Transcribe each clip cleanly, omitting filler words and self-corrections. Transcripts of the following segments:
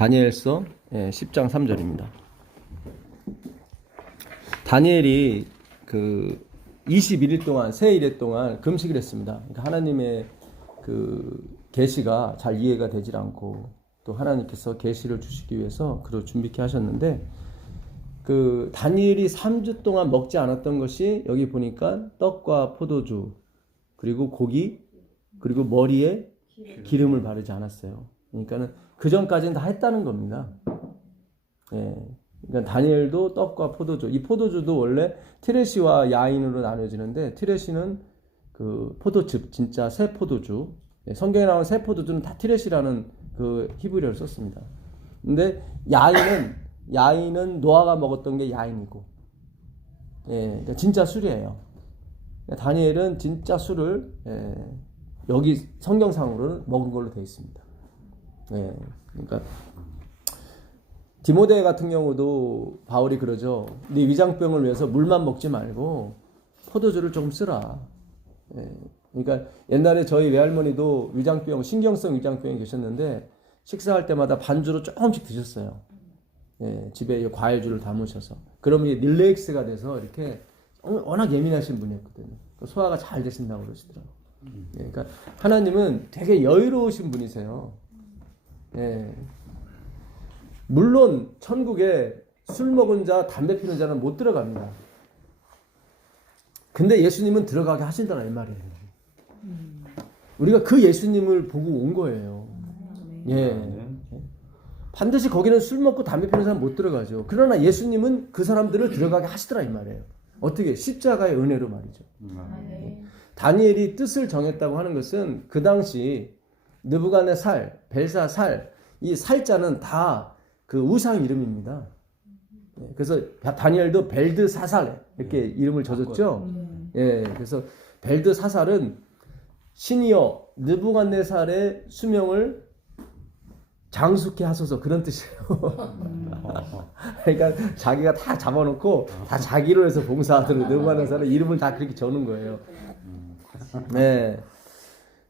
다니엘서 10장 3절입니다. 다니엘이 그 21일 동안 세 일일 동안 금식을 했습니다. 그러니까 하나님의 그 계시가 잘 이해가 되질 않고 또 하나님께서 계시를 주시기 위해서 그를 준비케 하셨는데 그 다니엘이 3주 동안 먹지 않았던 것이 여기 보니까 떡과 포도주 그리고 고기 그리고 머리에 기름을 바르지 않았어요. 그러니까는 그 전까지는 다 했다는 겁니다. 예. 그러니까 다니엘도 떡과 포도주, 이 포도주도 원래 티레시와 야인으로 나눠지는데 티레시는 그 포도즙, 진짜 새 포도주. 예, 성경에 나오는 새 포도주는 다 티레시라는 그 히브리어를 썼습니다. 근데 야인은 노아가 먹었던 게 야인이고, 예, 그러니까 진짜 술이에요. 그러니까 다니엘은 진짜 술을 여기 성경상으로는 먹은 걸로 되어 있습니다. 예, 그러니까 디모데 같은 경우도 바울이 그러죠. 네 위장병을 위해서 물만 먹지 말고 포도주를 조금 쓰라. 예, 그러니까 옛날에 저희 외할머니도 위장병, 신경성 위장병이 계셨는데 식사할 때마다 반주로 조금씩 드셨어요. 예, 집에 과일주를 담으셔서. 그러면 이게 릴렉스가 돼서 이렇게 워낙 예민하신 분이었거든요. 소화가 잘 되신다고 그러시더라고요. 예, 그러니까 하나님은 되게 여유로우신 분이세요. 예. 물론 천국에 술 먹은 자, 담배 피는 자는 못 들어갑니다. 근데 예수님은 들어가게 하신다는 이 말이에요. 우리가 그 예수님을 보고 온 거예요. 예. 반드시 거기는 술 먹고 담배 피는 사람 못 들어가죠. 그러나 예수님은 그 사람들을 들어가게 하시더라 이 말이에요. 어떻게? 십자가의 은혜로 말이죠. 다니엘이 뜻을 정했다고 하는 것은 그 당시 느부갓네살, 벨사살, 이 살자는 다 그 우상 이름입니다. 그래서 다니엘도 벨드사살 이렇게 이름을 져줬죠. 예, 그래서 벨드사살은 신이여 느부갓네살의 수명을 장수케 하소서 그런 뜻이에요. 그러니까 자기가 다 잡아놓고 다 자기로 해서 봉사하도록 느부갓네살의 이름을 다 그렇게 적는 거예요. 네,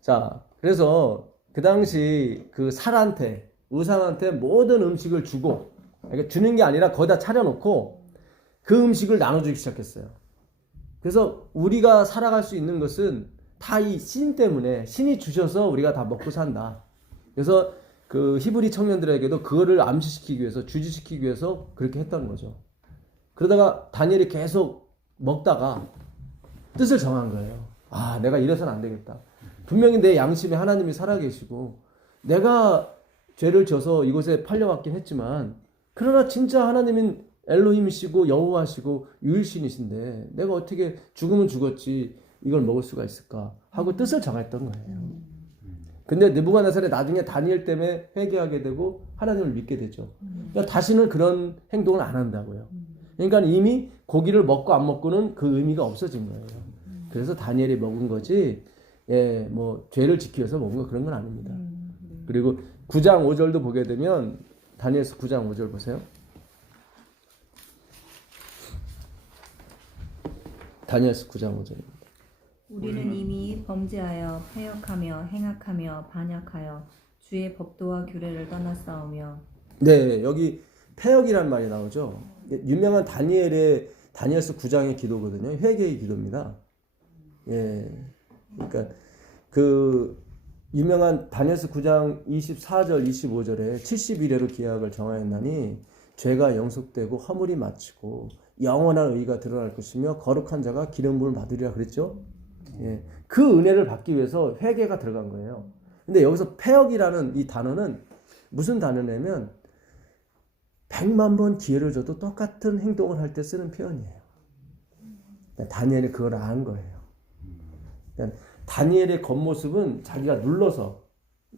자 그래서 그 당시 그 살한테 우상한테 모든 음식을 주고, 그러니까 주는 게 아니라 거기다 차려놓고 그 음식을 나눠주기 시작했어요. 그래서 우리가 살아갈 수 있는 것은 다 이 신 때문에, 신이 주셔서 우리가 다 먹고 산다. 그래서 그 히브리 청년들에게도 그거를 암시시키기 위해서, 주지시키기 위해서 그렇게 했다는 거죠. 그러다가 다니엘이 계속 먹다가 뜻을 정한 거예요. 아, 내가 이래서는 안 되겠다. 분명히 내 양심에 하나님이 살아계시고 내가 죄를 져서 이곳에 팔려왔긴 했지만 그러나 진짜 하나님은 엘로힘이시고 여호와시고 유일신이신데 내가 어떻게 죽으면 죽었지 이걸 먹을 수가 있을까 하고 뜻을 정했던 거예요. 근데 느부갓네살이 나중에 다니엘 때문에 회개하게 되고 하나님을 믿게 되죠. 그러니까 다시는 그런 행동을 안 한다고요. 그러니까 이미 고기를 먹고 안 먹고는 그 의미가 없어진 거예요. 그래서 다니엘이 먹은 거지, 예, 뭐 죄를 지키기 위해서 먹은 거 그런 건 아닙니다. 그리고 9장 5절도 보게 되면 다니엘서 9장 5절 보세요. 다니엘서 9장 5절입니다. 우리는 이미 범죄하여 패역하며 행악하며 반역하여 주의 법도와 규례를 떠났사오며. 네, 여기 패역이란 말이 나오죠. 유명한 다니엘서 9장의 기도거든요. 회개의 기도입니다. 예, 그러니까 그 유명한 다니엘서 9장 24절 25절에 70일에로 기약을 정하였나니 죄가 영속되고 허물이 마치고 영원한 의가 드러날 것이며 거룩한 자가 기름 부음을 받으리라 그랬죠. 예, 그 은혜를 받기 위해서 회개가 들어간 거예요. 근데 여기서 패역이라는 이 단어는 무슨 단어냐면 100만 번 기회를 줘도 똑같은 행동을 할 때 쓰는 표현이에요. 다니엘이 그걸 안 거예요. 그러니까 다니엘의 겉모습은 자기가 눌러서,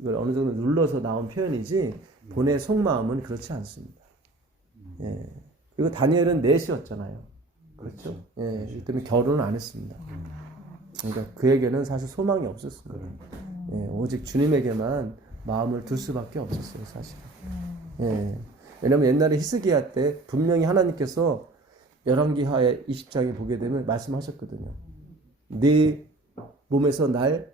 이걸 어느 정도 눌러서 나온 표현이지 본의 속마음은 그렇지 않습니다. 예. 그리고 다니엘은 넷이었잖아요. 그렇죠? 예. 그 때문에 결혼을 안 했습니다. 그러니까 그에게는 사실 소망이 없었습니다. 예. 오직 주님에게만 마음을 둘 수밖에 없었어요, 사실. 예. 왜냐면 옛날에 히스기야 때 분명히 하나님께서 열왕기하의 20장에 보게 되면 말씀하셨거든요. 네 몸에서 날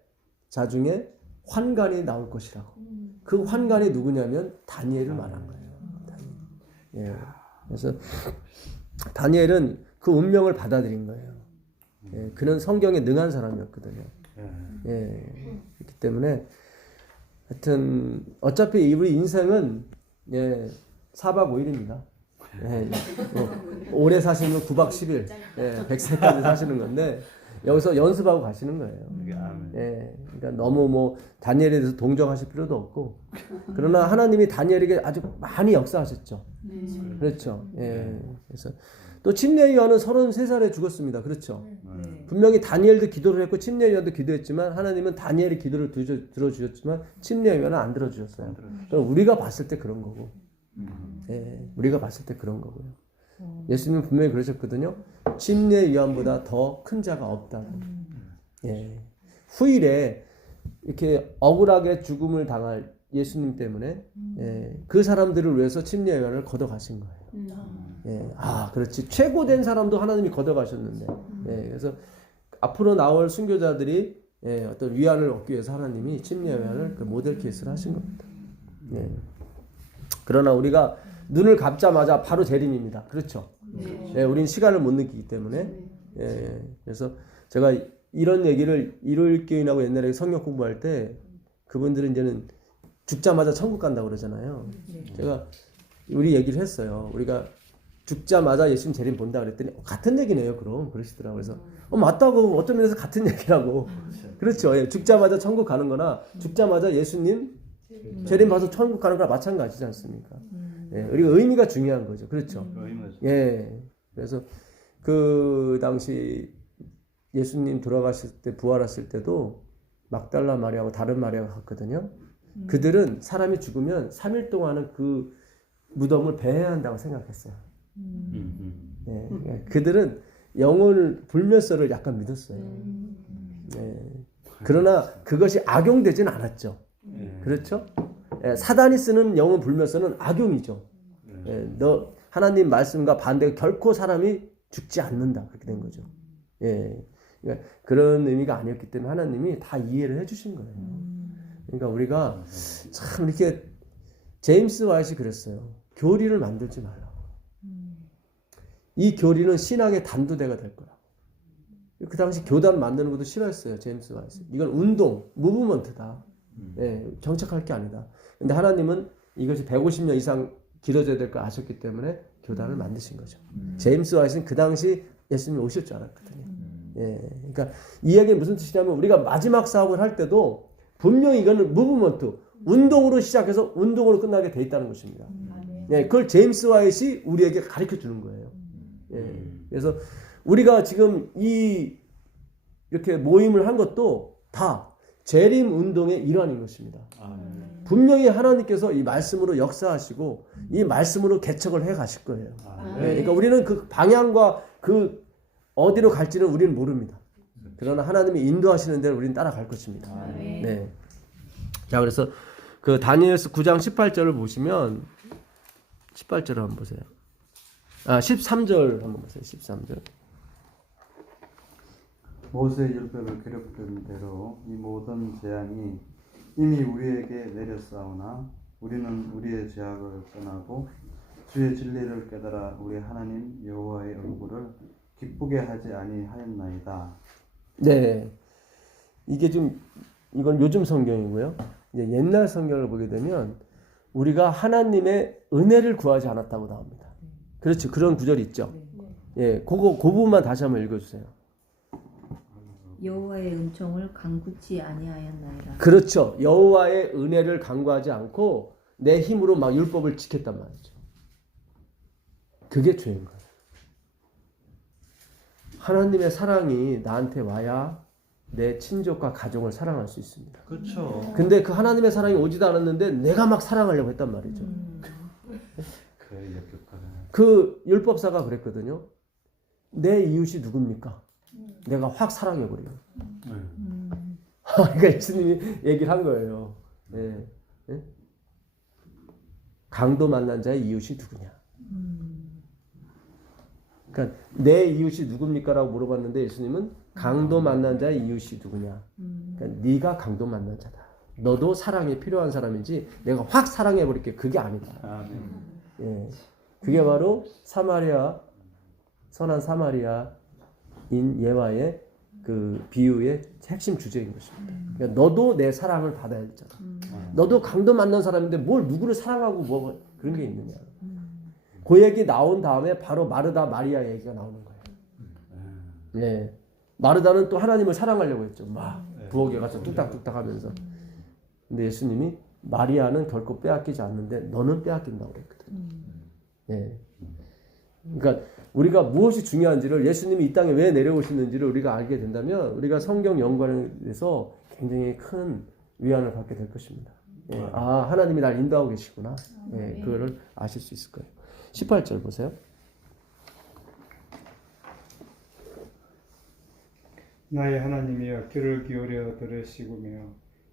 자중에 환관이 나올 것이라고. 그 환관이 누구냐면 다니엘을 말한 거예요. 예. 그래서 다니엘은 그 운명을 받아들인 거예요. 예. 그는 성경에 능한 사람이었거든요. 예. 그렇기 때문에 하여튼 어차피 우리 인생은 4박 5일입니다. 예. 오래 사시면 9박 10일, 100세까지 사시는 건데 여기서 연습하고 가시는 거예요. 예. 그러니까 너무 뭐 다니엘에 대해서 동정하실 필요도 없고, 그러나 하나님이 다니엘에게 아주 많이 역사하셨죠. 그렇죠. 예. 그래서 또 침례요한은 33살에 죽었습니다. 그렇죠. 분명히 다니엘도 기도를 했고 침례요한도 기도했지만 하나님은 다니엘의 기도를 들어주셨지만 침례요한은 안 들어주셨어요. 그럼 우리가 봤을 때 그런 거고, 우리가 봤을 때 그런 거고요. 예수님은 분명히 그러셨거든요. 침례요한보다 더 큰 자가 없다. 후일에 이렇게 억울하게 죽음을 당할 예수님 때문에 그 사람들을 위해서 침례요한을 걷어가신 거예요. 그렇지. 최고된 사람도 하나님이 걷어가셨는데, 그래서 앞으로 나올 순교자들이 어떤 위안을 얻기 위해서 하나님이 침례요한을 그 모델 케이스를 하신 겁니다. 그러나 우리가 눈을 감자마자 바로 재림입니다. 그렇죠. 우리는 시간을 못 느끼기 때문에. 그래서 제가 이런 얘기를 일요일교인하고 옛날에 성경 공부할 때 그분들은 이제는 죽자마자 천국 간다고 그러잖아요. 제가 우리 얘기를 했어요. 우리가 죽자마자 예수님 재림 본다 그랬더니 같은 얘기네요. 그럼 그러시더라고요. 그래서 맞다고, 어떤 면에서 같은 얘기라고. 그렇죠. 죽자마자 천국 가는 거나 죽자마자 예수님 재림 봐서 천국 가는 거랑 마찬가지지 않습니까? 우리가 의미가 중요한 거죠. 그렇죠. 그래서 그 당시 예수님 돌아가실 때, 부활하실 때도 막달라 마리아하고 다른 마리아가 갔거든요. 그들은 사람이 죽으면 3일 동안은 그 무덤을 배해야 한다고 생각했어요. 그들은 영혼을 불멸설을 약간 믿었어요. 그러나 그것이 악용되지는 않았죠. 그렇죠? 사단이 쓰는 영혼 불멸설은 악용이죠. 너 하나님 말씀과 반대가 결코 사람이 죽지 않는다. 그렇게 된 거죠. 그러니까 그런 의미가 아니었기 때문에 하나님이 다 이해를 해주신 거예요. 그러니까 우리가 참 이렇게 제임스 와이트 그랬어요. 교리를 만들지 말라고. 이 교리는 신앙의 단두대가 될 거라고. 그 당시 교단 만드는 것도 싫어했어요. 제임스 와이트. 이건 운동, 무브먼트다. 정착할 게 아니다. 근데 하나님은 이것이 150년 이상 길어져야 될 걸 아셨기 때문에 교단을 만드신 거죠. 제임스 와이트는 그 당시 예수님이 오실 줄 알았거든요. 그러니까 이 얘기는 무슨 뜻이냐면 우리가 마지막 사업을 할 때도 분명히 이거는 무브먼트, 운동으로 시작해서 운동으로 끝나게 돼 있다는 것입니다. 그걸 제임스 와이트이 우리에게 가르쳐 주는 거예요. 그래서 우리가 지금 이렇게 모임을 한 것도 다 재림 운동의 일환인 것입니다. 분명히 하나님께서 이 말씀으로 역사하시고 이 말씀으로 개척을 해 가실 거예요. 그러니까 우리는 그 방향과 그 어디로 갈지는 우리는 모릅니다. 그러나 하나님이 인도하시는 대로 우리는 따라갈 것입니다. 자, 그래서 그 다니엘서 9장 18절을 보시면 18절을 한번 보세요. 13절 한번 보세요. 13절. 모세의 율법을 기록된 대로 이 모든 재앙이 이미 우리에게 내렸사오나 우리는 우리의 죄악을 떠나고 주의 진리를 깨달아 우리 하나님 여호와의 얼굴을 기쁘게 하지 아니하였나이다. 네, 이게 좀 이건 요즘 성경이고요. 이제 옛날 성경을 보게 되면 우리가 하나님의 은혜를 구하지 않았다고 나옵니다. 그렇죠. 그런 구절이 있죠. 그 부분만 다시 한번 읽어주세요. 여호와의 은총을 간구치 아니하였나이다. 그렇죠. 여호와의 은혜를 간구하지 않고 내 힘으로 막 율법을 지켰단 말이죠. 그게 죄인 거예요. 하나님의 사랑이 나한테 와야 내 친족과 가족을 사랑할 수 있습니다. 그렇죠. 근데 그 하나님의 사랑이 오지도 않았는데 내가 막 사랑하려고 했단 말이죠. 그 율법사가 그랬거든요. 내 이웃이 누굽니까? 내가 확 사랑해버려요. 그러니까 예수님이 얘기를 한 거예요. 강도 만난 자의 이웃이 누구냐? 그러니까 내 이웃이 누굽니까? 라고 물어봤는데 예수님은 강도 만난 자의 이웃이 누구냐? 그러니까 네가 강도 만난 자다. 너도 사랑이 필요한 사람인지 내가 확 사랑해버릴게. 그게 아니다. 아멘. 예. 그게 바로 선한 사마리아인 예화의 그 비유의 핵심 주제인 것입니다. 그러니까 너도 내 사랑을 받아야 되잖아. 너도 강도 만난 사람인데 뭘 누구를 사랑하고 뭐 그런 게 있느냐. 그 얘기 나온 다음에 바로 마르다 마리아 얘기가 나오는 거예요. 네. 마르다는 또 하나님을 사랑하려고 했죠. 막 부엌에 가서 뚝딱뚝딱 하면서. 근데 예수님이 마리아는 결코 빼앗기지 않는데 너는 빼앗긴다고 그랬거든요. 네. 그러니까 우리가 무엇이 중요한지를 예수님이 이 땅에 왜 내려오시는지를 우리가 알게 된다면 우리가 성경 연관에 대해서 굉장히 큰 위안을 갖게 될 것입니다. 예, 아 하나님이 날 인도하고 계시구나. 예, 그거를 아실 수 있을 거예요. 18절 보세요. 나의 하나님이여 귀를 기울여 들으시구며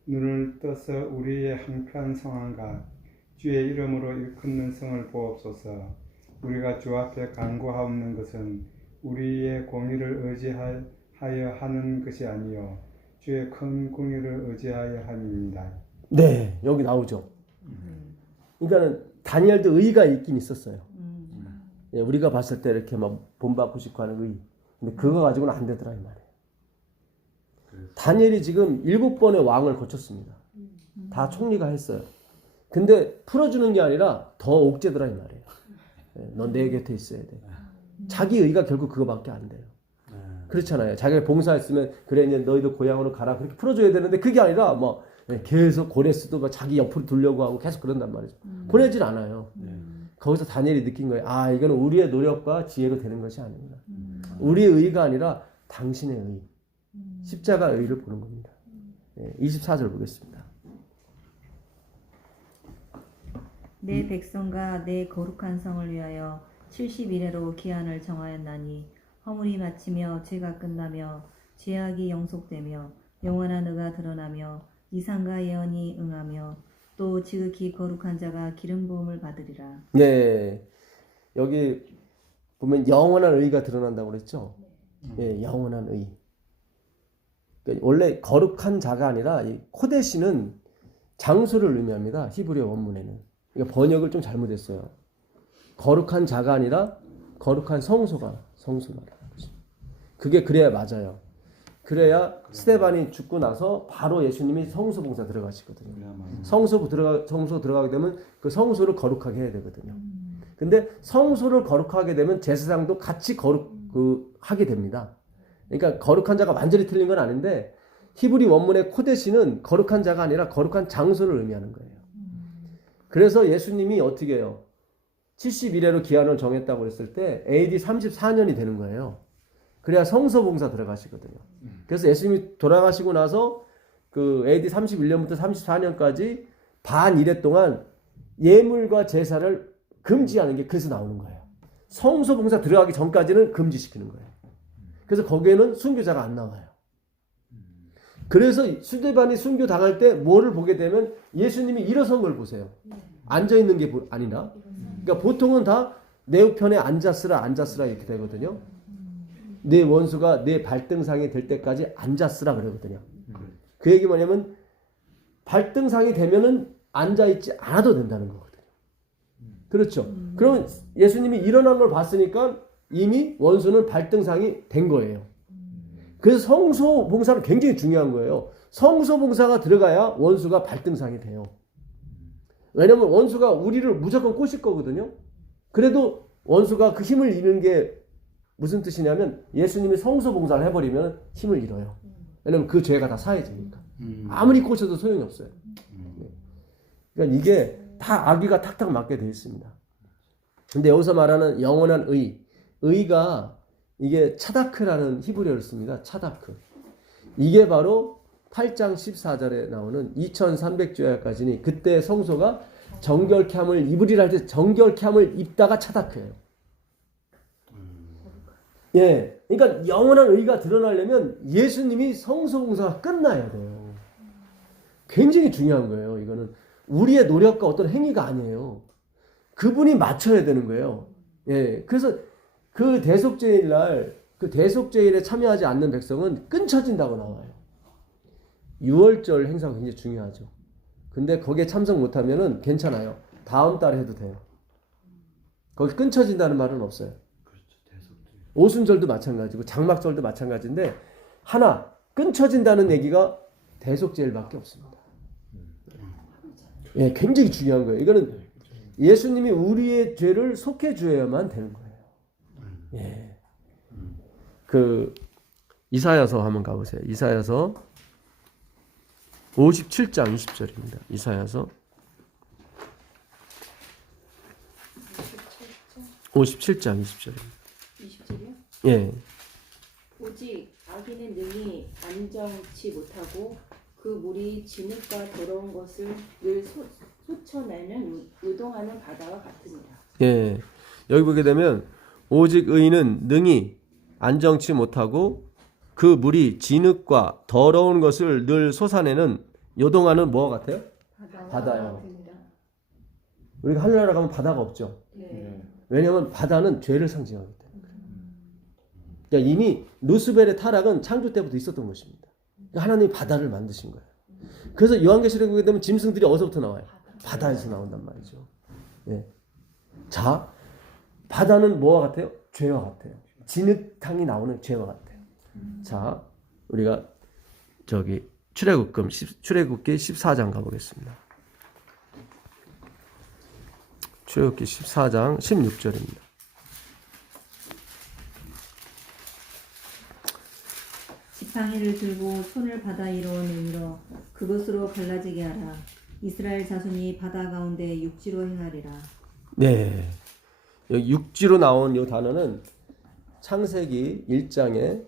눈을 떠서 우리의 한편 상황과 주의 이름으로 일컫는 성을 보옵소서. 우리가 주 앞에 간구하옵는 것은 우리의 공의를 의지하여 하는 것이 아니요 주의 큰 공의를 의지하여 함입니다. 네, 여기 나오죠. 그러니까는 다니엘도 의가 있긴 있었어요. 예, 우리가 봤을 때 이렇게 막 본받고 싶고 하는 의. 근데 그거 가지고는 안 되더라 이 말이에요. 다니엘이 지금 7번의 왕을 거쳤습니다. 다 총리가 했어요. 근데 풀어주는 게 아니라 더 옥죄더라 이 말이에요. 넌 내 곁에 있어야 돼. 자기 의가 결국 그거밖에 안 돼요. 그렇잖아요. 자기가 봉사했으면 그래 이제 너희도 고향으로 가라 그렇게 풀어줘야 되는데 그게 아니라 뭐 계속 고레스도 막 자기 옆으로 두려고 하고 계속 그런단 말이죠. 보내질 않아요. 거기서 다니엘이 느낀 거예요. 아 이거는 우리의 노력과 지혜로 되는 것이 아닙니다. 우리의 의가 아니라 당신의 의. 십자가 의를 보는 겁니다. 24절 보겠습니다. 내 백성과 내 거룩한 성을 위하여 70일에로 기한을 정하였나니 허물이 마치며 죄가 끝나며 죄악이 영속되며 영원한 의가 드러나며 이상과 예언이 응하며 또 지극히 거룩한 자가 기름 부음을 받으리라. 네, 여기 보면 영원한 의가 드러난다고 그랬죠. 예, 영원한 의. 그러니까 원래 거룩한 자가 아니라 이 코데시는 장소를 의미합니다. 히브리어 원문에는. 그러니까 번역을 좀 잘못했어요. 거룩한 자가 아니라 거룩한 성소가 말하는 거죠. 그게 그래야 맞아요. 그래야 스데반이 죽고 나서 바로 예수님이 성소 봉사 들어가시거든요. 성소 들어가게 되면 그 성소를 거룩하게 해야 되거든요. 근데 성소를 거룩하게 되면 제사장도 같이 하게 됩니다. 그러니까 거룩한 자가 완전히 틀린 건 아닌데 히브리 원문의 코데시는 거룩한 자가 아니라 거룩한 장소를 의미하는 거예요. 그래서 예수님이 어떻게 해요? 71회로 기한을 정했다고 했을 때 AD 34년이 되는 거예요. 그래야 성소 봉사 들어가시거든요. 그래서 예수님이 돌아가시고 나서 그 AD 31년부터 34년까지 반 이래 동안 예물과 제사를 금지하는 게 그래서 나오는 거예요. 성소 봉사 들어가기 전까지는 금지시키는 거예요. 그래서 거기에는 순교자가 안 나와요. 그래서 스데반이 순교 당할 때 뭐를 보게 되면 예수님이 일어선 걸 보세요. 앉아 있는 게 아니라. 그러니까 보통은 다 내 우편에 앉았으라 이렇게 되거든요. 내 원수가 내 발등상이 될 때까지 앉았으라 그러거든요. 그 얘기 뭐냐면 발등상이 되면은 앉아 있지 않아도 된다는 거거든요. 그렇죠. 그러면 예수님이 일어난 걸 봤으니까 이미 원수는 발등상이 된 거예요. 그래서 성소 봉사는 굉장히 중요한 거예요. 성소 봉사가 들어가야 원수가 발등상이 돼요. 왜냐면 원수가 우리를 무조건 꼬실 거거든요. 그래도 원수가 그 힘을 잃는 게 무슨 뜻이냐면 예수님이 성소 봉사를 해버리면 힘을 잃어요. 왜냐면 그 죄가 다 사해지니까. 아무리 꼬셔도 소용이 없어요. 그러니까 이게 다 악의가 탁탁 맞게 되어 있습니다. 근데 여기서 말하는 영원한 의가 이게 차다크라는 히브리어를 씁니다. 차다크. 이게 바로 8장 14절에 나오는 2300주야까지니 그때 성소가 정결케 함을 입으리라 할 때 정결케 함을 입다가 차다크예요. 예. 그러니까 영원한 의가 드러나려면 예수님이 성소 봉사가 끝나야 돼요. 굉장히 중요한 거예요. 이거는 우리의 노력과 어떤 행위가 아니에요. 그분이 맞춰야 되는 거예요. 예. 그래서 그 대속죄일 날, 그 대속죄일에 참여하지 않는 백성은 끊쳐진다고 나와요. 유월절 행사가 굉장히 중요하죠. 근데 거기에 참석 못하면은 괜찮아요. 다음 달에 해도 돼요. 거기 끊쳐진다는 말은 없어요. 그렇죠. 대속죄. 오순절도 마찬가지고 장막절도 마찬가지인데 하나 끊쳐진다는 얘기가 대속죄일밖에 없습니다. 예, 굉장히 중요한 거예요. 이거는 예수님이 우리의 죄를 속해 주어야만 되는 거예요. 예. 그 이사야서 한번 가보세요. 이사야서 57장 20절입니다. 이사야서 57장 20절입니다. 20절이요? 예. 오직 악인은 능히 안정치 못하고 그 물이 진흙과 더러운 것을 늘 솟쳐내는 요동하는 바다와 같으니라. 예. 여기 보게 되면 오직 의인은 능히 안정치 못하고 그 물이 진흙과 더러운 것을 늘 솟아내는 요동하는 뭐와 같아요? 바다요. 우리가 하늘나라 가면 바다가 없죠. 네. 왜냐하면 바다는 죄를 상징하기 때문에. 그러니까 이미 루스벨의 타락은 창조 때부터 있었던 것입니다. 그러니까 하나님이 바다를 만드신 거예요. 그래서 요한계시록에 보게 되면 짐승들이 어디서부터 나와요? 바다에서 나온단 말이죠. 예. 자, 바다는 뭐와 같아요? 죄와 같아요. 진흙탕이 나오는 죄와 같아요. 자, 우리가 저기 출애굽기 14장 가보겠습니다. 출애굽기 14장 16절입니다. 지팡이를 들고 손을 바다 위로 내밀어 그것으로 갈라지게 하라. 이스라엘 자손이 바다 가운데 육지로 행하리라. 네. 여기 육지로 나온 이 단어는 창세기 1장에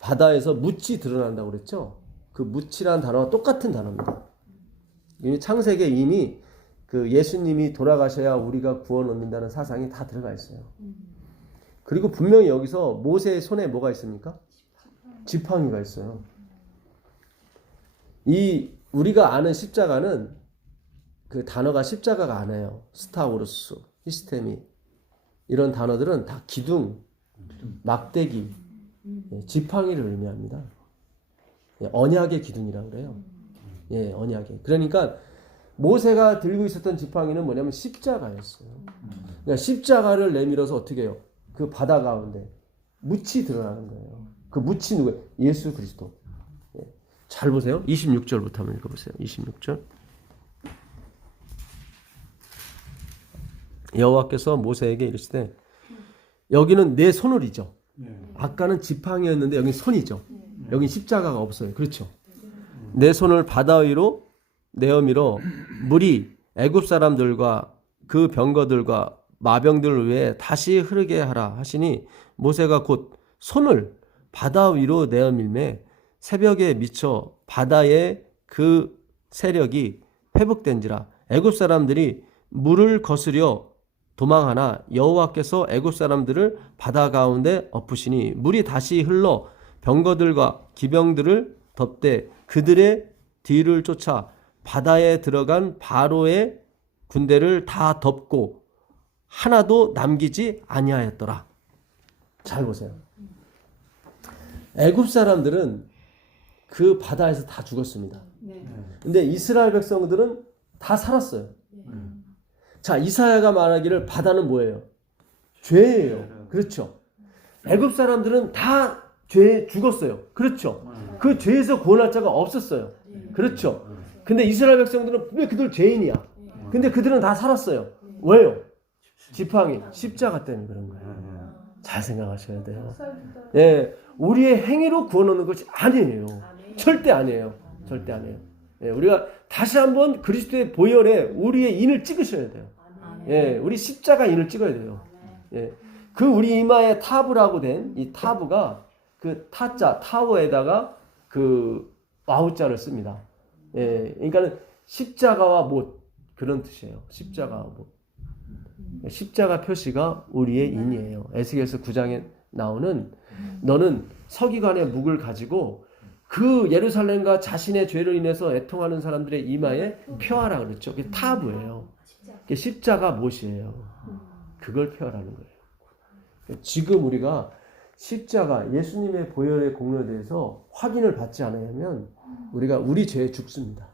바다에서 묻이 드러난다고 그랬죠. 그 묻이라는 단어와 똑같은 단어입니다. 이미 창세기에 이미 그 예수님이 돌아가셔야 우리가 구원 얻는다는 사상이 다 들어가 있어요. 그리고 분명히 여기서 모세의 손에 뭐가 있습니까? 지팡이가 있어요. 이 우리가 아는 십자가는 그 단어가 십자가가 아니에요. 스타우루스, 히스테미 이런 단어들은 다 기둥, 막대기, 지팡이를 의미합니다. 언약의 기둥이라고 그래요. 예, 언약의. 그러니까 모세가 들고 있었던 지팡이는 뭐냐면 십자가였어요. 그러니까 십자가를 내밀어서 어떻게 해요? 그 바다 가운데 묻이 드러나는 거예요. 그 묻이 누구예요? 예수 그리스도. 예. 잘 보세요. 26절부터 한번 읽어보세요. 26절. 여호와께서 모세에게 이르시되 여기는 내 손을이죠. 아까는 지팡이였는데 여기는 손이죠. 여긴 십자가가 없어요. 그렇죠. 내 손을 바다 위로 내어밀어 물이 애굽 사람들과 그 병거들과 마병들 위에 다시 흐르게 하라 하시니 모세가 곧 손을 바다 위로 내어밀매 새벽에 미쳐 바다의 그 세력이 회복된지라 애굽 사람들이 물을 거스려 도망하나 여호와께서 애굽 사람들을 바다 가운데 엎으시니 물이 다시 흘러 병거들과 기병들을 덮되 그들의 뒤를 쫓아 바다에 들어간 바로의 군대를 다 덮고 하나도 남기지 아니하였더라. 잘 보세요. 애굽 사람들은 그 바다에서 다 죽었습니다. 근데 이스라엘 백성들은 다 살았어요. 자, 이사야가 말하기를 바다는 뭐예요? 죄예요. 그렇죠. 애굽 사람들은 다 죄에 죽었어요. 그렇죠. 그 죄에서 구원할 자가 없었어요. 그렇죠. 근데 이스라엘 백성들은 왜 그들 죄인이야? 근데 그들은 다 살았어요. 왜요? 지팡이, 십자가 때문에 그런 거예요. 잘 생각하셔야 돼요. 예, 우리의 행위로 구원 얻는 것이 아니에요. 절대 아니에요. 절대 아니에요. 예, 우리가 다시 한번 그리스도의 보혈에 우리의 인을 찍으셔야 돼요. 예, 우리 십자가 인을 찍어야 돼요. 예, 그 우리 이마에 타브라고 된 이 타브가 그 타자, 타워에다가 그 와우자를 씁니다. 예, 그러니까 십자가와 못 그런 뜻이에요. 십자가와 못. 십자가 표시가 우리의 인이에요. 에스겔서 9장에 나오는 너는 서기관의 묵을 가지고 그 예루살렘과 자신의 죄로 인해서 애통하는 사람들의 이마에 펴하라 그랬죠. 그게 타브예요. 그게 십자가 못이에요. 그걸 펴라는 거예요. 지금 우리가 십자가 예수님의 보혈의 공로에 대해서 확인을 받지 않으면 우리가 우리 죄에 죽습니다.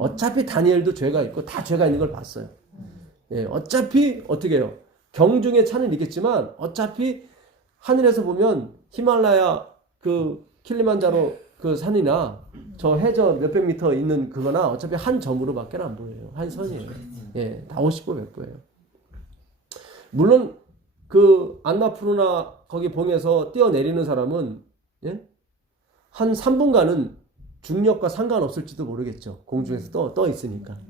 어차피 다니엘도 죄가 있고 다 죄가 있는 걸 봤어요. 예, 어차피 어떻게 해요? 경중의 차는 있겠지만 어차피 하늘에서 보면 히말라야 그 킬리만자로 그 산이나 저 해저 몇백 미터 있는 그거나 어차피 한 점으로밖에 안 보여요. 한 선이에요. 예, 다 50보 100보예요. 물론 그 안나푸르나 거기 봉에서 뛰어내리는 사람은 예? 한 3분간은 중력과 상관없을지도 모르겠죠. 공중에서 떠 있으니까.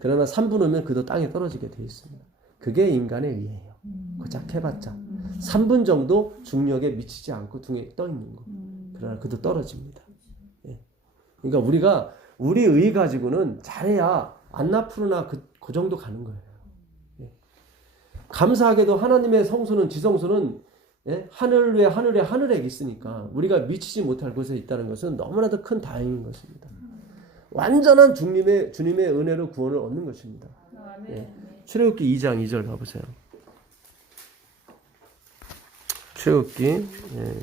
그러나 3분 후면 그도 땅에 떨어지게 돼 있습니다. 그게 인간의 의예요. 고작 해봤자 3분 정도 중력에 미치지 않고 둥에 떠 있는 거. 그러나 그도 떨어집니다. 예. 그러니까 우리가 우리 의 가지고는 잘해야 안나푸르나 그 정도 가는 거예요. 예. 감사하게도 하나님의 성소는 지성소는 예? 하늘 위에 하늘에 있으니까 우리가 미치지 못할 곳에 있다는 것은 너무나도 큰 다행인 것입니다. 완전한 주님의 은혜로 구원을 얻는 것입니다. 예. 출애굽기 2장 2절 가보세요. 출애굽기 예.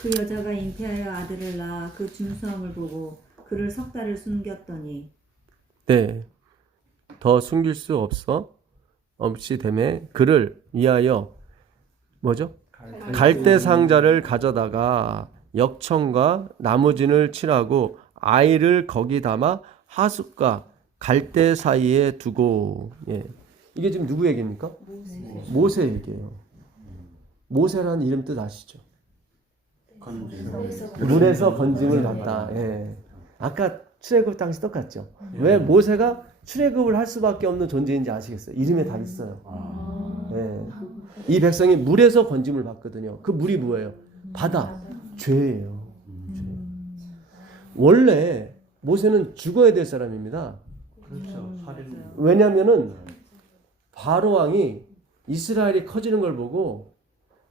그 여자가 잉태하여 아들을 낳아 그 준수함을 보고 그를 석 달을 숨겼더니 네. 더 숨길 수 없이 되매 그를 위하여 뭐죠? 갈대 상자를 가져다가 역청과 나무진을 칠하고 아이를 거기 담아 하숫과 갈대 사이에 두고 예. 이게 지금 누구 얘기입니까? 모세 얘기예요. 모세라는 이름 뜻 아시죠? 물에서 건짐을 받다. 예. 아까 출애굽 당시 똑같죠. 왜 모세가 출애굽을 할 수밖에 없는 존재인지 아시겠어요? 이름에 다 있어요. 예. 이 백성이 물에서 건짐을 받거든요. 그 물이 뭐예요? 바다. 죄예요. 죄. 원래 모세는 죽어야 될 사람입니다. 그렇죠. 살인. 왜냐면은 바로 왕이 이스라엘이 커지는 걸 보고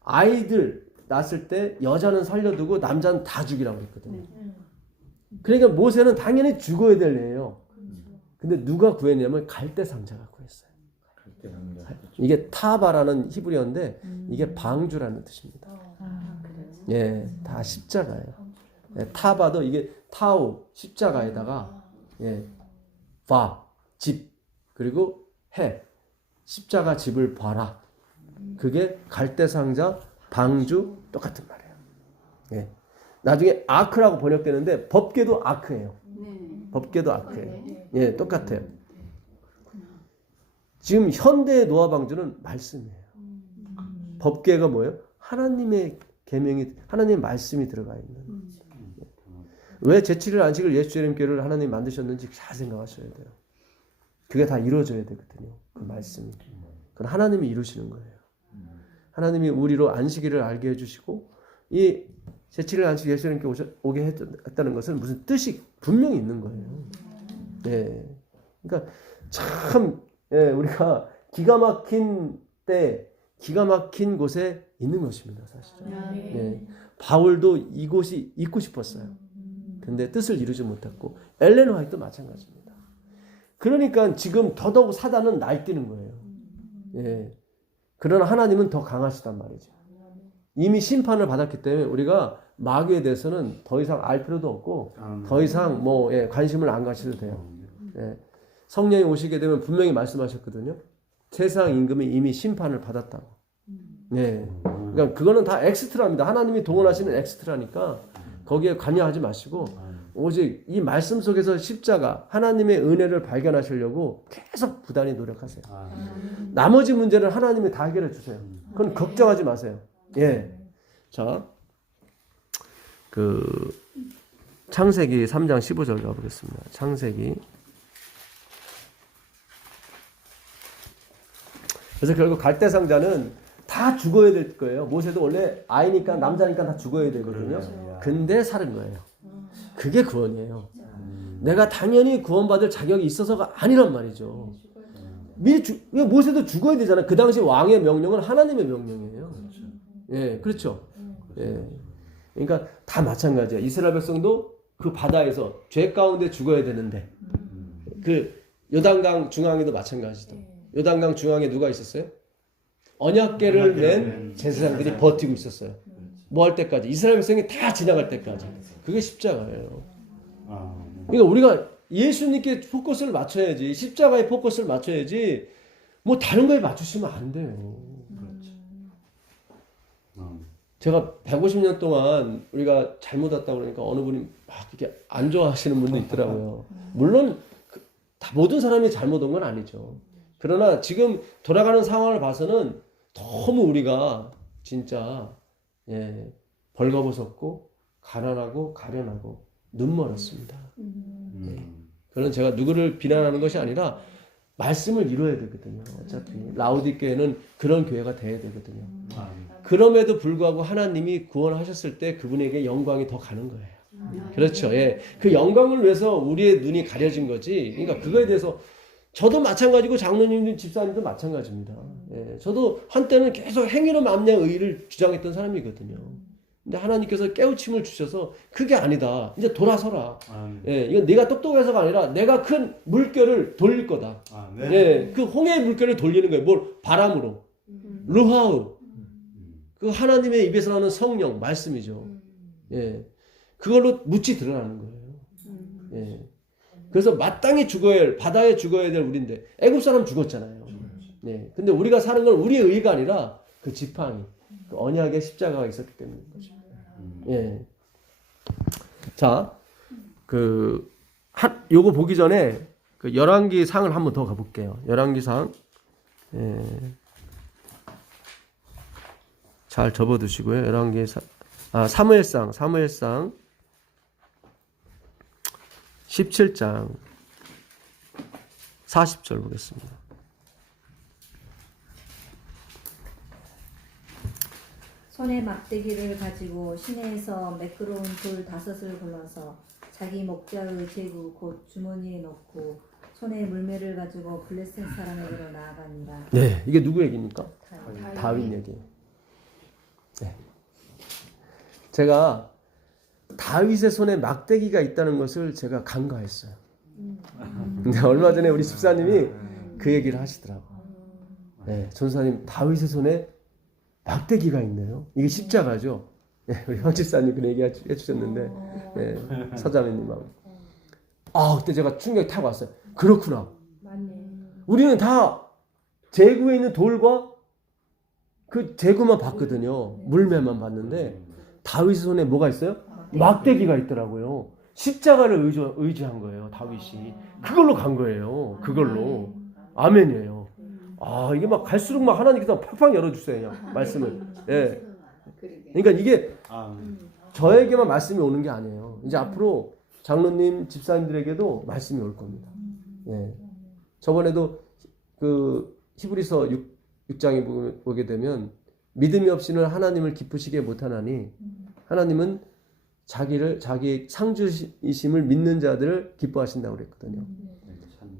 아이들 낳았을 때 여자는 살려두고 남자는 다 죽이라고 했거든요. 그러니까 모세는 당연히 죽어야 될 애예요. 근데 누가 구했냐면 갈대 상자가 구했어요. 이게 타바라는 히브리어인데 이게 방주라는 뜻입니다. 예, 다 십자가예요. 예, 타바도 이게 타우 십자가에다가 예, 바 집 그리고 해 십자가 집을 봐라. 그게 갈대 상자 방주 똑같은 말이에요. 예. 나중에 아크라고 번역되는데 법궤도 아크예요. 법궤도 아크예요. 예, 똑같아요. 지금 현대의 노아 방주는 말씀이에요. 법궤가 뭐예요? 하나님의 계명이 하나님의 말씀이 들어가 있는. 왜 제7일 안식을 예수제림교를 하나님 만드셨는지 잘 생각하셔야 돼요. 그게 다 이루어져야 되거든요. 그 말씀이. 그건 하나님이 이루시는 거예요. 하나님이 우리로 안식일을 알게 해주시고 이 제7일 안식 예수님께 오게 했다는 것은 무슨 뜻이 분명히 있는 거예요. 예. 그러니까 참 예, 우리가 기가 막힌 때 기가 막힌 곳에 있는 것입니다. 사실은. 예. 바울도 이곳이 있고 싶었어요. 근데 뜻을 이루지 못했고 엘렌 화이트도 마찬가지입니다. 그러니까 지금 더더욱 사단은 날뛰는 거예요. 예. 그러나 하나님은 더 강하시단 말이죠. 이미 심판을 받았기 때문에 우리가 마귀에 대해서는 더 이상 알 필요도 없고 더 이상 뭐 예, 관심을 안 가셔도 돼요. 예. 성령이 오시게 되면 분명히 말씀하셨거든요. 세상 임금이 이미 심판을 받았다고. 예. 그러니까 그거는 다 엑스트라입니다. 하나님이 동원하시는 엑스트라니까 거기에 관여하지 마시고 오직 이 말씀 속에서 십자가 하나님의 은혜를 발견하시려고 계속 부단히 노력하세요. 나머지 문제는 하나님이 다 해결해 주세요. 그건 걱정하지 마세요. 예. 자, 그 창세기 3장 15절 가보겠습니다. 창세기. 그래서 결국 갈대 상자는 다 죽어야 될 거예요. 모세도 원래 아이니까 남자니까 다 죽어야 되거든요. 근데 살은 거예요. 그게 구원이에요. 내가 당연히 구원받을 자격이 있어서가 아니란 말이죠. 모세도 죽어야 되잖아요. 그 당시 왕의 명령은 하나님의 명령이에요. 예, 그렇죠. 예. 그러니까 다 마찬가지야. 이스라엘 백성도 그 바다에서 죄 가운데 죽어야 되는데 그 요단강 중앙에도 마찬가지죠. 요단강 중앙에 누가 있었어요? 언약궤를 맨 제사장들이 버티고 있었어요. 뭐 할 때까지? 이스라엘 백성이 다 지나갈 때까지. 그게 십자가예요. 그러니까 우리가 예수님께 포커스를 맞춰야지, 십자가에 포커스를 맞춰야지, 뭐 다른 거에 맞추시면 안 돼요. 제가 150년 동안 우리가 잘못 왔다 그러니까 어느 분이 막 이렇게 안 좋아하시는 분도 있더라고요. 물론 다 모든 사람이 잘못 온 건 아니죠. 그러나 지금 돌아가는 상황을 봐서는 너무 우리가 진짜 벌거벗었고 가난하고 가련하고 눈멀었습니다. 그런 제가 누구를 비난하는 것이 아니라 말씀을 이루어야 되거든요. 어차피 라우디교회는 그런 교회가 돼야 되거든요. 그럼에도 불구하고 하나님이 구원하셨을 때 그분에게 영광이 더 가는 거예요. 그렇죠. 예. 그 영광을 위해서 우리의 눈이 가려진 거지. 그러니까 그거에 대해서 저도 마찬가지고 장로님, 집사님도 마찬가지입니다. 예. 저도 한때는 계속 행위로 만냥 의를 주장했던 사람이거든요. 근데 하나님께서 깨우침을 주셔서 그게 아니다. 이제 돌아서라. 예, 이건 네가 똑똑해서가 아니라 내가 큰 물결을 돌릴 거다. 예, 그 홍해의 물결을 돌리는 거예요. 뭘? 바람으로. 루하우. 그 하나님의 입에서 나오는 성령, 말씀이죠. 예, 그걸로 묻히 드러나는 거예요. 예, 그래서 마땅히 죽어야 할, 바다에 죽어야 될 우리인데 애굽 사람 죽었잖아요. 예, 근데 우리가 사는 건 우리의 의가 아니라 그 지팡이, 그 언약의 십자가가 있었기 때문인 거죠. 예. 자, 요거 보기 전에 그 열왕기 상을 한번 더 가볼게요. 열왕기 상. 예. 잘 접어두시고요. 열왕기 사무엘상 17장 40절 보겠습니다. 손에 막대기를 가지고 시내에서 매끄러운 돌 5을 골라서 자기 목자의 제구 곧 주머니에 넣고 손에 물매를 가지고 블레셋 사람에게로 나아가니라. 네, 이게 누구 얘기입니까? 다윗 얘기. 네. 제가 다윗의 손에 막대기가 있다는 것을 제가 간과했어요. 근데 얼마 전에 우리 집사님이 그 얘기를 하시더라고요. 네, 전사님 다윗의 손에 막대기가 있네요. 이게 십자가죠. 네, 우리 황 집사님 그 얘기 해주셨는데 네, 서자매님하고. 그때 제가 충격이 타고 왔어요. 그렇구나. 우리는 다 제구에 있는 돌과 그 제구만 봤거든요. 물매만 봤는데 다윗의 손에 뭐가 있어요? 막대기가 있더라고요. 십자가를 의지한 거예요. 다윗이. 그걸로 간 거예요. 그걸로. 아멘이에요. 이게 막 갈수록 막 하나님께서 팍팍 열어주세요. 그냥 말씀을. 예. 그러니까 이게 저에게만 말씀이 오는 게 아니에요. 이제 앞으로 장로님, 집사님들에게도 말씀이 올 겁니다. 예. 저번에도 그 히브리서 6장에 보게 되면 믿음이 없이는 하나님을 기쁘시게 못하나니 하나님은 자기 상주이심을 믿는 자들을 기뻐하신다고 그랬거든요.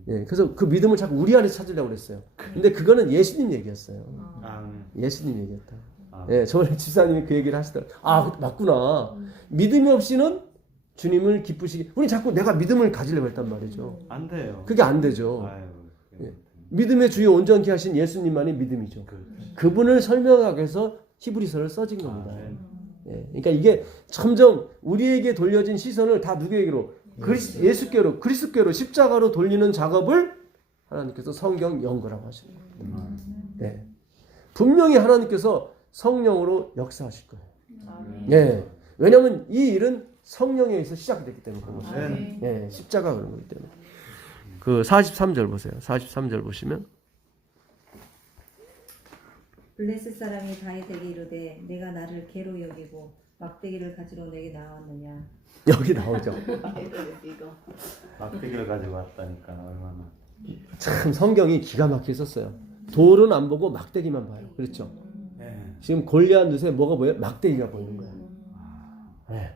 예, 그래서 그 믿음을 자꾸 우리 안에 찾으려고 그랬어요. 근데 그거는 예수님 얘기였어요. 예수님 얘기였다. 예, 저번에 집사님이 그 얘기를 하시더라고요. 맞구나. 믿음이 없이는 주님을 기쁘시게. 우리 자꾸 내가 믿음을 가지려고 했단 말이죠. 안 돼요. 그게 안 되죠. 예. 믿음의 주요 온전케 하신 예수님만이 믿음이죠. 그분을 설명하기 위해서 히브리서를 써진 겁니다. 예, 그러니까 이게 점점 우리에게 돌려진 시선을 다 누구에게로? 예수께로, 그리스도께로 십자가로 돌리는 작업을 하나님께서 성경 연구라고 하시는 거예요. 예. 분명히 하나님께서 성령으로 역사하실 거예요. 예. 왜냐하면 이 일은 성령에 의해서 시작이 됐기 때문에 그런 거죠. 예. 십자가 그런 거기 때문에. 그 43절 보세요. 43절 보시면 블레셋 사람이 다윗에게 이르되 내가 나를 개로 여기고 막대기를 가지러 내게 나왔느냐. 여기 나오죠. 막대기를 가지고 왔다니까 얼마나. 참 성경이 기가 막히게 썼어요. 돌은 안 보고 막대기만 봐요. 그렇죠? 지금 골리앗 눈에 뭐가 보여요? 막대기가 보이는 거예요. 네.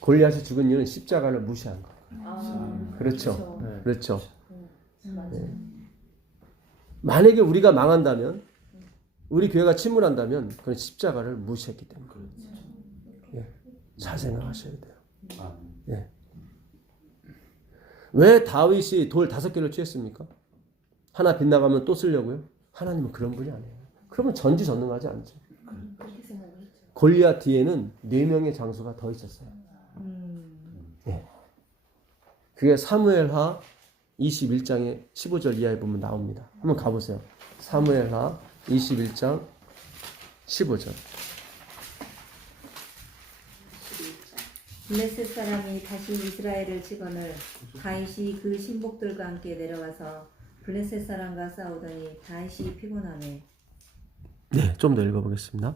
골리앗이 죽은 이유는 십자가를 무시한 거예요. 그렇죠. 그렇죠. 네. 만약에 우리가 망한다면, 우리 교회가 침몰한다면 그건 십자가를 무시했기 때문에. 예. 잘 생각하셔야 돼요. 예. 왜 다윗이 돌 5개를 취했습니까? 하나 빗나가면 또 쓰려고요? 하나님은 그런 분이 아니에요. 그러면 전지전능하지 않죠. 그렇게 생각했죠. 골리앗 뒤에는 4명의 장수가 더 있었어요. 예. 그게 사무엘하 21장의 15절 이하에 보면 나옵니다. 한번 가보세요. 사무엘하 21장 15절. 블레셋 사람이 다시 이스라엘을 치거늘 다윗이 그 신복들과 함께 내려가서 블레셋 사람과 싸우더니 다윗이 피곤하네. 네, 좀 더 읽어보겠습니다.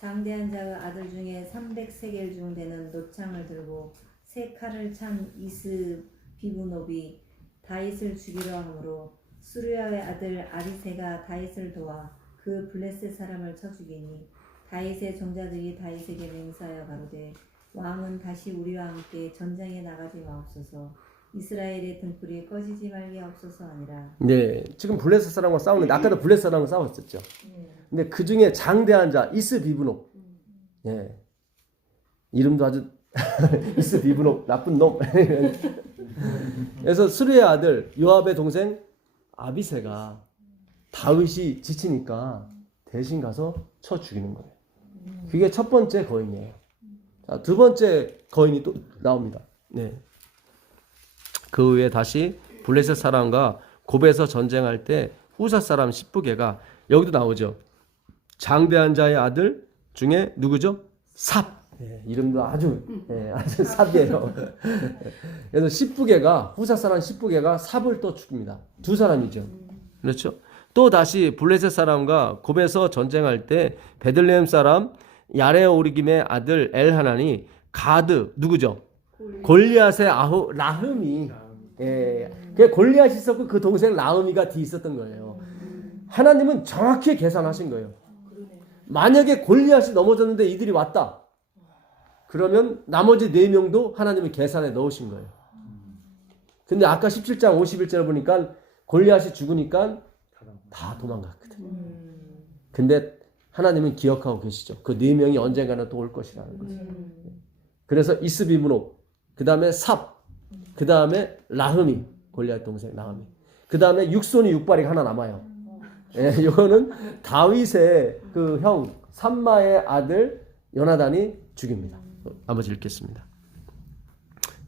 장대한 자의 아들 중에 300세겔 중 되는 노창을 들고 세 칼을 찬 이스비브놉이 다윗을 죽이려 하므로 수르야의 아들 아비새가 다윗을 도와 그 블레셋 사람을 쳐 죽이니 다윗의 종자들이 다윗에게 맹세하여 가로되 왕은 다시 우리와 함께 전장에 나가지 마옵소서. 이스라엘의 등불이 꺼지지 말게 하옵소서 하니라. 네, 지금 블레셋 사람과 싸우는데 아까도 블레셋 사람과 싸웠었죠. 근데 그 중에 장대한 자 이스비브놉, 예, 이름도 아주 이스비브놉 나쁜 놈. 그래서 수르의 아들 요압의 동생 아비새가 다윗이 지치니까 대신 가서 쳐 죽이는 거예요. 그게 첫 번째 거인이에요. 자, 두 번째 거인이 또 나옵니다. 네. 그 후에 다시 블레셋 사람과 곱에서 전쟁할 때 후사 사람 십부개가 여기도 나오죠. 장대한 자의 아들 중에 누구죠? 삽. 예, 이름도 아주 아주 삽이에요. 그래서 십부개가 후사 사람 십부개가 삽을 또 죽입니다. 두 사람이죠. 그렇죠? 또 다시 블레셋 사람과 곱에서 전쟁할 때 베들레헴 사람 야레오르김의 아들 엘하난이 가드 누구죠? 골리앗의 아후 라흠이, 예, 그 골리앗이 있었고 그 동생 라흠이가 뒤 있었던 거예요. 하나님은 정확히 계산하신 거예요. 만약에 골리앗이 넘어졌는데 이들이 왔다. 그러면 나머지 4명도 하나님의 계산에 넣으신 거예요. 근데 아까 17장 51절을 보니까 골리앗이 죽으니까 다 도망갔거든. 근데 하나님은 기억하고 계시죠. 그 4명이 언젠가는 또 올 것이라는 거죠. 그래서 이스비므놉, 그 다음에 삽, 그 다음에 라흠이, 골리앗 동생 라흠이, 그 다음에 육손이 육발이 하나 남아요. 예, 이거는 다윗의 그 형 삼마의 아들 요나단이 죽입니다. 나머지 읽겠습니다.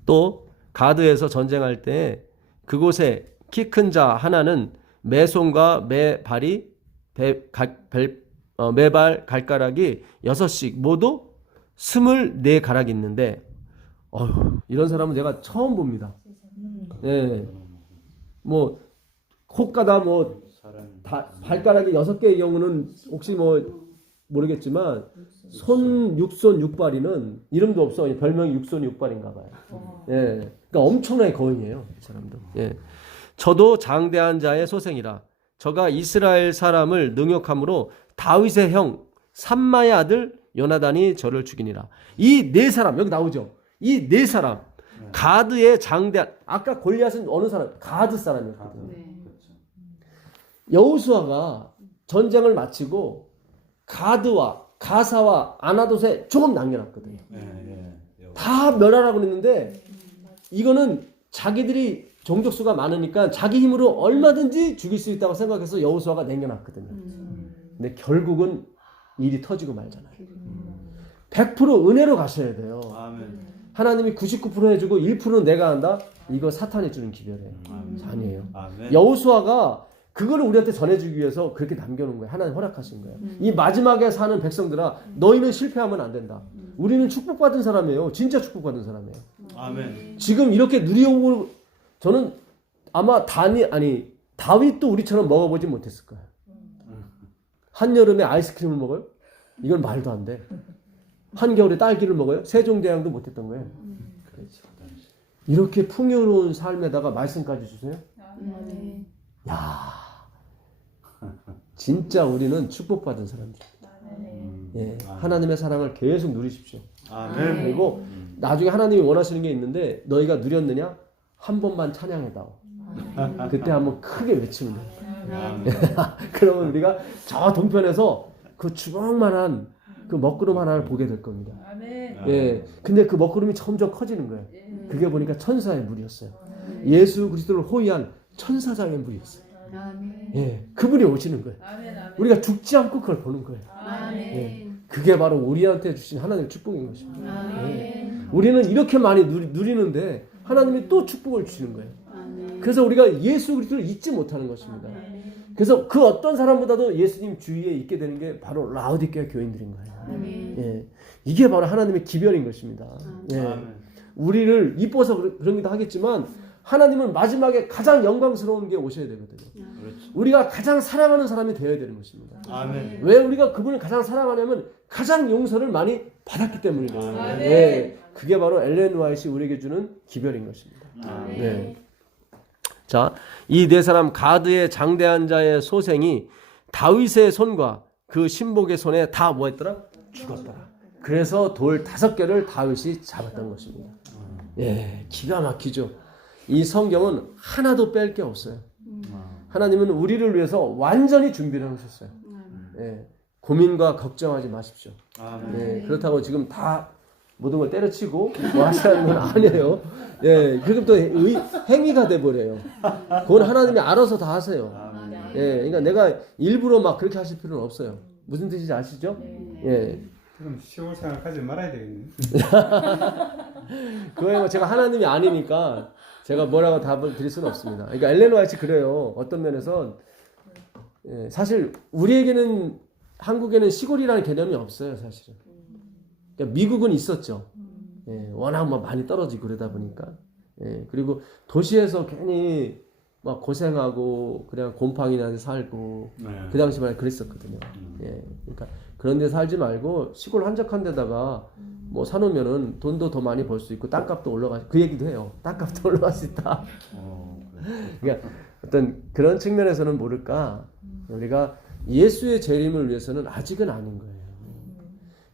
또 가드에서 전쟁할 때 그곳에 키 큰 자 하나는 매손과 매발이 매발 갈가락이 6씩 모두 24가락이 있는데 이런 사람은 제가 처음 봅니다. 예. 뭐 혹가다 뭐 발가락이 6개의 경우는 혹시 뭐 모르겠지만 육손 육발이는 이름도 없어. 별명이 육손 육발인가 봐요. 예. 그러니까 엄청나게 거인이에요, 이 사람도. 예. 저도 장대한 자의 소생이라 저가 이스라엘 사람을 능욕함으로 다윗의 형 삼마의 아들 요나단이 저를 죽이니라. 이 4사람 여기 나오죠. 이 4사람 가드의 장대한, 아까 골리앗은 어느 사람? 가드 사람이었거든요. 여호수아가 전쟁을 마치고 가드와 가사와 아나돗에 조금 남겨놨거든요. 다 멸하라고 그랬는데 이거는 자기들이 종족수가 많으니까 자기 힘으로 얼마든지 죽일 수 있다고 생각해서 여호수아가 남겨놨거든요. 근데 결국은 일이 터지고 말잖아요. 100% 은혜로 가셔야 돼요. 하나님이 99% 해주고 1%는 내가 한다? 이거 사탄이 주는 기별이에요. 아니에요. 여호수아가 그거를 우리한테 전해주기 위해서 그렇게 남겨놓은 거예요. 하나님 허락하신 거예요. 이 마지막에 사는 백성들아, 너희는 실패하면 안 된다. 우리는 축복받은 사람이에요. 진짜 축복받은 사람이에요. 아멘. 지금 이렇게 누리고 저는 아마 다윗도 우리처럼 먹어보지 못했을 거예요. 한여름에 아이스크림을 먹어요? 이건 말도 안 돼. 한겨울에 딸기를 먹어요? 세종대왕도 못했던 거예요. 이렇게 풍요로운 삶에다가 말씀까지 주세요? 야, 진짜 우리는 축복받은 사람들. 예, 하나님의 사랑을 계속 누리십시오. 아멘. 그리고 나중에 하나님이 원하시는 게 있는데 너희가 누렸느냐? 한 번만 찬양해다오. 그때 한번 크게 외치면 돼. 그러면 우리가 저 동편에서 그 주먹만한 그 먹구름 하나를 보게 될 겁니다. 예, 근데 그 먹구름이 점점 커지는 거예요. 그게 보니까 천사의 물이었어요. 예수 그리스도를 호위한 천사장의 물이었어요. 아멘. 예, 그분이 오시는 거예요. 우리가 죽지 않고 그걸 보는 거예요. 예, 그게 바로 우리한테 주신 하나님의 축복인 것입니다. 예. 우리는 이렇게 많이 누리는데 하나님이 또 축복을 주시는 거예요. 그래서 우리가 예수 그리스도를 잊지 못하는 것입니다. 그래서 그 어떤 사람보다도 예수님 주위에 있게 되는 게 바로 라오디게아 교인들인 거예요. 예, 이게 바로 하나님의 기별인 것입니다. 예, 우리를 이뻐서 그러기도 하겠지만 하나님은 마지막에 가장 영광스러운 게 오셔야 되거든요. 우리가 가장 사랑하는 사람이 되어야 되는 것입니다. 아멘. 왜 우리가 그분을 가장 사랑하냐면 가장 용서를 많이 받았기 때문이거든요. 네, 그게 바로 엘렌 화이트이 우리에게 주는 기별인 것입니다. 네. 자, 이 네 사람 가드의 장대한 자의 소생이 다윗의 손과 그 신복의 손에 다 뭐했더라? 죽었더라. 그래서 돌 5개를 다윗이 잡았던 것입니다. 예, 기가 막히죠. 이 성경은 하나도 뺄 게 없어요. 하나님은 우리를 위해서 완전히 준비를 하셨어요. 예, 고민과 걱정하지 마십시오. 예, 그렇다고 지금 다 모든 걸 때려치고 뭐 하시라는 건 아니에요. 예, 그럼 또 행위가 돼버려요. 그건 하나님이 알아서 다 하세요. 예, 그러니까 내가 일부러 막 그렇게 하실 필요는 없어요. 무슨 뜻인지 아시죠? 예. 그럼 시골 생활하지 말아야 되겠네. 그거에 뭐 제가 하나님이 아니니까 제가 뭐라고 답을 드릴 수는 없습니다. 그러니까 엘렌 화이트 그래요. 어떤 면에서 예, 사실 우리에게는 한국에는 시골이라는 개념이 없어요, 사실은. 그러니까 미국은 있었죠. 예, 워낙 막 많이 떨어지고 그러다 보니까. 예, 그리고 도시에서 괜히 막 고생하고 그냥 곰팡이나 살고 그 당시 말에 그랬었거든요. 예, 그러니까 그런 데 살지 말고 시골 한적한 데다가 뭐 사놓으면은 돈도 더 많이 벌 수 있고 땅값도 그 얘기도 해요. 땅값도 올라갈 수 있다. 그러니까 어떤 그런 측면에서는 모를까 우리가 예수의 재림을 위해서는 아직은 아닌 거예요.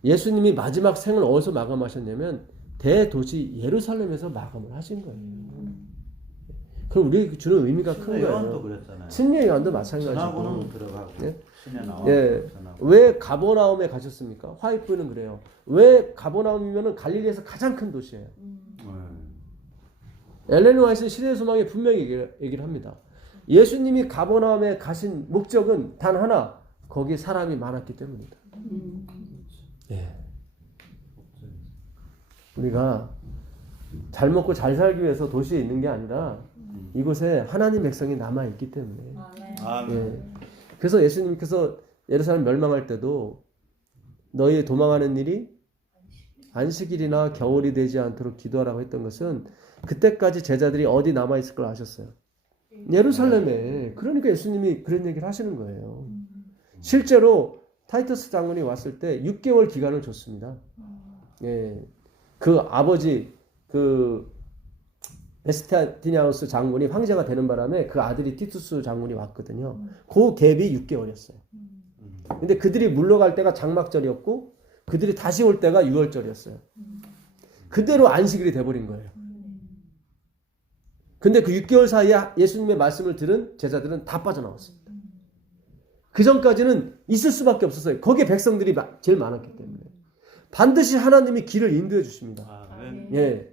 예수님이 마지막 생을 어디서 마감하셨냐면 대도시 예루살렘에서 마감을 하신 거예요. 그럼 우리에게 주는 의미가 큰 요한도 거예요. 그랬잖아요. 승리의 요한도 마찬가지고. 전하고는 들어가고 예? 신에 나와. 예. 왜 가버나움에 가셨습니까? 화이트는 그래요. 왜 가버나움이면은 갈릴리에서 가장 큰 도시예요. 엘렌 화이트는 시대의 소망에 분명히 얘기를 합니다. 예수님이 가버나움에 가신 목적은 단 하나, 거기 사람이 많았기 때문이다. 예. 우리가 잘 먹고 잘 살기 위해서 도시에 있는 게 아니라 이곳에 하나님 백성이 남아 있기 때문에. 예. 그래서 예수님께서 예루살렘 멸망할 때도 너희 도망하는 일이 안식일이나 겨울이 되지 않도록 기도하라고 했던 것은 그때까지 제자들이 어디 남아 있을 걸 아셨어요. 예루살렘에. 그러니까 예수님이 그런 얘기를 하시는 거예요. 실제로 타이터스 장군이 왔을 때 6개월 기간을 줬습니다. 예. 그 아버지 베스티니아우스 장군이 황제가 되는 바람에 그 아들이 티투스 장군이 왔거든요. 그 갭이 6개월이었어요. 근데 그들이 물러갈 때가 장막절이었고 그들이 다시 올 때가 6월절이었어요. 그대로 안식일이 돼버린 거예요. 근데 그 6개월 사이에 예수님의 말씀을 들은 제자들은 다 빠져나왔습니다. 그 전까지는 있을 수밖에 없었어요. 거기에 백성들이 제일 많았기 때문에. 반드시 하나님이 길을 인도해 주십니다. 예.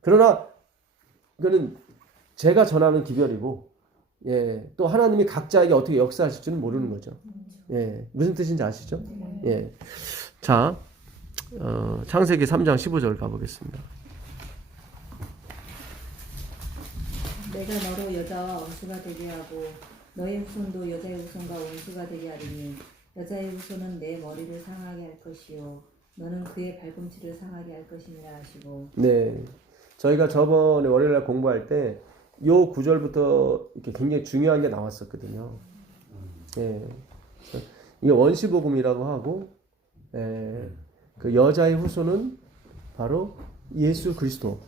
그러나 그거는 제가 전하는 기별이고, 예. 또 하나님이 각자에게 어떻게 역사하실지는 모르는 거죠. 예. 무슨 뜻인지 아시죠? 예. 자, 창세기 3장 15절 가보겠습니다. 내가 너로 여자와 원수가 되게 하고 너의 후손도 여자의 후손과 원수가 되게 하리니 여자의 후손은 내 머리를 상하게 할 것이요 너는 그의 발꿈치를 상하게 할 것이니라 하시고. 네, 저희가 저번에 월요일날 공부할 때 요 구절부터 이렇게 굉장히 중요한 게 나왔었거든요. 예, 이게 원시복음이라고 하고, 예, 그 여자의 후손은 바로 예수 그리스도.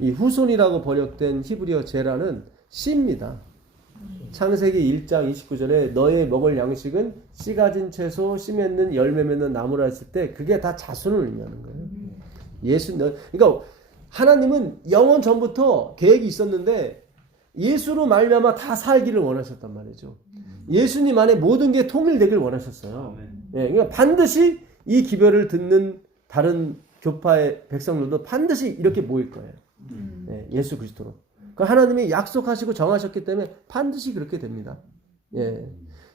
이 후손이라고 번역된 히브리어 제라는 씨입니다. 창세기 1장 29절에 너의 먹을 양식은 씨 가진 채소, 씨 맺는 열매 맺는 나무라 했을 때 그게 다 자손을 의미하는 거예요. 그러니까 하나님은 영원 전부터 계획이 있었는데 예수로 말미암아 다 살기를 원하셨단 말이죠. 예수님 안에 모든 게 통일되길 원하셨어요. 예, 그러니까 반드시 이 기별을 듣는 다른 교파의 백성들도 반드시 이렇게 모일 거예요. 예, 예수 그리스도로. 그 하나님이 약속하시고 정하셨기 때문에 반드시 그렇게 됩니다. 예.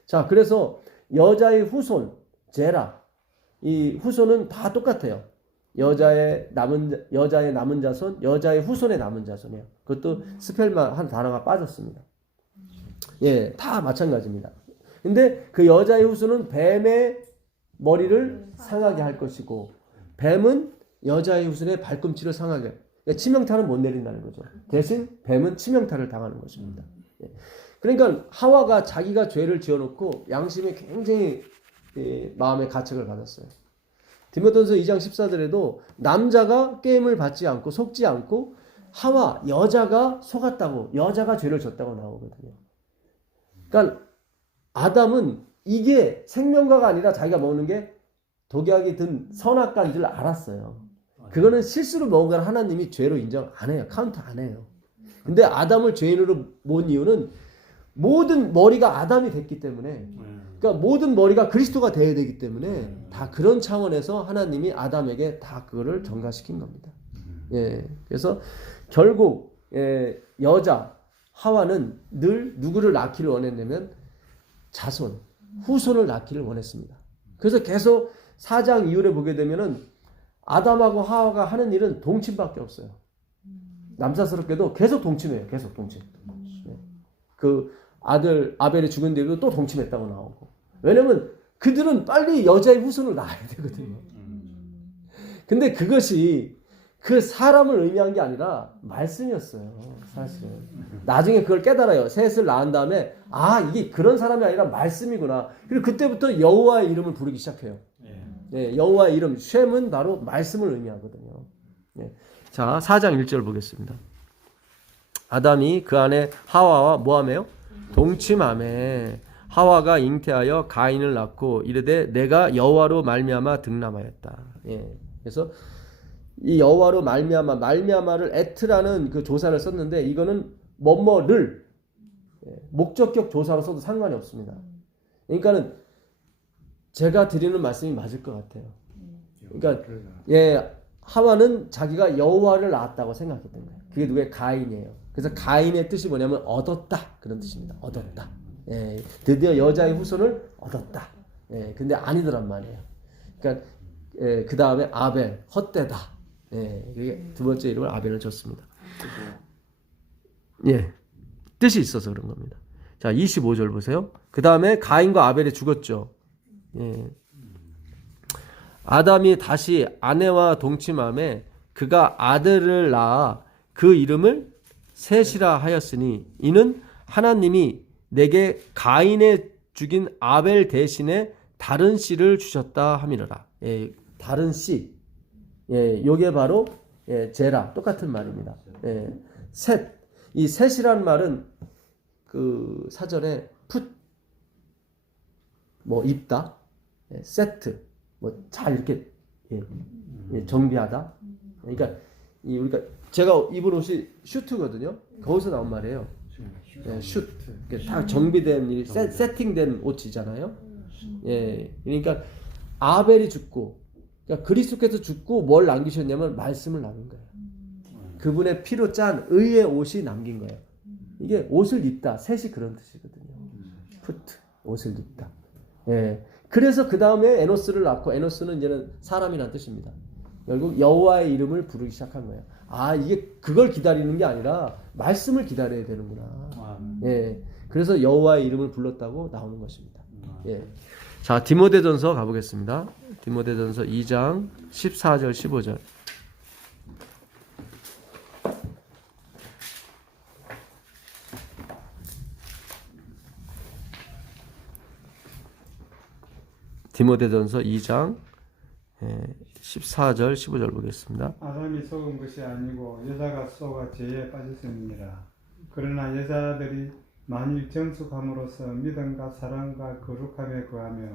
자, 그래서 여자의 후손, 제라. 이 후손은 다 똑같아요. 여자의 남은 자손, 여자의 후손의 남은 자손이에요. 그것도 스펠만 한 단어가 빠졌습니다. 예, 다 마찬가지입니다. 근데 그 여자의 후손은 뱀의 머리를 상하게 할 것이고, 뱀은 여자의 후손의 발꿈치를 상하게. 그러니까 치명타는 못 내린다는 거죠. 대신 뱀은 치명타를 당하는 것입니다. 예. 그러니까 하와가 자기가 죄를 지어놓고 양심이 굉장히 마음의 가책을 받았어요. 디모데전서 2장 14절에도 남자가 게임을 받지 않고 속지 않고 하와 여자가 속았다고, 여자가 죄를 졌다고 나오거든요. 그러니까 아담은 이게 생명과가 아니라 자기가 먹는 게 독약이 든 선악과인 줄 알았어요. 그거는 실수로 먹은 걸 하나님이 죄로 인정 안 해요. 카운트 안 해요. 근데 아담을 죄인으로 모은 이유는 모든 머리가 아담이 됐기 때문에, 그러니까 모든 머리가 그리스도가 되어야 되기 때문에 다 그런 차원에서 하나님이 아담에게 다 그거를 전가시킨 겁니다. 예, 그래서 결국 여자 하와는 늘 누구를 낳기를 원했냐면 자손, 후손을 낳기를 원했습니다. 그래서 계속 4장 이후에 보게 되면은 아담하고 하와가 하는 일은 동침밖에 없어요. 남사스럽게도 계속 동침해요. 계속 동침. 예. 그 아들 아벨이 죽은 뒤에도 또 동침했다고 나오고. 왜냐면 그들은 빨리 여자의 후손을 낳아야 되거든요. 근데 그것이 그 사람을 의미한 게 아니라 말씀이었어요. 사실은. 나중에 그걸 깨달아요. 셋을 낳은 다음에 아 이게 그런 사람이 아니라 말씀이구나. 그리고 그때부터 여호와의 이름을 부르기 시작해요. 예, 여호와의 이름 쉔은 바로 말씀을 의미하거든요. 예. 자 4장 1절 보겠습니다. 아담이 그 안에 하와와 뭐하매요? 동침하매 하와가 잉태하여 가인을 낳고 이르되 내가 여호와로 말미암아 득남하였다. 예. 그래서 이 여호와로 말미암아를 에트라는 그 조사를 썼는데 이거는 뭐뭐를 목적격 조사로 써도 상관이 없습니다. 그러니까는 제가 드리는 말씀이 맞을 것 같아요. 그러니까 예 하와는 자기가 여호와를 낳았다고 생각했던 거예요. 그게 누구의 가인이에요. 그래서 가인의 뜻이 뭐냐면 얻었다 그런 뜻입니다. 얻었다. 예, 드디어 여자의 후손을 얻었다. 예, 근데 아니더란 말이에요. 그러니까 예, 그 다음에 아벨 헛되다. 예, 이게 두 번째 이름을 아벨을 줬습니다. 예, 뜻이 있어서 그런 겁니다. 자, 25절 보세요. 그 다음에 가인과 아벨이 죽었죠. 예. 아담이 다시 아내와 동침함에 그가 아들을 낳아 그 이름을 셋이라 하였으니 이는 하나님이 내게 가인의 죽인 아벨 대신에 다른 씨를 주셨다 함이로라. 예, 다른 씨. 예, 요게 바로 예, 제라 똑같은 말입니다. 예, 셋. 이 셋이란 말은 그 사전에 뭐 입다, 예, 세트, 뭐 잘 이렇게 예, 예, 정비하다. 그러니까 이 우리가 제가 입은 옷이 슈트거든요. 거기서 나온 말이에요. 예, 슈트. 다 정비된 일, 세팅된 옷이잖아요. 예, 그러니까 아벨이 죽고, 그러니까 그리스도께서 죽고 뭘 남기셨냐면 말씀을 남긴 거예요. 그분의 피로 짠 의의 옷이 남긴 거예요. 이게 옷을 입다, 셋이 그런 뜻이거든요. 푸트, 옷을 입다. 예, 그래서 그 다음에 에노스를 낳고 에노스는 이제는 사람이란 뜻입니다. 결국 여호와의 이름을 부르기 시작한 거예요. 아 이게 그걸 기다리는 게 아니라 말씀을 기다려야 되는구나. 예, 그래서 여호와의 이름을 불렀다고 나오는 것입니다. 예, 자 디모데전서 가보겠습니다. 디모데전서 2장 14절 15절. 디모데전서 2장 14절 15절 보겠습니다. 아담이 속은 것이 아니고 여자가 속아 죄에 빠졌습니다. 그러나 여자들이 만일 정숙함으로써 믿음과 사랑과 거룩함에 거하며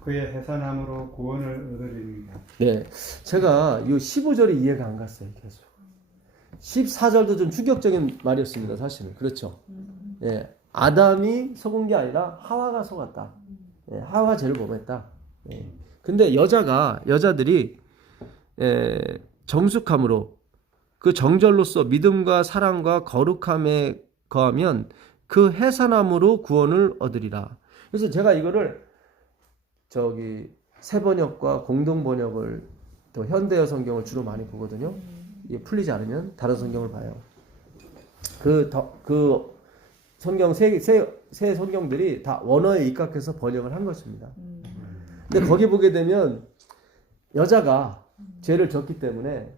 그의 해산함으로 구원을 얻으리니라. 네, 제가 이 15절이 이해가 안 갔어요. 계속 14절도 좀 충격적인 말이었습니다. 사실은 그렇죠. 예, 아담이 속은 게 아니라 하와가 속았다. 예, 하와가 죄를 범했다. 예. 근데 여자들이 정숙함으로 그 정절로서 믿음과 사랑과 거룩함에 거하면 그 해산함으로 구원을 얻으리라. 그래서 제가 이거를 저기 새번역과 공동번역을 또 현대어 성경을 주로 많이 보거든요. 이게 풀리지 않으면 다른 성경을 봐요. 그 성경 세 성경들이 다 원어에 입각해서 번역을 한 것입니다. 근데 거기 보게 되면 여자가 죄를 졌기 때문에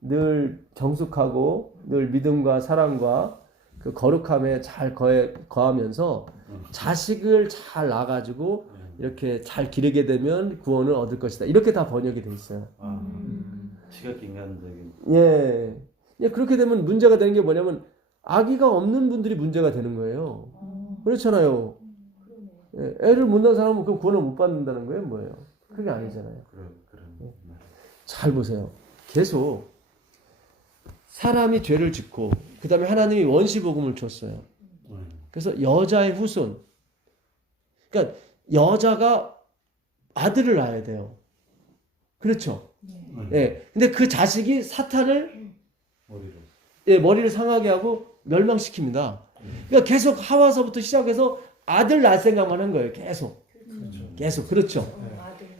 늘 정숙하고 늘 믿음과 사랑과 그 거룩함에 잘 거하면서 자식을 잘 낳아가지고 이렇게 잘 기르게 되면 구원을 얻을 것이다. 이렇게 다 번역이 돼 있어요. 지극인간적인. 예. 그렇게 되면 문제가 되는 게 뭐냐면 아기가 없는 분들이 문제가 되는 거예요. 그렇잖아요. 예. 애를 못 낳은 사람은 그럼 구원을 못 받는다는 거예요? 뭐예요? 그게 아니잖아요. 잘 보세요. 계속 사람이 죄를 짓고 그 다음에 하나님이 원시복음을 줬어요. 그래서 여자의 후손, 그러니까 여자가 아들을 낳아야 돼요. 그렇죠? 예. 근데 그 자식이 사탄을 머리를 상하게 하고 멸망시킵니다. 그러니까 계속 하와서부터 시작해서 아들 낳을 생각만 한 거예요. 계속. 그렇죠.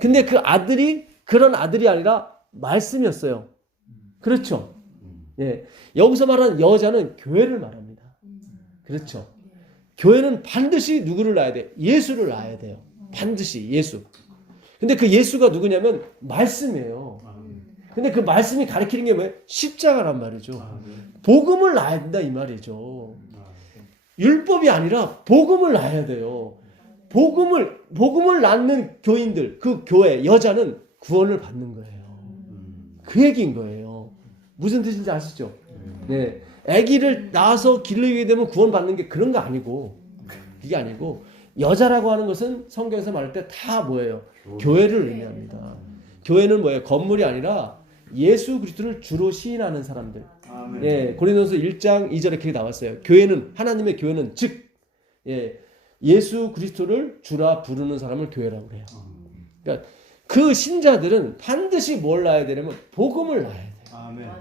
근데 그 아들이 그런 아들이 아니라 말씀이었어요. 그렇죠. 예. 여기서 말하는 여자는 교회를 말합니다. 그렇죠. 교회는 반드시 누구를 낳아야 돼? 예수를 낳아야 돼요. 반드시 예수. 근데 그 예수가 누구냐면 말씀이에요. 근데 그 말씀이 가리키는 게 뭐예요? 십자가란 말이죠. 복음을 낳아야 된다 이 말이죠. 율법이 아니라 복음을 낳아야 돼요. 복음을 낳는 교인들, 그 교회 여자는 구원을 받는 거예요. 그 얘기인 거예요. 무슨 뜻인지 아시죠? 네, 아기를 낳아서 기르게 되면 구원받는 게 그런 거 아니고, 그게 아니고 여자라고 하는 것은 성경에서 말할 때 다 뭐예요? 교회를 의미합니다. 교회는 뭐예요? 건물이 아니라 예수 그리스도를 주로 시인하는 사람들. 예, 고린도서 1장 2절에 그렇게 나왔어요. 교회는 하나님의 교회는 즉 예수 그리스도를 주라 부르는 사람을 교회라고 그래요. 그러니까 그 신자들은 반드시 뭘 낳아야 되냐면 복음을 낳아야 돼요.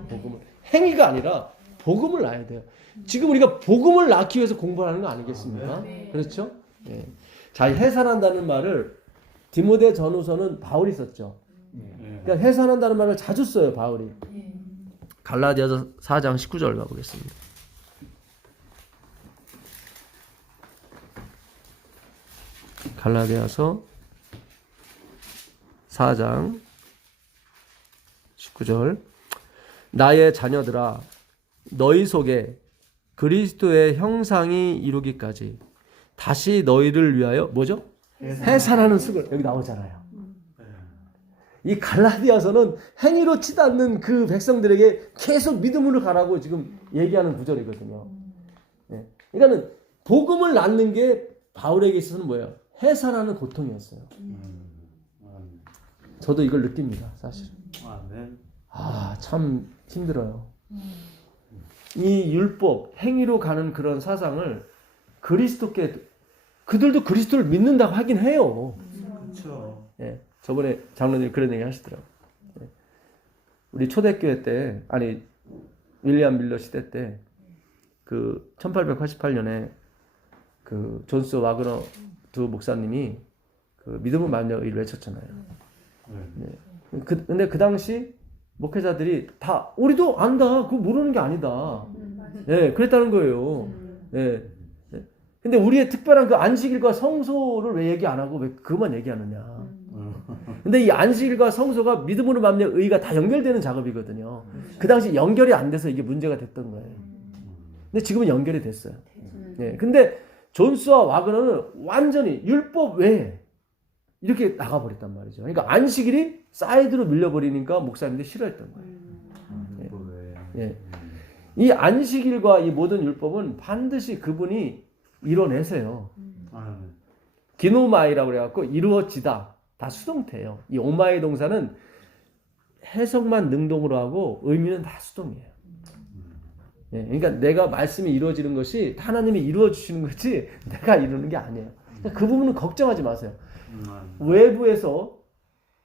복음을. 행위가 아니라 복음을 낳아야 돼요. 지금 우리가 복음을 낳기 위해서 공부하는 거 아니겠습니까? 그렇죠? 예. 자, 해산한다는 말을 디모데 전후서는 바울이 썼죠. 그러니까 해산한다는 말을 자주 써요, 바울이. 갈라디아서 4장 19절 가보겠습니다. 갈라디아서 4장 19절. 나의 자녀들아, 너희 속에 그리스도의 형상이 이루기까지 다시 너희를 위하여 뭐죠? 해산하는 습을. 여기 나오잖아요. 이 갈라디아서는 행위로 치닫는 그 백성들에게 계속 믿음으로 가라고 지금 얘기하는 구절이거든요. 그러니까는 복음을 낳는 게 바울에게 있어서는 뭐예요? 해산하는 고통이었어요. 저도 이걸 느낍니다, 사실. 참 힘들어요. 이 율법, 행위로 가는 그런 사상을 그리스도께, 그들도 그리스도를 믿는다고 하긴 해요. 그렇죠. 예, 저번에 장로님 그런 얘기 하시더라고요. 예. 우리 초대교회 때, 아니, 윌리엄 밀러 시대 때, 그 1888년에 그 존스 와그너 두 목사님이 그 믿음의 만력을 외쳤잖아요. 근데 그 당시 목회자들이 다 우리도 안다. 그거 모르는 게 아니다. 예, 그랬다는 거예요. 예. 근데 우리의 특별한 그 안식일과 성소를 왜 얘기 안 하고 왜 그것만 얘기하느냐. 근데 이 안식일과 성소가 믿음으로 맘의 의가 다 연결되는 작업이거든요. 그 당시 연결이 안 돼서 이게 문제가 됐던 거예요. 근데 지금은 연결이 됐어요. 예. 근데 존스와 와그너는 완전히 율법 외에 이렇게 나가버렸단 말이죠. 그러니까 안식일이 사이드로 밀려버리니까 목사님들이 싫어했던 거예요. 예. 이 안식일과 이 모든 율법은 반드시 그분이 이뤄내세요. 기노마이라고 그래갖고 이루어지다. 다 수동태예요. 이 오마이 동사는 해석만 능동으로 하고 의미는 다 수동이에요. 예. 그러니까 내가 말씀이 이루어지는 것이 하나님이 이루어주시는 거지 내가 이루는 게 아니에요. 그러니까 그 부분은 걱정하지 마세요. 외부에서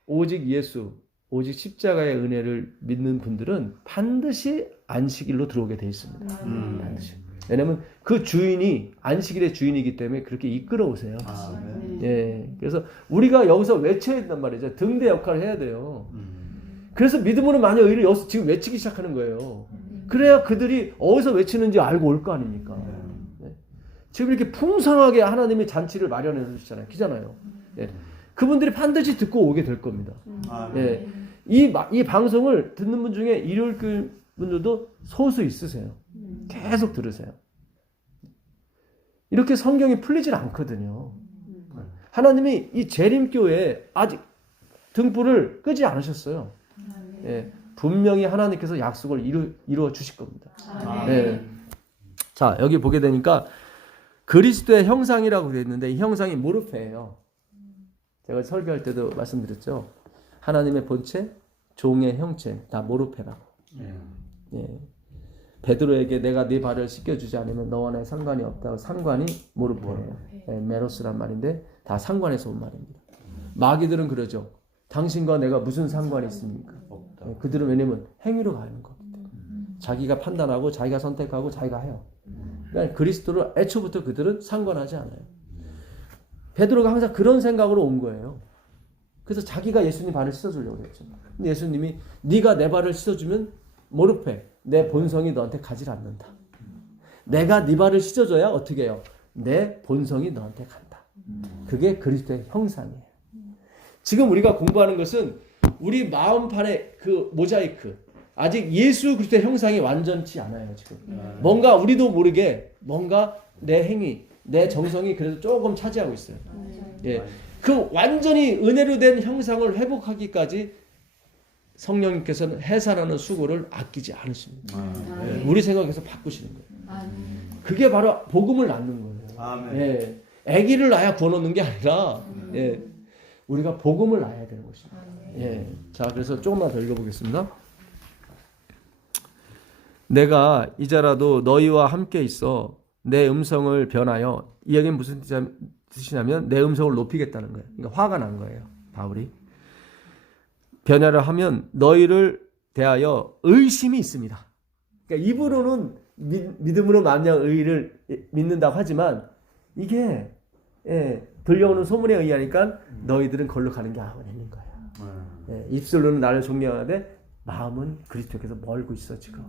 오직 예수, 오직 십자가의 은혜를 믿는 분들은 반드시 안식일로 들어오게 돼 있습니다. 반드시. 왜냐면 그 주인이 안식일의 주인이기 때문에 그렇게 이끌어오세요. 아멘. 예. 그래서 우리가 여기서 외쳐야 된단 말이죠. 등대 역할을 해야 돼요. 그래서 믿음으로 만약 의를 여기서 지금 외치기 시작하는 거예요. 그래야 그들이 어디서 외치는지 알고 올 거 아닙니까? 예. 지금 이렇게 풍성하게 하나님이 잔치를 마련해 주시잖아요. 기잖아요. 예. 그분들이 반드시 듣고 오게 될 겁니다. 아멘. 예. 이 방송을 듣는 분 중에 일요일 분들도 소수 있으세요. 계속 들으세요. 이렇게 성경이 풀리질 않거든요. 하나님이 이 재림교에 아직 등불을 끄지 않으셨어요. 예. 분명히 하나님께서 약속을 이루어 주실 겁니다. 네. 자, 여기 보게 되니까 그리스도의 형상이라고 되어 있는데 이 형상이 모르페예요. 제가 설교할 때도 말씀드렸죠. 하나님의 본체, 종의 형체 다 모르페라고. 예. 베드로에게 내가 네 발을 씻겨주지 않으면 너와 나의 상관이 없다고. 상관이 모르페예요. 예, 메로스란 말인데 다 상관에서 온 말입니다. 마귀들은 그러죠. 당신과 내가 무슨 상관이 있습니까? 예, 그들은 왜냐면 행위로 가는 겁니다. 자기가 판단하고 자기가 선택하고 자기가 해요. 그러니까 그리스도를 애초부터 그들은 상관하지 않아요. 베드로가 항상 그런 생각으로 온 거예요. 그래서 자기가 예수님 발을 씻어주려고 했죠. 근데 예수님이 네가 내 발을 씻어주면 모르페, 내 본성이 너한테 가지 않는다. 내가 네 발을 씻어줘야 어떻게 해요? 내 본성이 너한테 간다. 그게 그리스도의 형상이에요. 지금 우리가 공부하는 것은 우리 마음판의 그 모자이크, 아직 예수 그리스도의 형상이 완전치 않아요. 지금 뭔가 우리도 모르게 뭔가 내 행위, 내 정성이 그래도 조금 차지하고 있어요. 예, 그 완전히 은혜로 된 형상을 회복하기까지 성령님께서는 해산하는 수고를 아끼지 않으십니다. 예, 우리 생각에서 바꾸시는 거예요. 그게 바로 복음을 낳는 거예요. 아멘. 예, 아기를 낳아야 구원하는 게 아니라 예, 우리가 복음을 낳아야 되는 것입니다. 예, 자, 그래서 조금만 더 읽어보겠습니다. 내가 이제라도 너희와 함께 있어 내 음성을 변하여, 이 얘기는 무슨 뜻이냐면 내 음성을 높이겠다는 거예요. 그러니까 화가 난 거예요. 바울이. 변화를 하면 너희를 대하여 의심이 있습니다. 그러니까 입으로는 믿음으로 만약 의를 믿는다고 하지만 이게 들려오는 소문에 의하니까 너희들은 걸로 가는 게 아니는 거예요. 입술로는 나를 존경하되 마음은 그리스도께서 멀고 있어 지금.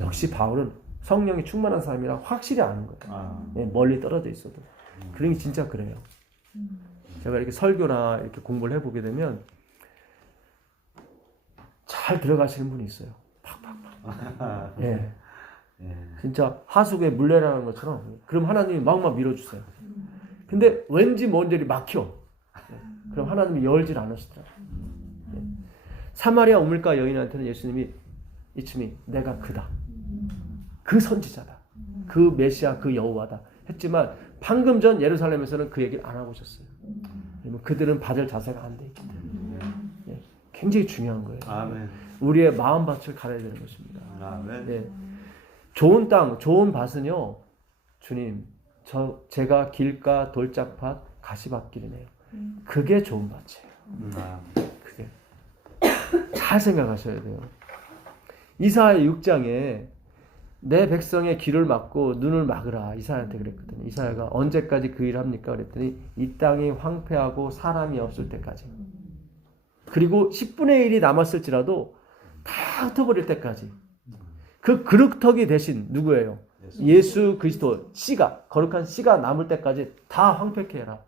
역시 바울은 성령이 충만한 사람이라 확실히 아는 거예요. 멀리 떨어져 있어도. 그러니 진짜 그래요. 제가 이렇게 설교나 이렇게 공부를 해보게 되면 잘 들어가시는 분이 있어요. 팍팍팍. 예. 진짜 하수구에 물레라는 것처럼. 그럼 하나님이 막막 밀어주세요. 근데 왠지 뭔지 막혀. 그럼 하나님이 열질 않으시더라고요. 사마리아 우물가 여인한테는 예수님이 이쯤이 내가 그다. 그 선지자다. 그 메시아, 그 여호와다. 했지만 방금 전 예루살렘에서는 그 얘기를 안 하고 오셨어요. 왜냐면 그들은 받을 자세가 안 돼 있기 때문에. 굉장히 중요한 거예요. 아멘. 우리의 마음밭을 갈아야 되는 것입니다. 아멘. 예. 좋은 땅, 좋은 밭은요, 주님, 제가 길가 돌짝밭 가시밭길이네요. 그게 좋은 밭이에요. 그게 잘 생각하셔야 돼요. 이사야 6장에 내 백성의 길을 막고 눈을 막으라 이사야한테 그랬거든요. 이사야가 언제까지 그 일을 합니까? 그랬더니 이 땅이 황폐하고 사람이 없을 때까지. 그리고 10분의 1이 남았을지라도 다 흩어버릴 때까지. 그 그릇터기 대신 누구예요? 예수 그리스도 씨가, 거룩한 씨가 남을 때까지 다 황폐케 해라.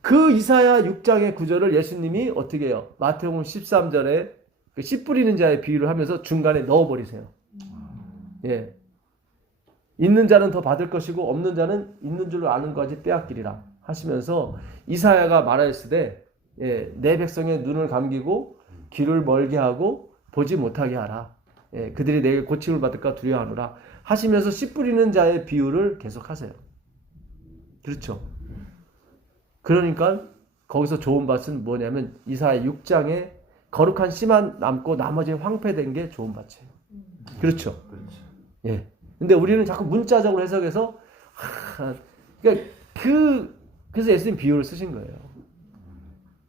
그 이사야 6장의 구절을 예수님이 어떻게 해요? 마태복음 13절에 그 씨 뿌리는 자의 비유를 하면서 중간에 넣어버리세요. 예. 있는 자는 더 받을 것이고 없는 자는 있는 줄로 아는 것까지 빼앗기리라 하시면서 이사야가 말하였으되 내 백성의 눈을 감기고 귀를 멀게 하고 보지 못하게 하라. 그들이 내게 고침을 받을까 두려워하노라 하시면서 씨 뿌리는 자의 비유를 계속하세요. 그렇죠. 그러니까 거기서 좋은 밭은 뭐냐면 이사야 6장에 거룩한 씨만 남고 나머지 황폐된 게 좋은 밭이에요. 그렇죠. 예. 근데 우리는 자꾸 문자적으로 해석해서 그러니까 그래서 예수님 비유를 쓰신 거예요.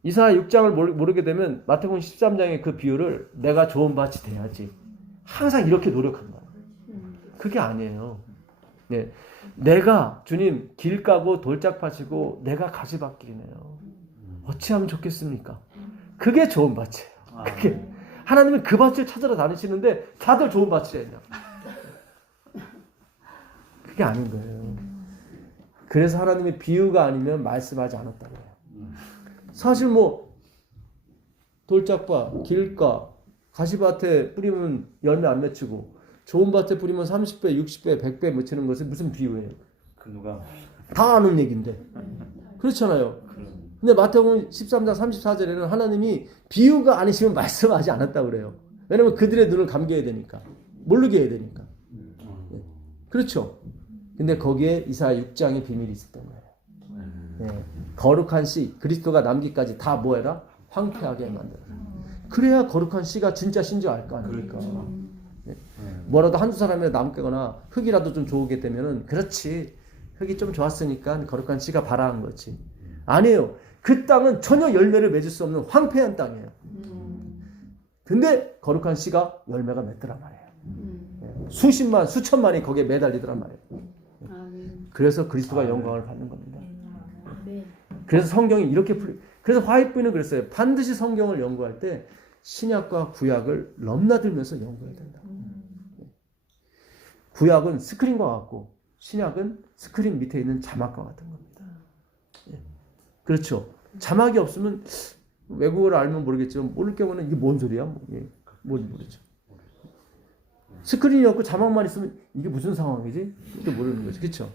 이사야 6장을 모르게 되면 마태복음 13장의 그 비유를 내가 좋은 밭이 돼야지. 항상 이렇게 노력한다. 그게 아니에요. 네. 내가 주님 길 까고 돌짝 파시고 내가 가시밭길이네요. 어찌하면 좋겠습니까? 그게 좋은 밭이에요. 그게 하나님은 그 밭을 찾으러 다니시는데 다들 좋은 밭이래요. 그게 아닌 거예요. 그래서 하나님의 비유가 아니면 말씀하지 않았다고 해요. 사실 뭐 돌짝밭, 길가, 가시밭에 뿌리면 열매 안 맺히고 좋은 밭에 뿌리면 30배, 60배, 100배 맺히는 것은 무슨 비유예요? 그 누가 다 아는 얘기인데. 그렇잖아요. 근데 마태복음 13장 34절에는 하나님이 비유가 아니시면 말씀하지 않았다고 그래요. 왜냐면 그들의 눈을 감겨야 되니까. 모르게 해야 되니까. 네. 그렇죠. 근데 거기에 이사야 6장의 비밀이 있었던 거예요. 네. 거룩한 씨, 그리스도가 남기까지 다 뭐해라? 황폐하게 만들어라. 그래야 거룩한 씨가 진짜 신지 알 거 아닙니까? 네. 뭐라도 한두 사람이라도 남거나 흙이라도 좀 좋게 되면은 그렇지. 흙이 좀 좋았으니까 거룩한 씨가 발아한 거지. 아니에요. 그 땅은 전혀 열매를 맺을 수 없는 황폐한 땅이에요. 근데 거룩한 씨가 열매가 맺더란 말이에요. 수십만, 수천만이 거기에 매달리더란 말이에요. 그래서 그리스도가 영광을 받는 겁니다. 그래서 성경이 이렇게 그래서 화이트는 그랬어요. 반드시 성경을 연구할 때 신약과 구약을 넘나들면서 연구해야 된다. 구약은 스크린과 같고 신약은 스크린 밑에 있는 자막과 같은 겁니다. 그렇죠. 자막이 없으면 외국어를 알면 모르겠지만 모를 경우는 이게 뭔 소리야? 뭔지 모르죠. 스크린이 없고 자막만 있으면 이게 무슨 상황이지? 이게 모르는 거죠. 그렇죠.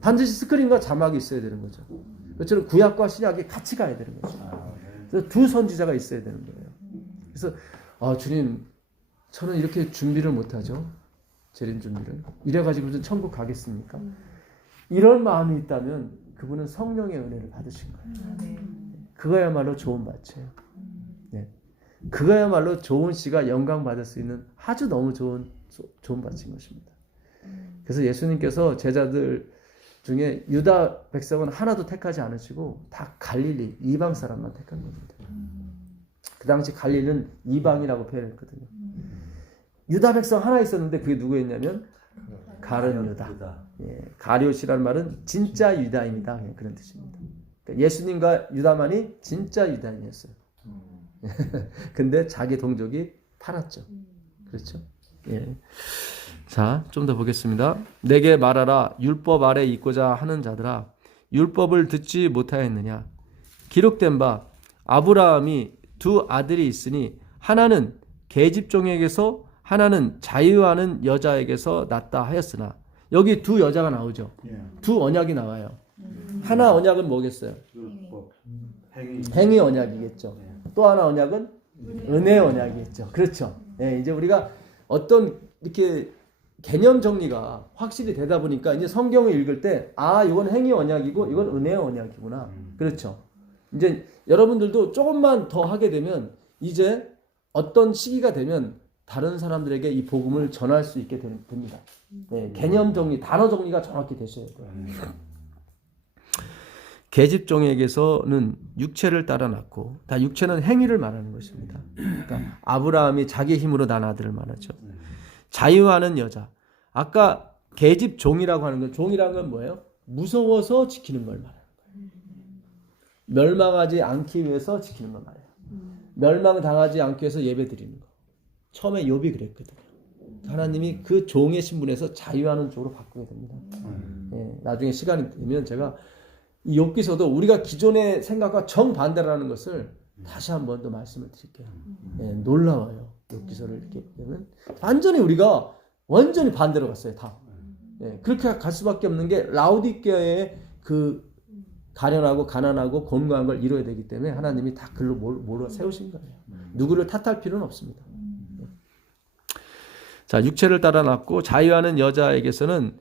반드시 스크린과 자막이 있어야 되는 거죠. 그렇죠. 구약과 신약이 같이 가야 되는 거죠. 그래서 두 선지자가 있어야 되는 거예요. 그래서 주님 저는 이렇게 준비를 못하죠. 재림 준비를. 이래가지고 무슨 천국 가겠습니까? 이런 마음이 있다면 그분은 성령의 은혜를 받으신 거예요. 그거야말로 좋은 밭이에요. 네. 그거야말로 좋은 씨가 영광 받을 수 있는 아주 너무 좋은 밭인 것입니다. 그래서 예수님께서 제자들 중에 유다 백성은 하나도 택하지 않으시고 다 갈릴리 이방 사람만 택한 겁니다. 그 당시 갈릴리는 이방이라고 표현했거든요. 유다 백성 하나 있었는데 그게 누구였냐면 가룟 유다. 예, 가룟이라는 말은 진짜 유다인이다 그런 뜻입니다. 그러니까 예수님과 유다만이 진짜 유다인이었어요. 근데 자기 동족이 팔았죠. 그렇죠? 예. 자, 좀 더 보겠습니다. 내게 말하라. 율법 아래 있고자 하는 자들아, 율법을 듣지 못하였느냐? 기록된 바 아브라함이 두 아들이 있으니 하나는 계집종에게서 하나는 자유하는 여자에게서 낳다 하였으나 여기 두 여자가 나오죠. 두 언약이 나와요. 하나 언약은 뭐겠어요? 행위 언약이겠죠. 또 하나 언약은 은혜 언약이겠죠. 그렇죠. 예, 이제 우리가 어떤 이렇게 개념 정리가 확실히 되다 보니까 이제 성경을 읽을 때 이건 행위 언약이고 이건 은혜 언약이구나. 그렇죠. 이제 여러분들도 조금만 더 하게 되면 이제 어떤 시기가 되면 다른 사람들에게 이 복음을 전할 수 있게 됩니다. 네, 개념 정리, 단어 정리가 정확히 되셔야 돼요. 계집종에게서는 육체를 따라 낳고, 다 육체는 행위를 말하는 것입니다. 그러니까 아브라함이 자기 힘으로 난 아들을 말하죠. 자유하는 여자. 아까 계집종이라고 하는 건, 종이라는 건 뭐예요? 무서워서 지키는 걸 말하는 거예요. 멸망하지 않기 위해서 지키는 걸 말해요. 멸망당하지 않기 위해서 예배 드리는 거. 처음에 욥이 그랬거든요. 하나님이 그 종의 신분에서 자유하는 종으로 바꾸게 됩니다. 예, 나중에 시간이 되면 제가 이 욥기서도 우리가 기존의 생각과 정반대라는 것을 다시 한 번 더 말씀을 드릴게요. 예, 놀라워요. 욥기서를 이렇게 보면 완전히 우리가 완전히 반대로 갔어요. 다. 예, 그렇게 갈 수밖에 없는 게 라오디게아의 그 가련하고 가난하고 곤고한 걸 이루어야 되기 때문에 하나님이 다 글로 몰아 세우신 거예요. 누구를 탓할 필요는 없습니다. 자, 육체를 따라 낳고 자유하는 여자에게서는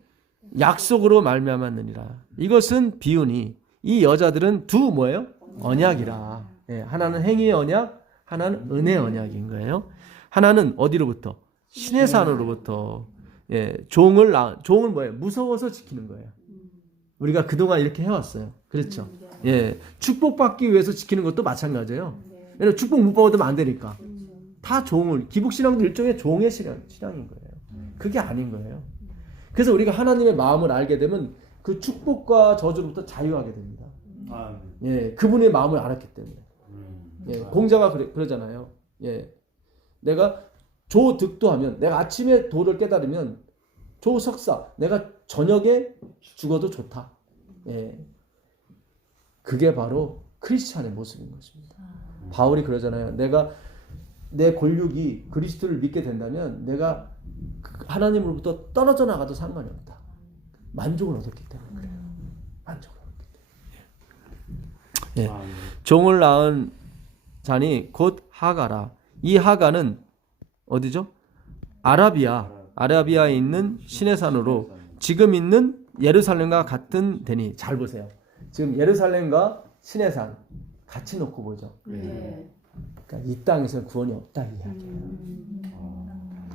약속으로 말미암았느니라. 이것은 비유니 이 여자들은 두 뭐예요? 언약이라. 예, 하나는 행위의 언약, 하나는 은혜의 언약인 거예요. 하나는 어디로부터? 신의 산으로부터. 예, 종을 뭐예요? 무서워서 지키는 거예요. 우리가 그동안 이렇게 해왔어요. 그렇죠? 예, 축복받기 위해서 지키는 것도 마찬가지예요. 왜냐면 축복 못 받으면 안 되니까. 다 종을, 기복신앙도 일종의 종의 신앙인 거예요. 그게 아닌 거예요. 그래서 우리가 하나님의 마음을 알게 되면 그 축복과 저주로부터 자유하게 됩니다. 아멘. 예, 그분의 마음을 알았기 때문에. 예, 공자가 그러잖아요. 예, 내가 조득도하면, 내가 아침에 도를 깨달으면 조석사, 내가 저녁에 죽어도 좋다. 예, 그게 바로 크리스찬의 모습인 것입니다. 바울이 그러잖아요. 내가 내 권력이 그리스도를 믿게 된다면 내가 하나님으로부터 떨어져 나가도 상관이 없다. 만족을 얻었기 때문에 그래요. 만족을 얻었기 때문에. 예. 종을 낳은 자니 곧 하가라. 이 하가는 어디죠? 아라비아에 있는 시내산으로 지금 있는 예루살렘과 같은 데니. 잘 보세요. 지금 예루살렘과 시내산 같이 놓고 보죠. 네. 그러니까 이 땅에서 구원이 없다 이 이야기예요.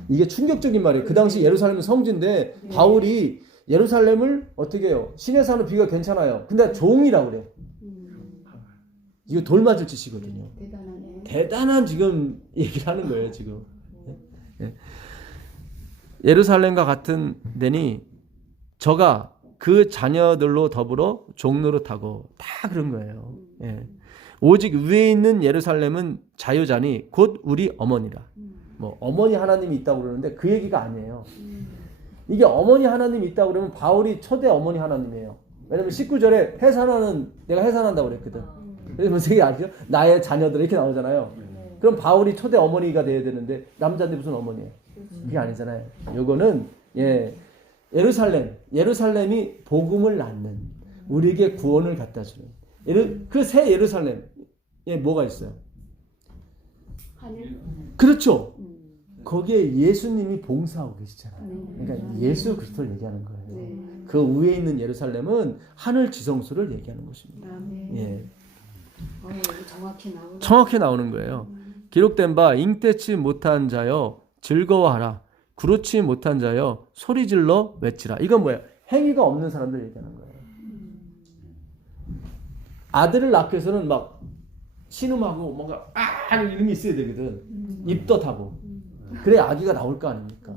이게 충격적인 말이에요. 그 당시 예루살렘은 성지인데 바울이 예루살렘을 어떻게 해요? 시내산은 비가 괜찮아요. 근데 종이라고 그래. 이거 돌 맞을 짓이거든요. 대단하네. 대단한 지금 얘기를 하는 거예요 지금. 예. 예루살렘과 같은 데니 저가 그 자녀들로 더불어 종노릇하고 다 그런 거예요. 예. 오직 위에 있는 예루살렘은 자유자니 곧 우리 어머니라. 뭐 어머니 하나님이 있다고 그러는데 그 얘기가 아니에요. 이게 어머니 하나님이 있다고 그러면 바울이 초대 어머니 하나님이에요. 왜냐면 19절에 해산하는, 내가 해산한다고 그랬거든. 그래서 무슨 얘기 아시죠? 나의 자녀들 이렇게 나오잖아요. 그럼 바울이 초대 어머니가 돼야 되는데 남자인데 무슨 어머니예요? 그게 아니잖아요. 요거는 예, 예루살렘이 복음을 낳는, 우리에게 구원을 갖다 주는 그 새 예루살렘에 뭐가 있어요? 하늘. 그렇죠. 거기에 예수님이 봉사하고 계시잖아요. 그러니까 예수 그리스도를 얘기하는 거예요. 그 위에 있는 예루살렘은 하늘 지성소를 얘기하는 것입니다. 예. 정확히 나오는 거예요. 기록된 바 잉태치 못한 자여 즐거워하라. 그렇지 못한 자여 소리질러 외치라. 이건 뭐예요? 행위가 없는 사람들 얘기하는 거예요. 아들을 낳기 위해서는 막 신음하고 뭔가 하는 이름이 있어야 되거든. 입덧하고. 그래야 아기가 나올 거 아닙니까?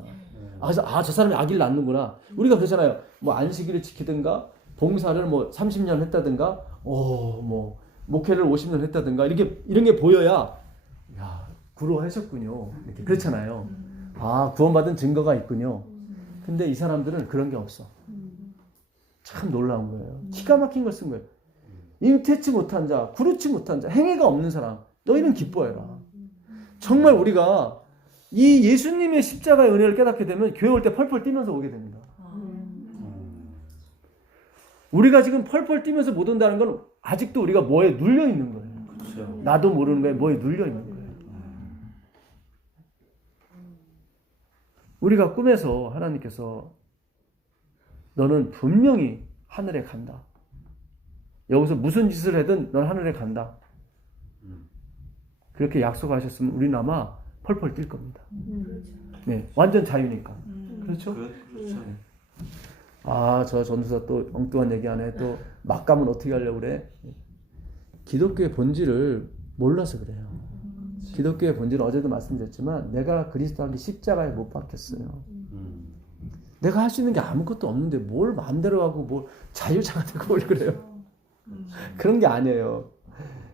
그래서 저 사람이 아기를 낳는구나. 우리가 그러잖아요. 뭐 안식일을 지키든가 봉사를 뭐 30년 했다든가 뭐 목회를 50년 했다든가 이런 게 보여야 야, 구로하셨군요. 이렇게 그렇잖아요. 구원받은 증거가 있군요. 근데 이 사람들은 그런 게 없어. 참 놀라운 거예요. 기가 막힌 걸 쓴 거예요. 잉태치 못한 자, 구르치 못한 자, 행위가 없는 사람, 너희는 기뻐해라. 정말 우리가 이 예수님의 십자가의 은혜를 깨닫게 되면 교회 올 때 펄펄 뛰면서 오게 됩니다. 우리가 지금 펄펄 뛰면서 못 온다는 건 아직도 우리가 뭐에 눌려 있는 거예요. 그렇죠. 나도 모르는 거에 뭐에 눌려 있는 거예요. 우리가 꿈에서 하나님께서 너는 분명히 하늘에 간다. 여기서 무슨 짓을 하든 넌 하늘에 간다. 그렇게 약속하셨으면 우리는 아마 펄펄 뛸 겁니다. 네, 완전 자유니까. 그렇죠? 그렇죠. 저 전도사 또 엉뚱한 얘기 안 해. 또 막가면 어떻게 하려고 그래? 기독교의 본질을 몰라서 그래요. 기독교의 본질은 어제도 말씀드렸지만 내가 그리스도 안에 십자가에 못 박혔어요. 내가 할 수 있는 게 아무것도 없는데 뭘 마음대로 하고 뭘 자유자가 되고 그래요. 그런 게 아니에요.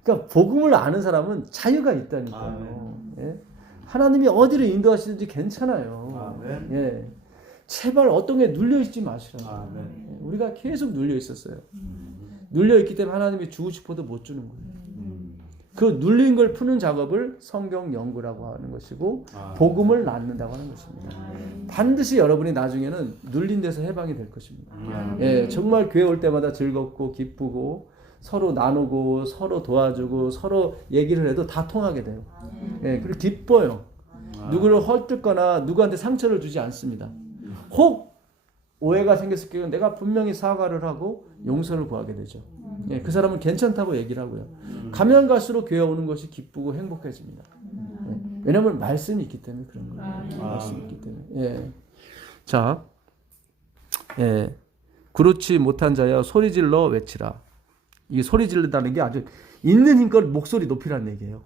그러니까 복음을 아는 사람은 자유가 있다니까요. 예? 하나님이 어디를 인도하시든지 괜찮아요. 예. 제발 어떤 게 눌려 있지 마시라고. 예. 우리가 계속 눌려 있었어요. 눌려 있기 때문에 하나님이 주고 싶어도 못 주는 거예요. 그 눌린 걸 푸는 작업을 성경 연구라고 하는 것이고 복음을 낳는다고 하는 것입니다. 반드시 여러분이 나중에는 눌린 데서 해방이 될 것입니다. 예, 정말 교회 올 때마다 즐겁고 기쁘고 서로 나누고 서로 도와주고 서로 얘기를 해도 다 통하게 돼요. 예, 그리고 기뻐요. 누구를 헐뜯거나 누구한테 상처를 주지 않습니다. 혹 오해가 생겼을 경우 내가 분명히 사과를 하고 용서를 구하게 되죠. 예, 그 사람은 괜찮다고 얘기를 하고요. 가면 갈수록 교회 오는 것이 기쁘고 행복해집니다. 예, 왜냐하면 말씀이 있기 때문에 그런 거예요. 말씀이 있기 때문에. 예. 자, 예, 그렇지 못한 자여 소리질러 외치라. 이게 소리질른다는 게 아주 있는 힘껏 목소리 높이라는 얘기예요.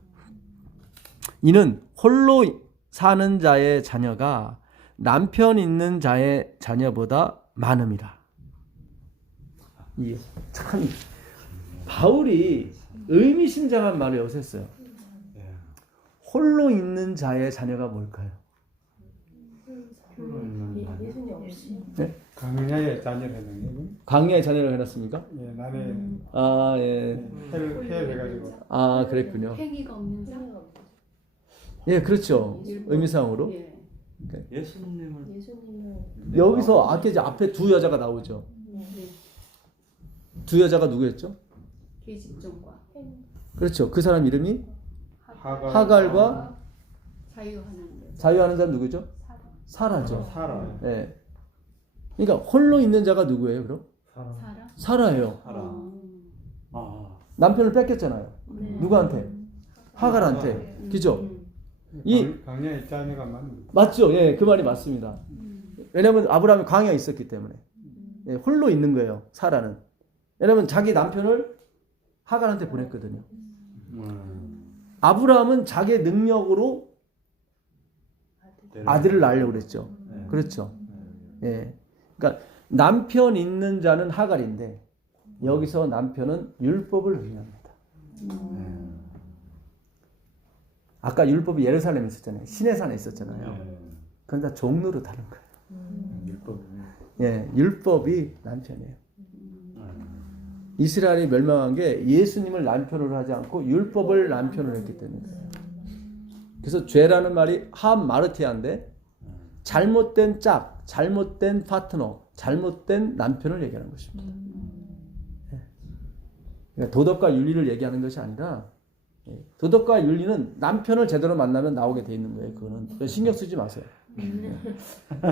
이는 홀로 사는 자의 자녀가 남편 있는 자의 자녀보다 많음이라. 이게 참 바울이 의미심장한 말을 여기서 했어요. 홀로 있는 자의 자녀가 뭘까요? 예수님 없이. 네? 강야의 자녀라는 얘기. 광야의 자녀를 해놨습니까? 예, 나의 아, 예. 헬 해가지고. 아, 그랬군요. 행위가 없는 자. 예, 그렇죠. 의미상으로. 예. 예수님을 여기서 아까 이제 앞에 두 여자가 나오죠. 두 여자가 누구였죠? 계집종과 그렇죠. 그 사람 이름이 하갈. 하갈과 자유하는 자유하는 사람 누구죠? 사라죠. 사라. 예. 그러니까 홀로 있는 자가 누구예요, 그럼? 사라. 사라예요. 아, 남편을 뺏겼잖아요. 네. 누구한테? 하갈한테. 그죠? 이 강야의 자녀가 많은. 맞죠? 예, 그 말이 맞습니다. 왜냐면 아브라함이 광야에 있었기 때문에. 예, 홀로 있는 거예요, 사라는. 왜냐면 자기 남편을 하갈한테 보냈거든요. 아브라함은 자기의 능력으로 아들을 낳으려고 그랬죠. 그렇죠. 예. 그러니까 남편 있는 자는 하갈인데 여기서 남편은 율법을 의미합니다. 아까 율법이 예루살렘에 있었잖아요. 시내산에 있었잖아요. 그건 다 종로로 다른 거예요. 율법. 예, 율법이 남편이에요. 이스라엘이 멸망한 게 예수님을 남편으로 하지 않고 율법을 남편으로 했기 때문이에요. 그래서 죄라는 말이 함마르티아인데 잘못된 짝, 잘못된 파트너, 잘못된 남편을 얘기하는 것입니다. 그러니까 도덕과 윤리를 얘기하는 것이 아니라 도덕과 윤리는 남편을 제대로 만나면 나오게 돼 있는 거예요. 그거는 신경 쓰지 마세요.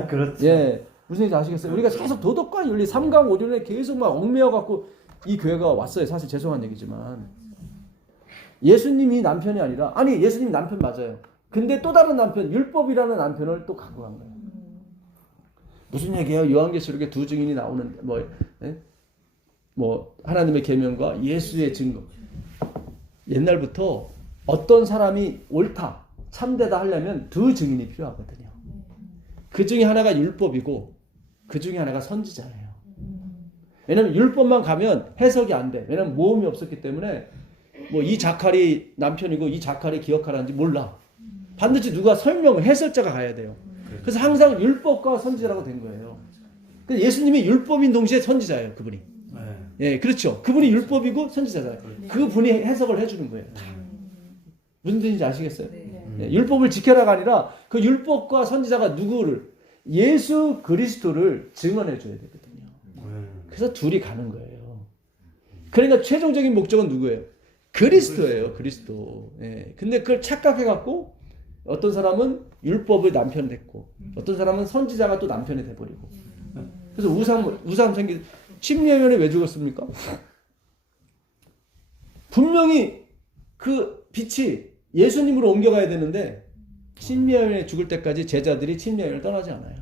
그렇죠. 예, 무슨 얘기인지 아시겠어요? 우리가 계속 도덕과 윤리, 삼강오륜에 계속 막 얽매여 갖고 이 교회가 왔어요. 사실 죄송한 얘기지만 예수님이 남편이 아니라 아니 예수님 남편 맞아요. 근데 또 다른 남편, 율법이라는 남편을 또 갖고 간 거예요. 무슨 얘기예요? 요한계시록에 두 증인이 나오는 뭐 하나님의 계명과 예수의 증거. 옛날부터 어떤 사람이 옳다, 참되다 하려면 두 증인이 필요하거든요. 그 중에 하나가 율법이고 그 중에 하나가 선지자예요. 왜냐면 율법만 가면 해석이 안 돼. 왜냐면 모험이 없었기 때문에 뭐 이 자칼이 남편이고 이 자칼이 기억하라는지 몰라. 반드시 누가 설명을 해설자가 가야 돼요. 그래서 항상 율법과 선지자라고 된 거예요. 그래서 예수님이 율법인 동시에 선지자예요. 그분이. 예, 그렇죠. 그분이 율법이고 선지자잖아요. 그분이 해석을 해주는 거예요. 무슨 뜻인지 아시겠어요? 예, 율법을 지켜라가 아니라 그 율법과 선지자가 누구를 예수 그리스도를 증언해 줘야 되거든요. 그래서 둘이 가는 거예요. 그러니까 최종적인 목적은 누구예요? 그리스도예요. 그리스도. 예. 근데 그걸 착각해 갖고 어떤 사람은 율법의 남편이 됐고 어떤 사람은 선지자가 또 남편이 돼버리고 그래서 우상 생기 침례면에 왜 죽었습니까? 분명히 그 빛이 예수님으로 옮겨가야 되는데 침례면에 죽을 때까지 제자들이 침례면을 떠나지 않아요.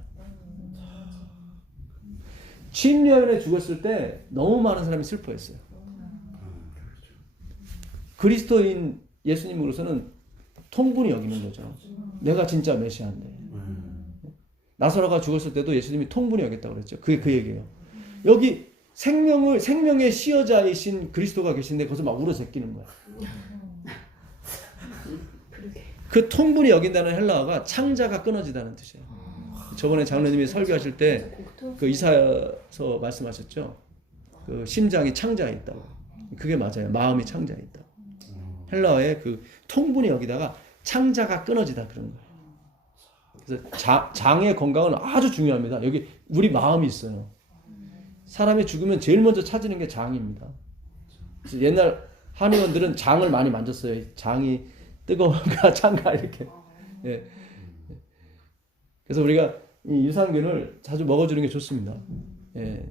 침례면에 죽었을 때 너무 많은 사람이 슬퍼했어요. 그리스도인 예수님으로서는 통분이 여기는 거죠. 내가 진짜 메시아인데. 나사로가 죽었을 때도 예수님이 통분이 여겼다고 그랬죠. 그게 그 얘기예요. 여기 생명의 시여자이신 그리스도가 계신데 거기서 막 울어 제끼는 거야. 그 통분이 여긴다는 헬라어가 창자가 끊어지다는 뜻이에요. 저번에 장로님이 설교하실 때 그 이사야서 말씀하셨죠. 그 심장이 창자에 있다고. 그게 맞아요. 마음이 창자에 있다고. 헬라어의 그 통분이 여기다가 창자가 끊어지다 그런 거예요. 그래서 장의 건강은 아주 중요합니다. 여기 우리 마음이 있어요. 사람이 죽으면 제일 먼저 찾는 게 장입니다. 그래서 옛날 한의원들은 장을 많이 만졌어요. 장이 뜨거운가 찬가 이렇게. 예. 그래서 우리가 이 유산균을 자주 먹어주는 게 좋습니다. 예.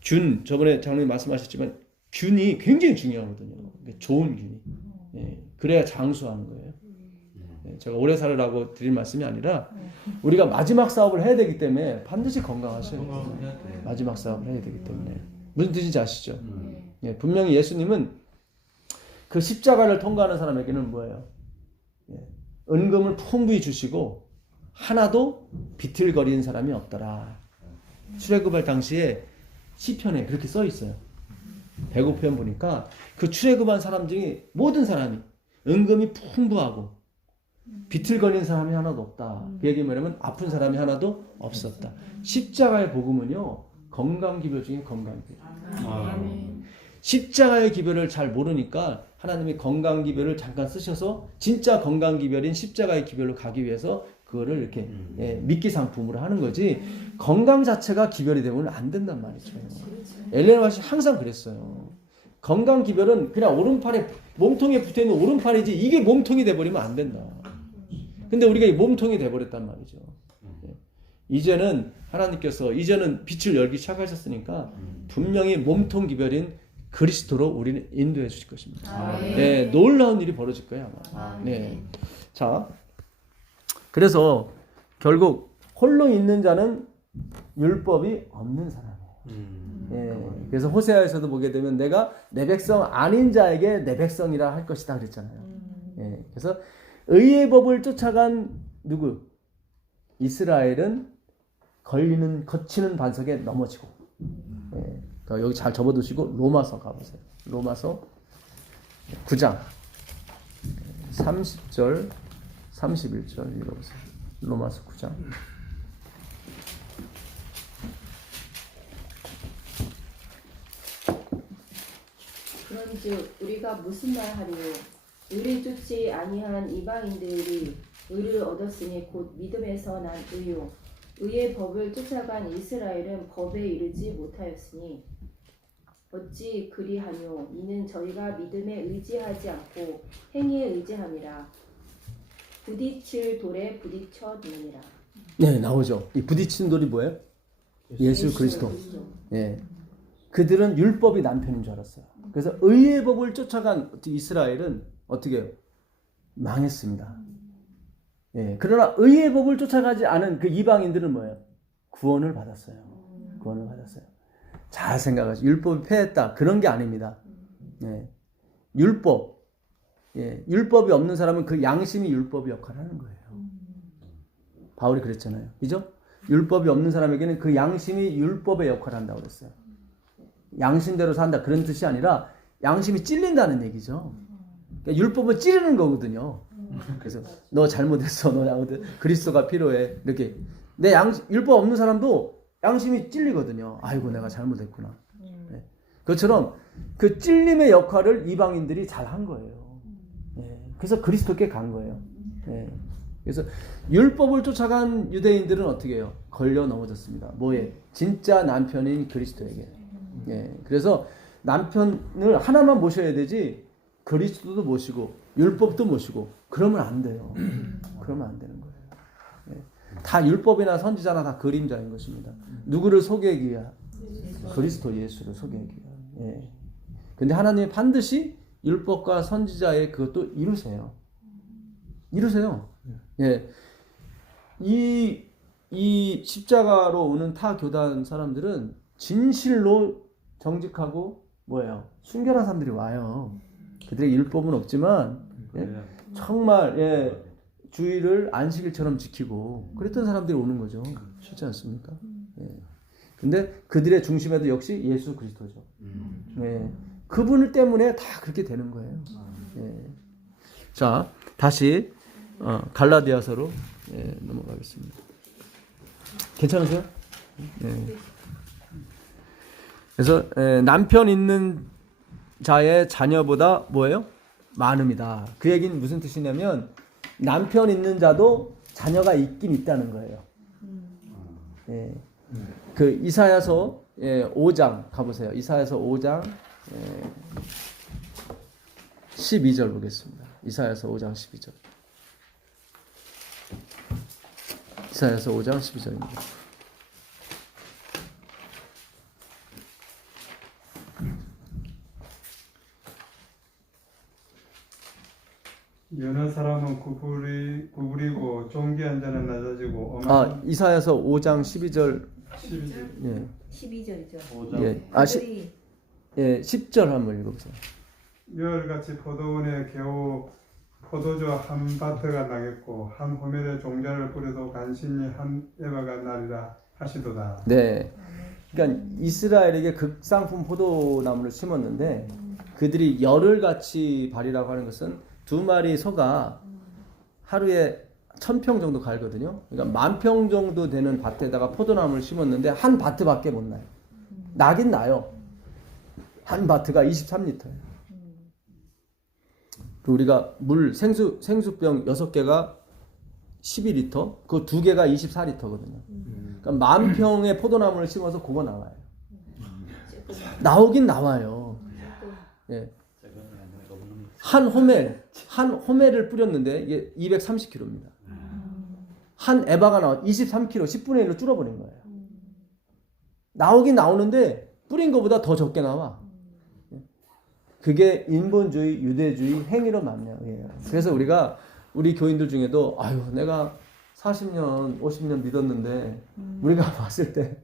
균, 저번에 장로님 말씀하셨지만 균이 굉장히 중요하거든요. 좋은 균이. 예. 그래야 장수하는 거예요. 예. 제가 오래 살으라고 드릴 말씀이 아니라 우리가 마지막 사업을 해야 되기 때문에 반드시 건강하셔야 돼요. 마지막 사업을 해야 되기 때문에. 무슨 뜻인지 아시죠? 예. 분명히 예수님은 그 십자가를 통과하는 사람에게는 뭐예요? 예. 은금을 풍부히 주시고 하나도 비틀거리는 사람이 없더라. 출애굽할 당시에 시편에 그렇게 써 있어요. 105편 보니까 그 출애굽한 사람 중에 모든 사람이 은금이 풍부하고 비틀거리는 사람이 하나도 없다. 그 얘기 뭐냐면 아픈 사람이 하나도 없었다. 십자가의 복음은요, 건강기별 중에 건강기별. 십자가의 기별을 잘 모르니까 하나님이 건강기별을 잠깐 쓰셔서 진짜 건강기별인 십자가의 기별로 가기 위해서 그거를 이렇게 미끼 상품으로 하는 거지, 건강 자체가 기별이 되면 안 된단 말이죠. 엘레나 화이트 항상 그랬어요. 건강 기별은 그냥 오른팔에, 몸통에 붙어있는 오른팔이지 이게 몸통이 돼버리면 안 된다. 근데 우리가 이 몸통이 돼버렸단 말이죠. 이제는 하나님께서 이제는 빛을 열기 시작하셨으니까 분명히 몸통 기별인 그리스도로 우리는 인도해 주실 것입니다. 네, 놀라운 일이 벌어질 거예요, 아마. 네. 자, 그래서 결국 홀로 있는 자는 율법이 없는 사람이에요. 예, 그래서 호세아에서도 보게 되면 내가 내 백성 아닌 자에게 내 백성이라 할 것이다 그랬잖아요. 예, 그래서 의의 법을 쫓아간 누구? 이스라엘은 거치는 반석에 넘어지고. 예, 그러니까 여기 잘 접어두시고 로마서 가보세요. 로마서 9장 30절 31절 읽어보세요. 로마서 9장. 그런즉 우리가 무슨 말하리요? 의를 쫓지 아니한 이방인들이 의를 얻었으니 곧 믿음에서 난 의요. 의의 법을 쫓아간 이스라엘은 법에 이르지 못하였으니 어찌 그리하뇨? 이는 저희가 믿음에 의지하지 않고 행위에 의지함이라. 부딪힐 돌에 부딪혔느니라. 네, 나오죠. 이 부딪히는 돌이 뭐예요? 예수 그리스도. 예. 그들은 율법이 남편인 줄 알았어요. 그래서 의의 법을 쫓아간 이스라엘은 어떻게 해요? 망했습니다. 예. 그러나 의의 법을 쫓아가지 않은 그 이방인들은 뭐예요? 구원을 받았어요. 구원을 받았어요. 잘 생각하세요. 율법이 패했다. 그런 게 아닙니다. 예. 율법. 예. 율법이 없는 사람은 그 양심이 율법의 역할을 하는 거예요. 바울이 그랬잖아요. 그죠? 율법이 없는 사람에게는 그 양심이 율법의 역할을 한다고 그랬어요. 양심대로 산다. 그런 뜻이 아니라 양심이 찔린다는 얘기죠. 그러니까 율법은 찌르는 거거든요. 그래서 너 잘못했어. 너 잘못했어. 그리스도가 필요해. 이렇게. 내 율법 없는 사람도 양심이 찔리거든요. 아이고 내가 잘못했구나. 네. 그것처럼 그 찔림의 역할을 이방인들이 잘 한 거예요. 네. 그래서 그리스도께 간 거예요. 네. 그래서 율법을 쫓아간 유대인들은 어떻게 해요? 걸려 넘어졌습니다. 뭐에? 진짜 남편인 그리스도에게. 예. 그래서 남편을 하나만 모셔야 되지 그리스도도 모시고 율법도 모시고 그러면 안 돼요. 그러면 안 되는 거예요. 예. 다 율법이나 선지자나 다 그림자인 것입니다. 누구를 소개하기 위하? 그리스도 예수를 소개하기 위하. 예. 근데 하나님이 반드시 율법과 선지자의 그것도 이루세요. 이루세요. 예. 이 십자가로 오는 타 교단 사람들은 진실로 정직하고 뭐예요? 순결한 사람들이 와요. 그들의 율법은 없지만 예? 정말 예, 주의를 안식일처럼 지키고 그랬던 사람들이 오는 거죠. 그렇지 않습니까? 예. 근데 그들의 중심에도 역시 예수 그리스도죠. 예. 그분 때문에 다 그렇게 되는 거예요. 예. 자, 다시 갈라디아서로 예, 넘어가겠습니다. 괜찮으세요? 예. 그래서 남편 있는 자의 자녀보다 뭐예요? 많음이다. 그 얘기는 무슨 뜻이냐면 남편 있는 자도 자녀가 있긴 있다는 거예요. 예. 그 이사야서 5장 가보세요. 이사야서 5장 12절 보겠습니다. 이사야서 5장 12절. 이사야서 5장 12절입니다. 여느 사람은 구부리고 존귀한 자는 낮아지고 이사야서 5장 12절 12절. 예. 12절이죠. 5장 예. 그들이 10절 한번 읽어보세요. 열같이 포도원에 겨우 포도주 한 바트가 나겠고 한 호멜에 종자를 뿌려도 간신히 한 에바가 나리라 하시도다. 네. 그러니까 이스라엘에게 극상품 포도나무를 심었는데 그들이 열을 같이 발이라고 하는 것은 2마리 소가 하루에 1000평 정도 갈거든요. 그러니까 10,000평 정도 되는 밭에다가 포도나무를 심었는데 한 바트밖에 못 나요. 나긴 나요. 한 바트가 23리터예요. 우리가 물 생수병 6개가 12리터, 그 2개가 24리터거든요. 그러니까 10,000평의 포도나무를 심어서 그거 나와요. 나오긴 나와요. 예. 한 호멜을 뿌렸는데 이게 230kg입니다. 한 에바가 나와 23kg, 10분의 1로 줄어버린 거예요. 나오긴 나오는데 뿌린 것보다 더 적게 나와. 그게 인본주의, 유대주의 행위로 만명이에요. 그래서 우리 교인들 중에도 아유 내가 40년, 50년 믿었는데 우리가 봤을 때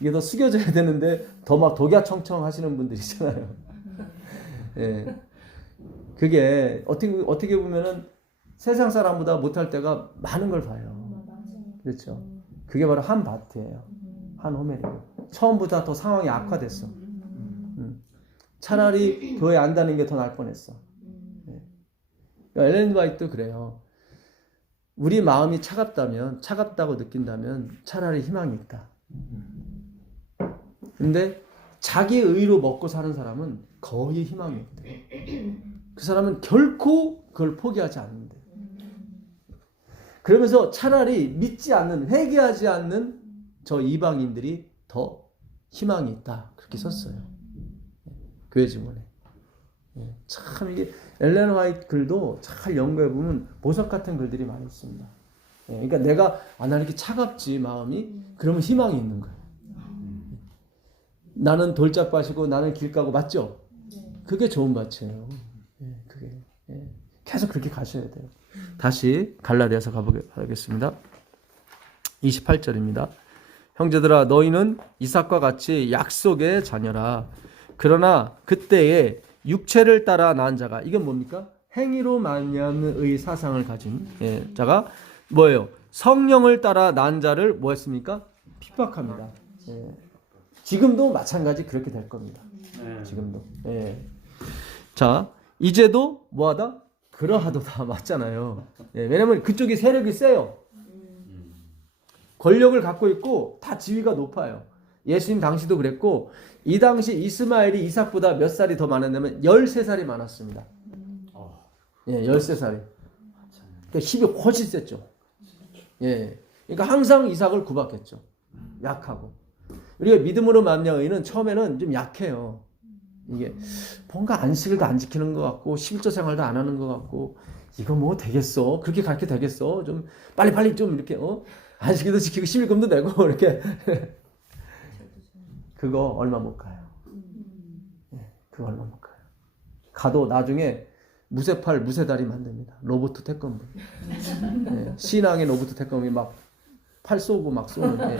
이게 더 숙여져야 되는데 더 막 독야청청 하시는 분들 있잖아요. 예. 그게 어떻게 보면은 세상 사람보다 못할 때가 많은 걸 봐요. 그렇죠. 그게 바로 한 밭이에요. 한 호멜이에요. 처음보다 더 상황이 악화됐어. 차라리 교회 안 다니는 게 더 나을 뻔했어. 엘렌 화이트도 그래요. 우리 마음이 차갑다고 느낀다면 차라리 희망이 있다. 근데 자기 의로 먹고 사는 사람은 거의 희망이 없대. 그 사람은 결코 그걸 포기하지 않는데. 그러면서 차라리 믿지 않는, 회개하지 않는 저 이방인들이 더 희망이 있다. 그렇게 썼어요. 교회 증언에. 참 이게 엘렌 화이트 글도 잘 연구해보면 보석 같은 글들이 많이 있습니다. 그러니까 내가 나 이렇게 차갑지 마음이 그러면 희망이 있는 거예요. 나는 돌짝밭이고 나는 길가고 맞죠? 그게 좋은 밭이에요. 그게 계속 그렇게 가셔야 돼요. 다시 갈라디아서 가보겠습니다. 28절입니다. 형제들아 너희는 이삭과 같이 약속의 자녀라. 그러나 그때에 육체를 따라 낳은 자가 이건 뭡니까? 행위로 말미암의 사상을 가진 자가 뭐예요? 성령을 따라 낳은 자를 뭐 했습니까? 핍박합니다. 지금도 마찬가지 그렇게 될 겁니다. 지금도. 자, 이제도 뭐하다? 그러하도다 맞잖아요. 왜냐면 그쪽이 세력이 세요. 권력을 갖고 있고 다 지위가 높아요. 예수님 당시도 그랬고 이 당시 이스마엘이 이삭보다 몇 살이 더 많았냐면 13살이 많았습니다. 13살이. 그러니까 힘이 훨씬 셌죠. 그러니까 항상 이삭을 구박했죠. 약하고. 우리가 믿음으로 말미암는 처음에는 좀 약해요. 이게 뭔가 안식일도 안 지키는 것 같고 11조 생활도 안 하는 것 같고 이거 뭐 되겠어? 그렇게 가르쳐 되겠어? 좀 빨리 좀 이렇게 안식일도 지키고 11금도 내고 이렇게 그거 얼마 못 가요. 그거 얼마 못 가요. 가도 나중에 무쇠팔 무쇠다리 만듭니다. 로봇 태권도. 신앙의 로봇 태권이 막 팔 쏘고 막 쏘는데.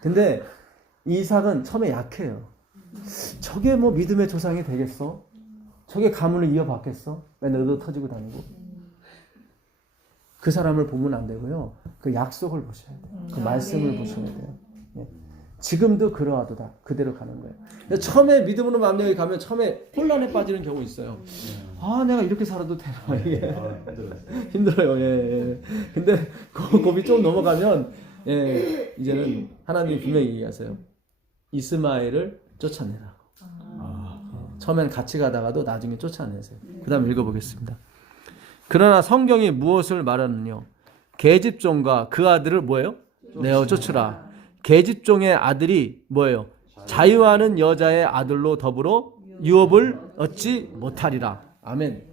근데 이삭은 처음에 약해요. 저게 뭐 믿음의 조상이 되겠어? 저게 가문을 이어받겠어? 맨날 얻어 터지고 다니고. 그 사람을 보면 안 되고요. 그 약속을 보셔야 돼요. 그 말씀을 보셔야 돼요. 지금도 그러하도다. 그대로 가는 거예요. 근데 처음에 믿음으로 만명에 가면 처음에 혼란에 빠지는 경우 있어요. 내가 이렇게 살아도 되나? 이게 힘들어요. 근데 그 고비 좀 넘어가면 이제는 하나님이 분명히 얘기하세요. 이스마엘을 쫓아내라고. 처음엔 같이 가다가도 나중에 쫓아내세요. 그 다음 읽어보겠습니다. 그러나 성경이 무엇을 말하느냐? 계집종과 그 아들을 뭐예요? 내어 쫓으라. 계집종의 아들이 뭐예요? 자유하는 여자의 아들로 더불어 유업을 얻지 못하리라. 아멘.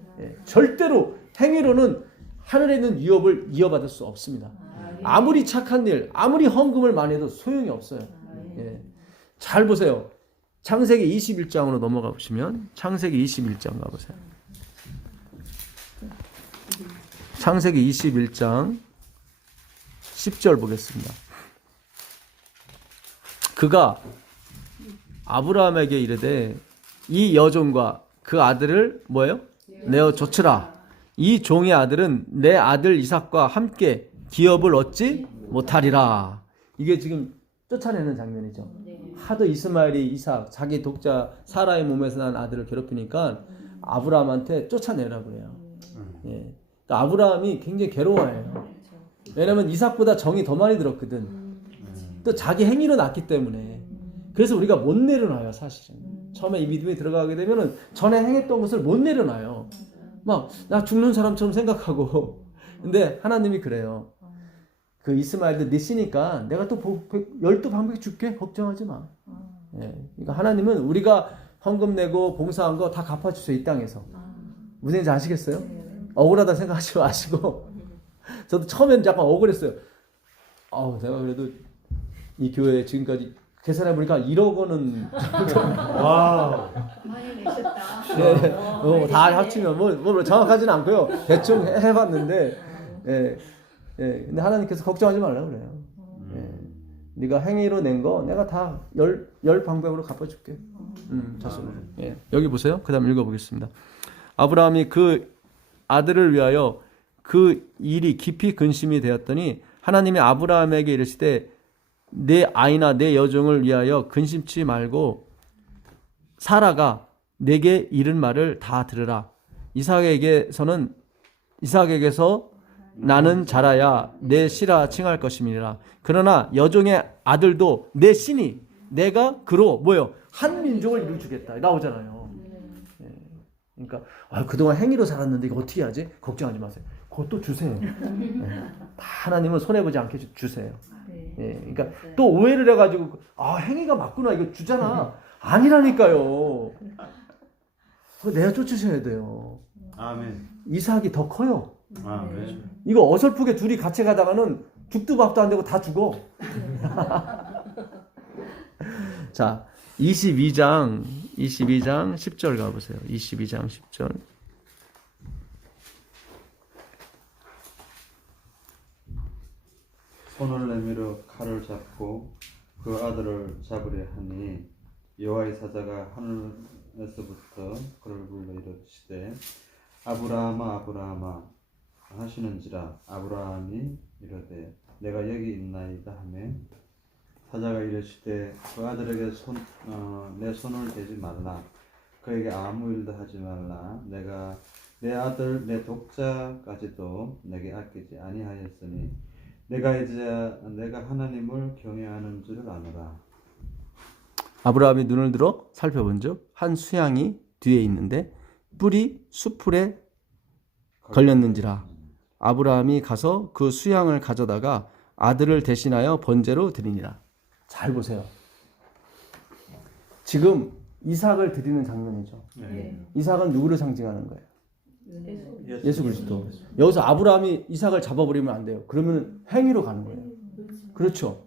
절대로 행위로는 하늘에 있는 유업을 이어받을 수 없습니다. 아무리 착한 일, 아무리 헌금을 많이 해도 소용이 없어요. 잘 보세요. 창세기 21장으로 넘어가 보시면 창세기 21장 가보세요. 창세기 21장 10절 보겠습니다. 그가 아브라함에게 이르되 이 여종과 그 아들을 뭐예요? 내어 쫓으라. 이 종의 아들은 내 아들 이삭과 함께 기업을 얻지 못하리라. 이게 지금 쫓아내는 장면이죠. 하도 이스마엘이 이삭 자기 독자 사라의 몸에서 난 아들을 괴롭히니까 아브라함한테 쫓아내라 그래요. 예. 그러니까 아브라함이 굉장히 괴로워해요. 왜냐면 이삭보다 정이 더 많이 들었거든. 또 자기 행위로 낳기 때문에. 그래서 우리가 못 내려놔요, 사실은. 처음에 이 믿음에 들어가게 되면은 전에 행했던 것을 못 내려놔요. 막 나 죽는 사람처럼 생각하고. 근데 하나님이 그래요. 그 이스마엘도 네 씨니까 내가 또 12방백 줄게. 걱정하지 마. 예. 그러니까 하나님은 우리가 헌금 내고 봉사한 거 다 갚아주세요, 이 땅에서. 무슨 얘기인지 아시겠어요? 억울하다 생각하지 마시고. 저도 처음엔 약간 억울했어요. 내가 그래도 이 교회에 지금까지 계산해 보니까 1억 원은 와. 많이 내셨다. 네, 다 합치면 뭐 정확하지는 않고요. 대충 해봤는데, 예, 근데 하나님께서 걱정하지 말라고 그래요. 예, 네가 행위로 낸 거 내가 다 열 방법으로 갚아줄게. 자손으로. 예, 여기 보세요. 그다음 읽어보겠습니다. 아브라함이 그 아들을 위하여 그 일이 깊이 근심이 되었더니 하나님이 아브라함에게 이르시되 내 아이나 내 여종을 위하여 근심치 말고 사라가 내게 이른 말을 다 들으라. 이삭에게서 나는 자라야 내 씨라 칭할 것임이라. 그러나 여종의 아들도 내 씨니 내가 그로 뭐요? 한 민족을 이루주겠다. 나오잖아요. 예. 그러니까 그동안 행위로 살았는데 이거 어떻게 하지? 걱정하지 마세요. 그것도 주세요. 예. 다 하나님은 손해보지 않게 주세요. 예. 그러니까 또 오해를 해가지고 행위가 맞구나 이거 주잖아. 아니라니까요. 그거 내가 쫓으셔야 돼요. 아멘. 이삭이 더 커요. 아멘. 이거 어설프게 둘이 같이 가다가는 죽도 밥도 안 되고 다 죽어. 자, 22장 10절 가보세요. 22장 10절. 손을 내밀어 칼을 잡고 그 아들을 잡으려 하니 여호와의 사자가 하늘에서부터 그를 불러 이르시되 아브라함아 아브라함아 하시는지라. 아브라함이 이르되 내가 여기 있나이다 하매 사자가 이르시되 그 아들에게 내 손을 대지 말라. 그에게 아무 일도 하지 말라. 내가 내 아들 내 독자까지도 내게 아끼지 아니하였으니 내가 이제 내가 하나님을 경외하는 줄을 아노라. 아브라함이 눈을 들어 살펴본즉 한 수양이 뒤에 있는데 뿔이 수풀에 걸렸는지라. 아브라함이 가서 그 수양을 가져다가 아들을 대신하여 번제로 드리니라. 잘 보세요. 지금 이삭을 드리는 장면이죠. 네. 이삭은 누구를 상징하는 거예요? 예수 그리스도. 여기서 아브라함이 이삭을 잡아버리면 안 돼요. 그러면 행위로 가는 거예요. 그렇죠.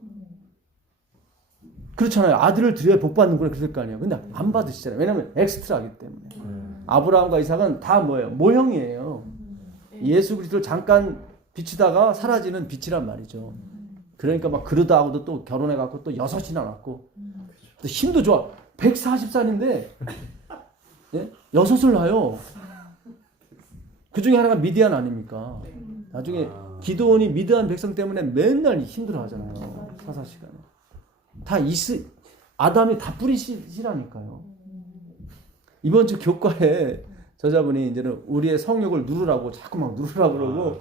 그렇잖아요. 아들을 드려야 복 받는 거예요. 그럴 거 아니에요. 근데 안 받으시잖아요. 왜냐하면 엑스트라이기 때문에. 아브라함과 이삭은 다 뭐예요? 모형이에요. 예수 그리스도를 잠깐 비추다가 사라지는 빛이란 말이죠. 그러니까 막 그러다 하고도 또 결혼해갖고 또 6이나 낳고 또 힘도 좋아. 140살인데 예? 6을 낳아요. 그 중에 하나가 미디안 아닙니까? 나중에 기드온이 미디안 백성 때문에 맨날 힘들어 하잖아요. 사사시간에. 아담이 다 뿌리시라니까요. 이번 주 교과에 저자분이 이제는 우리의 성욕을 누르라고 자꾸 막 누르라고 그러고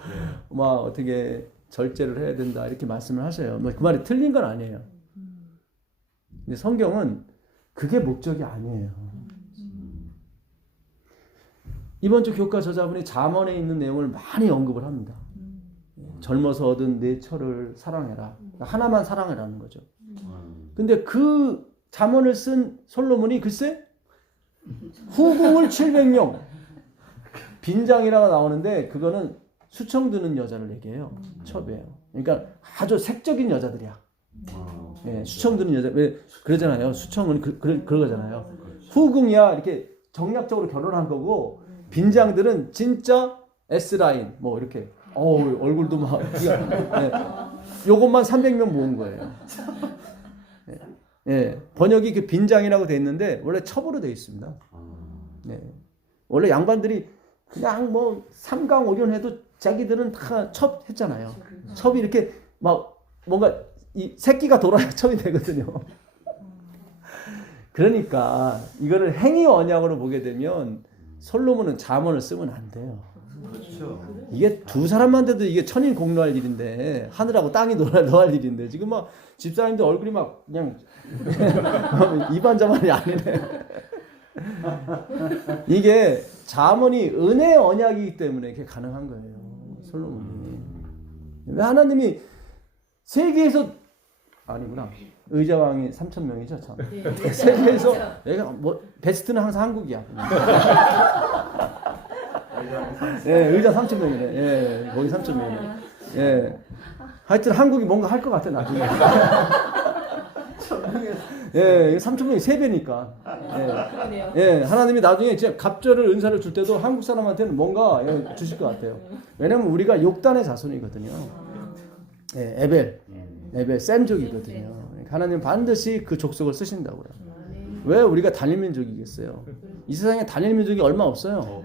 막 어떻게 절제를 해야 된다 이렇게 말씀을 하셔요. 그 말이 틀린 건 아니에요. 근데 성경은 그게 목적이 아니에요. 이번 주 교과 저자분이 잠언에 있는 내용을 많이 언급을 합니다. 젊어서 얻은 내 처를 사랑해라. 하나만 사랑해라는 거죠. 근데 그 잠언을 쓴 솔로몬이 글쎄 후궁을 700명 빈장이라고 나오는데 그거는 수청 드는 여자를 얘기해요. 첩이에요. 그러니까 아주 색적인 여자들이야. 예, 수청 드는 여자. 왜 그러잖아요. 수청은 그러잖아요. 후궁이야 이렇게 정략적으로 결혼한 거고 빈장들은 진짜 S라인 뭐 이렇게 얼굴도 막 예, 요것만 300명 모은 거예요. 예, 번역이 그 빈장이라고 돼 있는데 원래 첩으로 돼 있습니다. 네. 원래 양반들이 그냥 뭐 삼강오륜 해도 자기들은 다 첩했잖아요. 첩이 이렇게 막 뭔가 이 새끼가 돌아야 첩이 되거든요. 그러니까 이거를 행위 언약으로 보게 되면 솔로몬은 잠언을 쓰면 안 돼요. 그렇죠. 이게 두 사람만 돼도 이게 천인 공로할 일인데 하늘하고 땅이 노할 일인데 지금 막 집사님들 얼굴이 막 그냥 이반자만이 아니네. 이게 잠언이 은혜 언약이기 때문에 이게 가능한 거예요. 솔로몬이. 왜 하나님이 세계에서 아니구나. 의자왕이 3,000명이죠, 참. 세계에서 얘가 뭐 베스트는 항상 한국이야. 예, 의자 3,000명이네. 예, 거기 3,000명이네. 예. 하여튼 한국이 뭔가 할 것 같아, 나중에. 예, 3,000명이 3배니까. 그러네요. 예, 하나님이 나중에 진짜 갑절을 은사를 줄 때도 한국 사람한테는 뭔가 주실 것 같아요. 왜냐면 우리가 욕단의 자손이거든요. 예, 에벨, 셈족이거든요. 하나님 반드시 그 족속을 쓰신다고요. 왜 우리가 단일 민족이겠어요? 이 세상에 단일 민족이 얼마 없어요.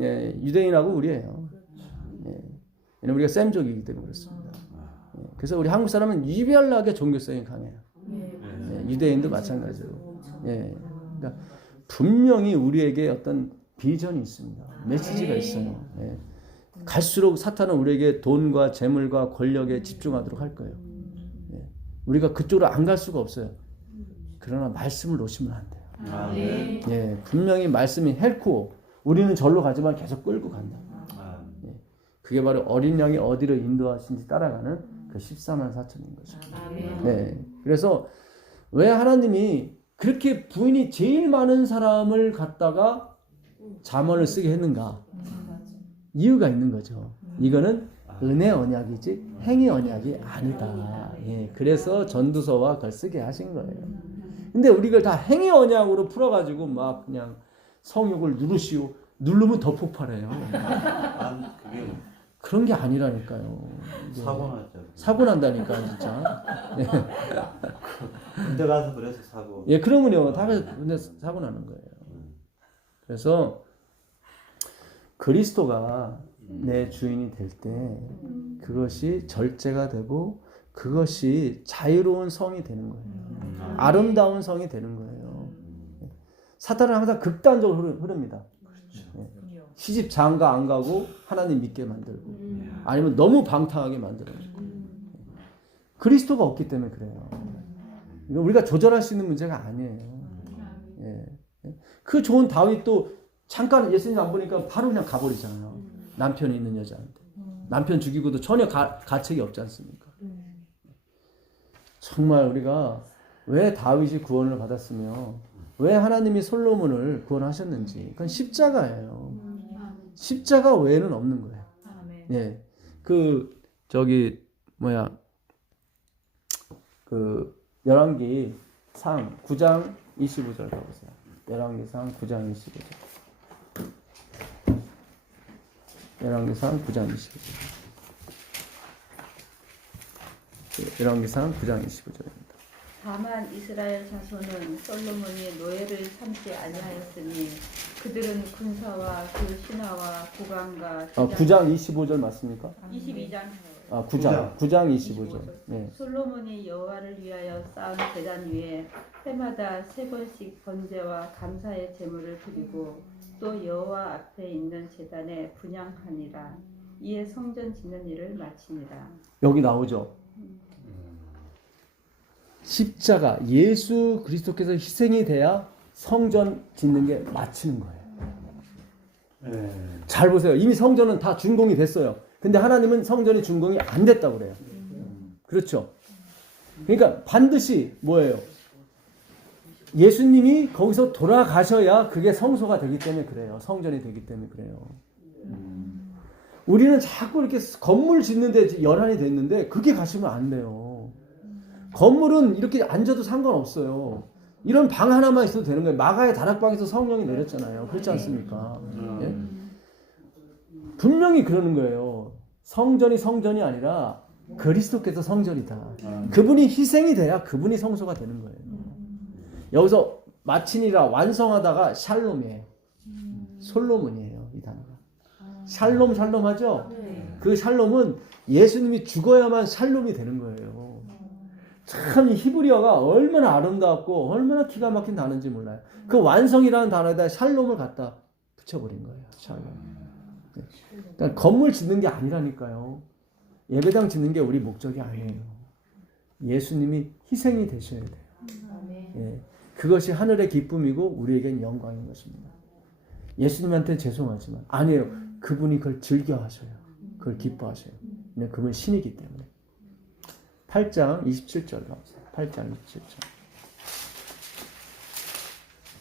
예, 유대인하고 우리예요. 예, 왜냐면 우리가 셈족이기 때문에 그렇습니다. 예, 그래서 우리 한국 사람은 유별나게 종교성이 강해요. 예, 유대인도 마찬가지로. 예, 그러니까 분명히 우리에게 어떤 비전이 있습니다. 메시지가 있어요. 예. 갈수록 사탄은 우리에게 돈과 재물과 권력에 집중하도록 할 거예요. 예. 우리가 그쪽으로 안 갈 수가 없어요. 그러나 말씀을 놓치면 안 돼요. 예, 분명히 말씀이 헬고 우리는 절로 가지만 계속 끌고 간다. 예. 그게 바로 어린 양이 어디로 인도하신지 따라가는 그 14만 4천인 거죠. 네. 그래서 왜 하나님이 그렇게 부인이 제일 많은 사람을 갖다가 잠언을 쓰게 했는가? 이유가 있는 거죠. 이거는 은혜 언약이지 행위 언약이 아니다. 예, 그래서 전두서와 그걸 쓰게 하신 거예요. 근데 우리가 다 행위 언약으로 풀어가지고 막 그냥 성욕을 누르면 더 폭발해요. 그게 그런 게 아니라니까요. 사고 났죠. 사고 난다니까 진짜. 예, 군대 가서 그래서 사고. 예, 그러면요 다 근데 사고 나는 거예요. 그래서 그리스도가 내 주인이 될 때 그것이 절제가 되고 그것이 자유로운 성이 되는 거예요. 아름다운 성이 되는 거예요. 사탄은 항상 극단적으로 흐릅니다. 시집 장가 안 가고 하나님 믿게 만들고 아니면 너무 방탕하게 만들어주고 그리스도가 없기 때문에 그래요. 이거 우리가 조절할 수 있는 문제가 아니에요. 예. 그 좋은 다윗도 잠깐 예수님 안 보니까 바로 그냥 가버리잖아요. 남편이 있는 여자한테. 남편 죽이고도 전혀 가책이 없지 않습니까? 정말 우리가 왜 다윗이 구원을 받았으며 왜 하나님이 솔로몬을 구원하셨는지 그건 십자가예요. 십자가 외에는 없는 거예요. 예. 그 열왕기상 9장 25절 가보세요. 열왕기상 9장 25절. 열왕기상 9장 25절. 열왕기상 9장 25절입니다. 다만 이스라엘 자손은 솔로몬이 노예를 삼지 아니하였으니 그들은 군사와 그 신하와 국왕과 9장 25절 맞습니까? 22장 9장 25절. 네. 솔로몬이 여호와를 위하여 쌓은 제단 위에 해마다 3번씩 번제와 감사의 제물을 드리고 또 여호와 앞에 있는 제단에 분향하니라. 이에 성전 짓는 일을 마치니라. 여기 나오죠. 십자가 예수 그리스도께서 희생이 돼야 성전 짓는 게 마치는 거예요. 네. 잘 보세요. 이미 성전은 다 준공이 됐어요. 근데 하나님은 성전이 준공이 안 됐다고 그래요. 그렇죠. 그러니까 반드시 뭐예요? 예수님이 거기서 돌아가셔야 그게 성소가 되기 때문에 그래요. 성전이 되기 때문에 그래요. 우리는 자꾸 이렇게 건물 짓는데 연한이 됐는데 그게 가시면 안 돼요. 건물은 이렇게 앉아도 상관없어요. 이런 방 하나만 있어도 되는 거예요. 마가의 다락방에서 성령이 내렸잖아요. 그렇지 않습니까? 예? 분명히 그러는 거예요. 성전이 성전이 아니라 그리스도께서 성전이다. 그분이 희생이 돼야 그분이 성소가 되는 거예요. 여기서 마치니라 완성하다가 샬롬이에요. 솔로몬이에요, 이 단어가. 샬롬 하죠? 네. 그 샬롬은 예수님이 죽어야만 샬롬이 되는 거예요. 참 이 히브리어가 얼마나 아름답고 얼마나 기가 막힌 단어인지 몰라요. 그 완성이라는 단어에다 샬롬을 갖다 붙여버린 거예요. 샬롬. 그러니까 건물 짓는 게 아니라니까요. 예배당 짓는 게 우리 목적이 아니에요. 예수님이 희생이 되셔야 돼요. 아멘. 예. 그것이 하늘의 기쁨이고 우리에겐 영광인 것입니다. 예수님한테 죄송하지만 아니에요. 그분이 그걸 즐겨하셔요. 그걸 기뻐하셔요. 왜냐하면 그분은 신이기 때문에. 8장 27절 나오세요. 8장 27절.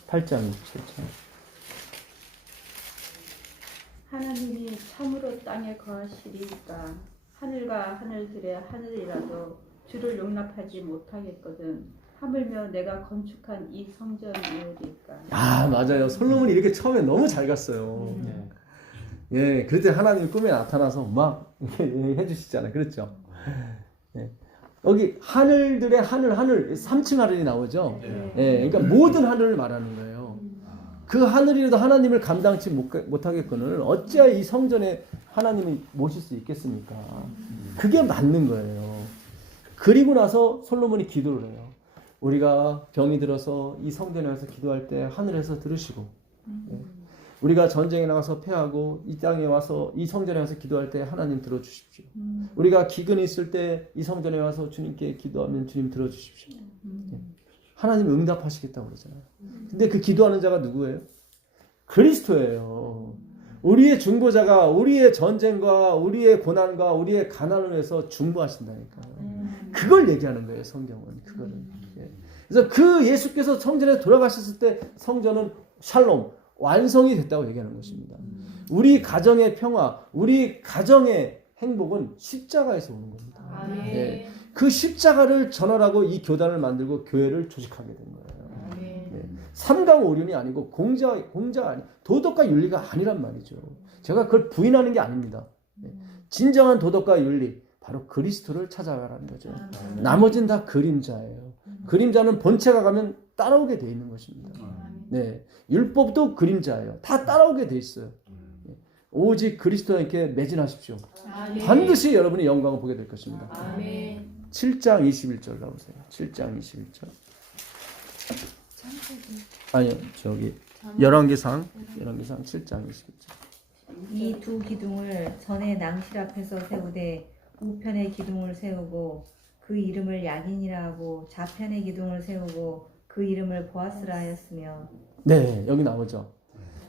8장 27절. 하나님이 참으로 땅에 거하시리까 하늘과 하늘들의 하늘이라도 주를 용납하지 못하겠거든 하물며 내가 건축한 이 성전이오리까. 아, 맞아요. 솔로몬이 이렇게 처음에 너무 잘 갔어요. 예, 그럴 때 하나님이 꿈에 나타나서 막 이렇게 해주시잖아요. 그렇죠? 예. 여기 하늘들의 하늘 3층 하늘이 나오죠? 예, 그러니까 모든 하늘을 말하는 거예요. 그 하늘이라도 하나님을 감당치 못하겠거늘 어찌하여 이 성전에 하나님이 모실 수 있겠습니까? 그게 맞는 거예요. 그리고 나서 솔로몬이 기도를 해요. 우리가 병이 들어서 이 성전에 와서 기도할 때 하늘에서 들으시고, 예. 우리가 전쟁에 나가서 패하고 이 땅에 와서 이 성전에 와서 기도할 때 하나님 들어주십시오. 우리가 기근이 있을 때 이 성전에 와서 주님께 기도하면 주님 들어주십시오. 예. 하나님 응답하시겠다고 그러잖아요. 근데 그 기도하는 자가 누구예요? 그리스도예요. 우리의 중보자가 우리의 전쟁과 우리의 고난과 우리의 가난을 위해서 중보하신다니까요. 그걸 얘기하는 거예요, 성경은. 그거를. 예. 그래서 그 예수께서 성전에 돌아가셨을 때 성전은 샬롬, 완성이 됐다고 얘기하는 것입니다. 우리 가정의 평화, 우리 가정의 행복은 십자가에서 오는 겁니다. 아멘. 예. 그 십자가를 전하라고 이 교단을 만들고 교회를 조직하게 된 거예요. 아멘. 예. 삼강오륜이 아니고 공자 아니 도덕과 윤리가 아니란 말이죠. 제가 그걸 부인하는 게 아닙니다. 예. 진정한 도덕과 윤리 바로 그리스도를 찾아가라는 거죠. 나머지는 다 그림자예요. 그림자는 본체가 가면 따라오게 돼 있는 것입니다. 네, 율법도 그림자예요. 다 따라오게 돼 있어요. 예. 오직 그리스도께 매진하십시오. 아멘. 반드시 여러분이 영광을 보게 될 것입니다. 아멘. 7장 21절 나오세요. 7장 21절. 아니요, 저기 열왕기상 7장 21절. 이 두 기둥을 전에 낭실 앞에서 세우되 우편의 기둥을 세우고 그 이름을 야긴이라 하고 좌편의 기둥을 세우고 그 이름을 보아스라 하였으며. 네, 여기 나오죠.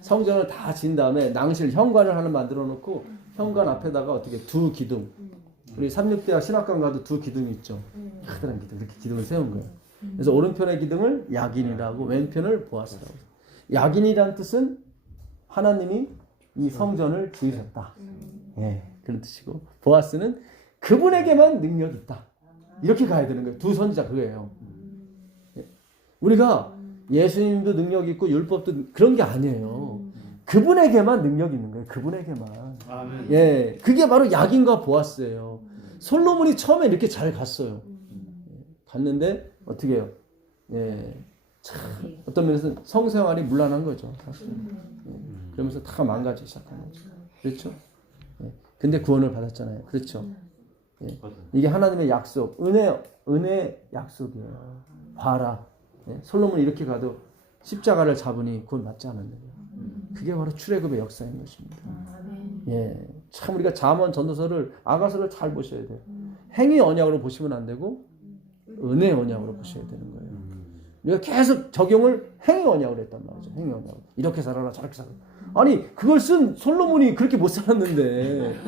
성전을 다 진 다음에 낭실 현관을 하나 만들어 놓고 현관 앞에다가 어떻게 두 기둥. 우리 369대학 신학관 가도 두 기둥이 있죠. 크다란 기둥, 이렇게 기둥을 세운 거예요. 그래서 오른편의 기둥을 야긴이라고 왼편을 보아스라고. 야긴이라는 뜻은 하나님이 이 성전을 지으셨다. 예, 그런 뜻이고 보아스는 그분에게만 능력이 있다. 이렇게 가야 되는 거예요. 두 선지자 그거예요. 예. 우리가 예수님도 능력이 있고 율법도 그런 게 아니에요. 그분에게만 능력이 있는 거예요. 그분에게만. 아멘. 예, 그게 바로 야긴과 보아스예요. 솔로몬이 처음에 이렇게 잘 갔어요. 갔는데 어떻게 해요? 예, 참 어떤 면에서는 성생활이 문란한 거죠. 사실. 예, 그러면서 다 망가지기 시작한 거죠. 그렇죠? 예, 근데 구원을 받았잖아요. 그렇죠? 예, 이게 하나님의 약속, 은혜 약속이에요. 봐라. 예, 솔로몬이 이렇게 가도 십자가를 잡으니 구원 받지 않았느냐. 그게 바로 출애굽의 역사인 것입니다. 예, 참 우리가 잠언 전도서를 아가서를 잘 보셔야 돼요. 행위 언약으로 보시면 안 되고 은혜 언약으로 보셔야 되는 거예요. 우리가 계속 적용을 행위 언약으로 했단 말이죠. 행위 언약. 이렇게 살아라 저렇게 살아라. 아니 그걸 쓴 솔로몬이 그렇게 못 살았는데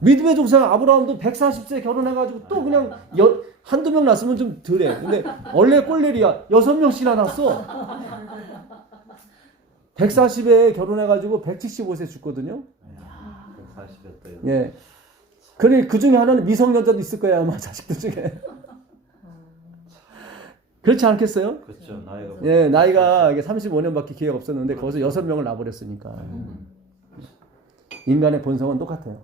믿음의 종사 아브라함도 140세 결혼해가지고 또 그냥 한두 명 낳았으면 좀 덜해. 근데 원래 꼴레리야 6명씩이나 낳았어. 140에 결혼해가지고 175세 죽거든요. 140이었대요. 예. 그래 그 중에 하나는 미성년자도 있을 거야 아마 자식들 중에. 그렇지 않겠어요? 그렇죠. 나이가. 예, 나이가 35년밖에 기회가 없었는데 거기서 6명을 낳아버렸으니까. 인간의 본성은 똑같아요.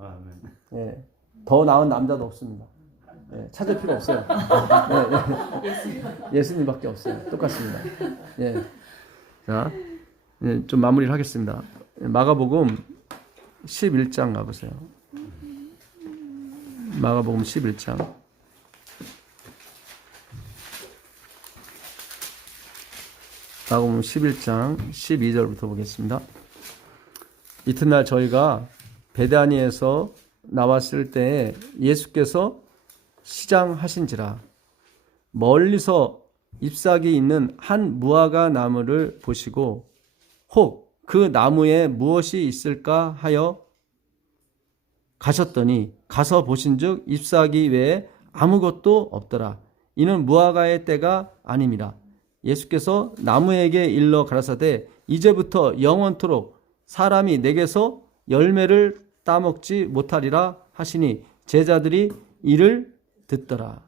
아멘. 예, 더 나은 남자도 없습니다. 예, 찾을 필요 없어요. 예, 예. 예수님밖에 없어요. 똑같습니다. 예. 자. 좀 마무리를 하겠습니다. 마가복음 11장 가보세요. 마가복음 11장. 마가복음 11장 12절부터 보겠습니다. 이튿날 저희가 베다니에서 나왔을 때에 예수께서 시장하신지라 멀리서 잎사귀 있는 한 무화과 나무를 보시고 혹 그 나무에 무엇이 있을까 하여 가셨더니 가서 보신즉 잎사귀 외에 아무것도 없더라. 이는 무화과의 때가 아님이라. 예수께서 나무에게 일러 가라사대 이제부터 영원토록 사람이 내게서 열매를 따먹지 못하리라 하시니 제자들이 이를 듣더라.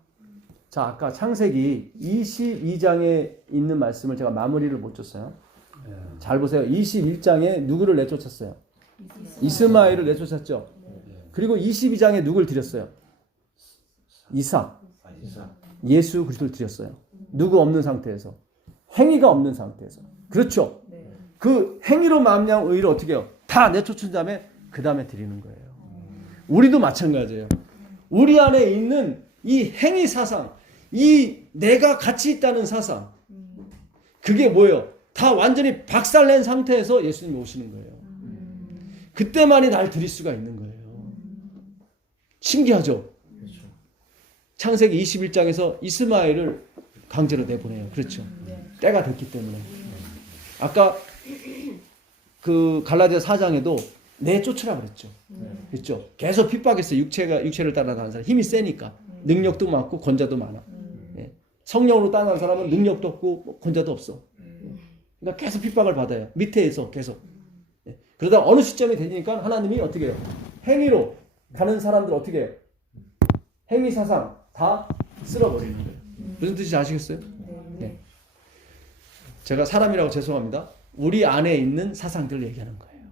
자, 아까 창세기 22장에 있는 말씀을 제가 마무리를 못 줬어요. 잘 보세요. 21장에 누구를 내쫓았어요? 이스마엘을 내쫓았죠. 그리고 22장에 누구를 드렸어요? 이삭. 예수 그리스도를 드렸어요. 누구 없는 상태에서. 행위가 없는 상태에서. 그렇죠. 그 행위로 말미암은 의를 어떻게 해요? 다 내쫓은 다음에 그 다음에 드리는 거예요. 우리도 마찬가지예요. 우리 안에 있는 이 행위 사상, 이 내가 가치 있다는 사상, 그게 뭐예요? 다 완전히 박살낸 상태에서 예수님이 오시는 거예요. 그때만이 날 드릴 수가 있는 거예요. 신기하죠? 창세기 21장에서 이스마엘을 강제로 내보내요. 그렇죠. 때가 됐기 때문에. 아까 그 갈라디아 4장에도 내쫓으라 그랬죠. 그렇죠. 계속 핍박했어요. 육체를 따라가는 사람 힘이 세니까 능력도 많고 권자도 많아. 성령으로 따라가는 사람은 능력도 없고 권자도 없어. 그러니까 계속 핍박을 받아요. 밑에서 계속. 그러다 어느 시점이 되니까 하나님이 어떻게 해요? 행위로 가는 사람들 어떻게 해요? 행위 사상 다 쓸어버리는 거예요. 무슨 뜻인지 아시겠어요? 네. 제가 사람이라고 죄송합니다. 우리 안에 있는 사상들을 얘기하는 거예요.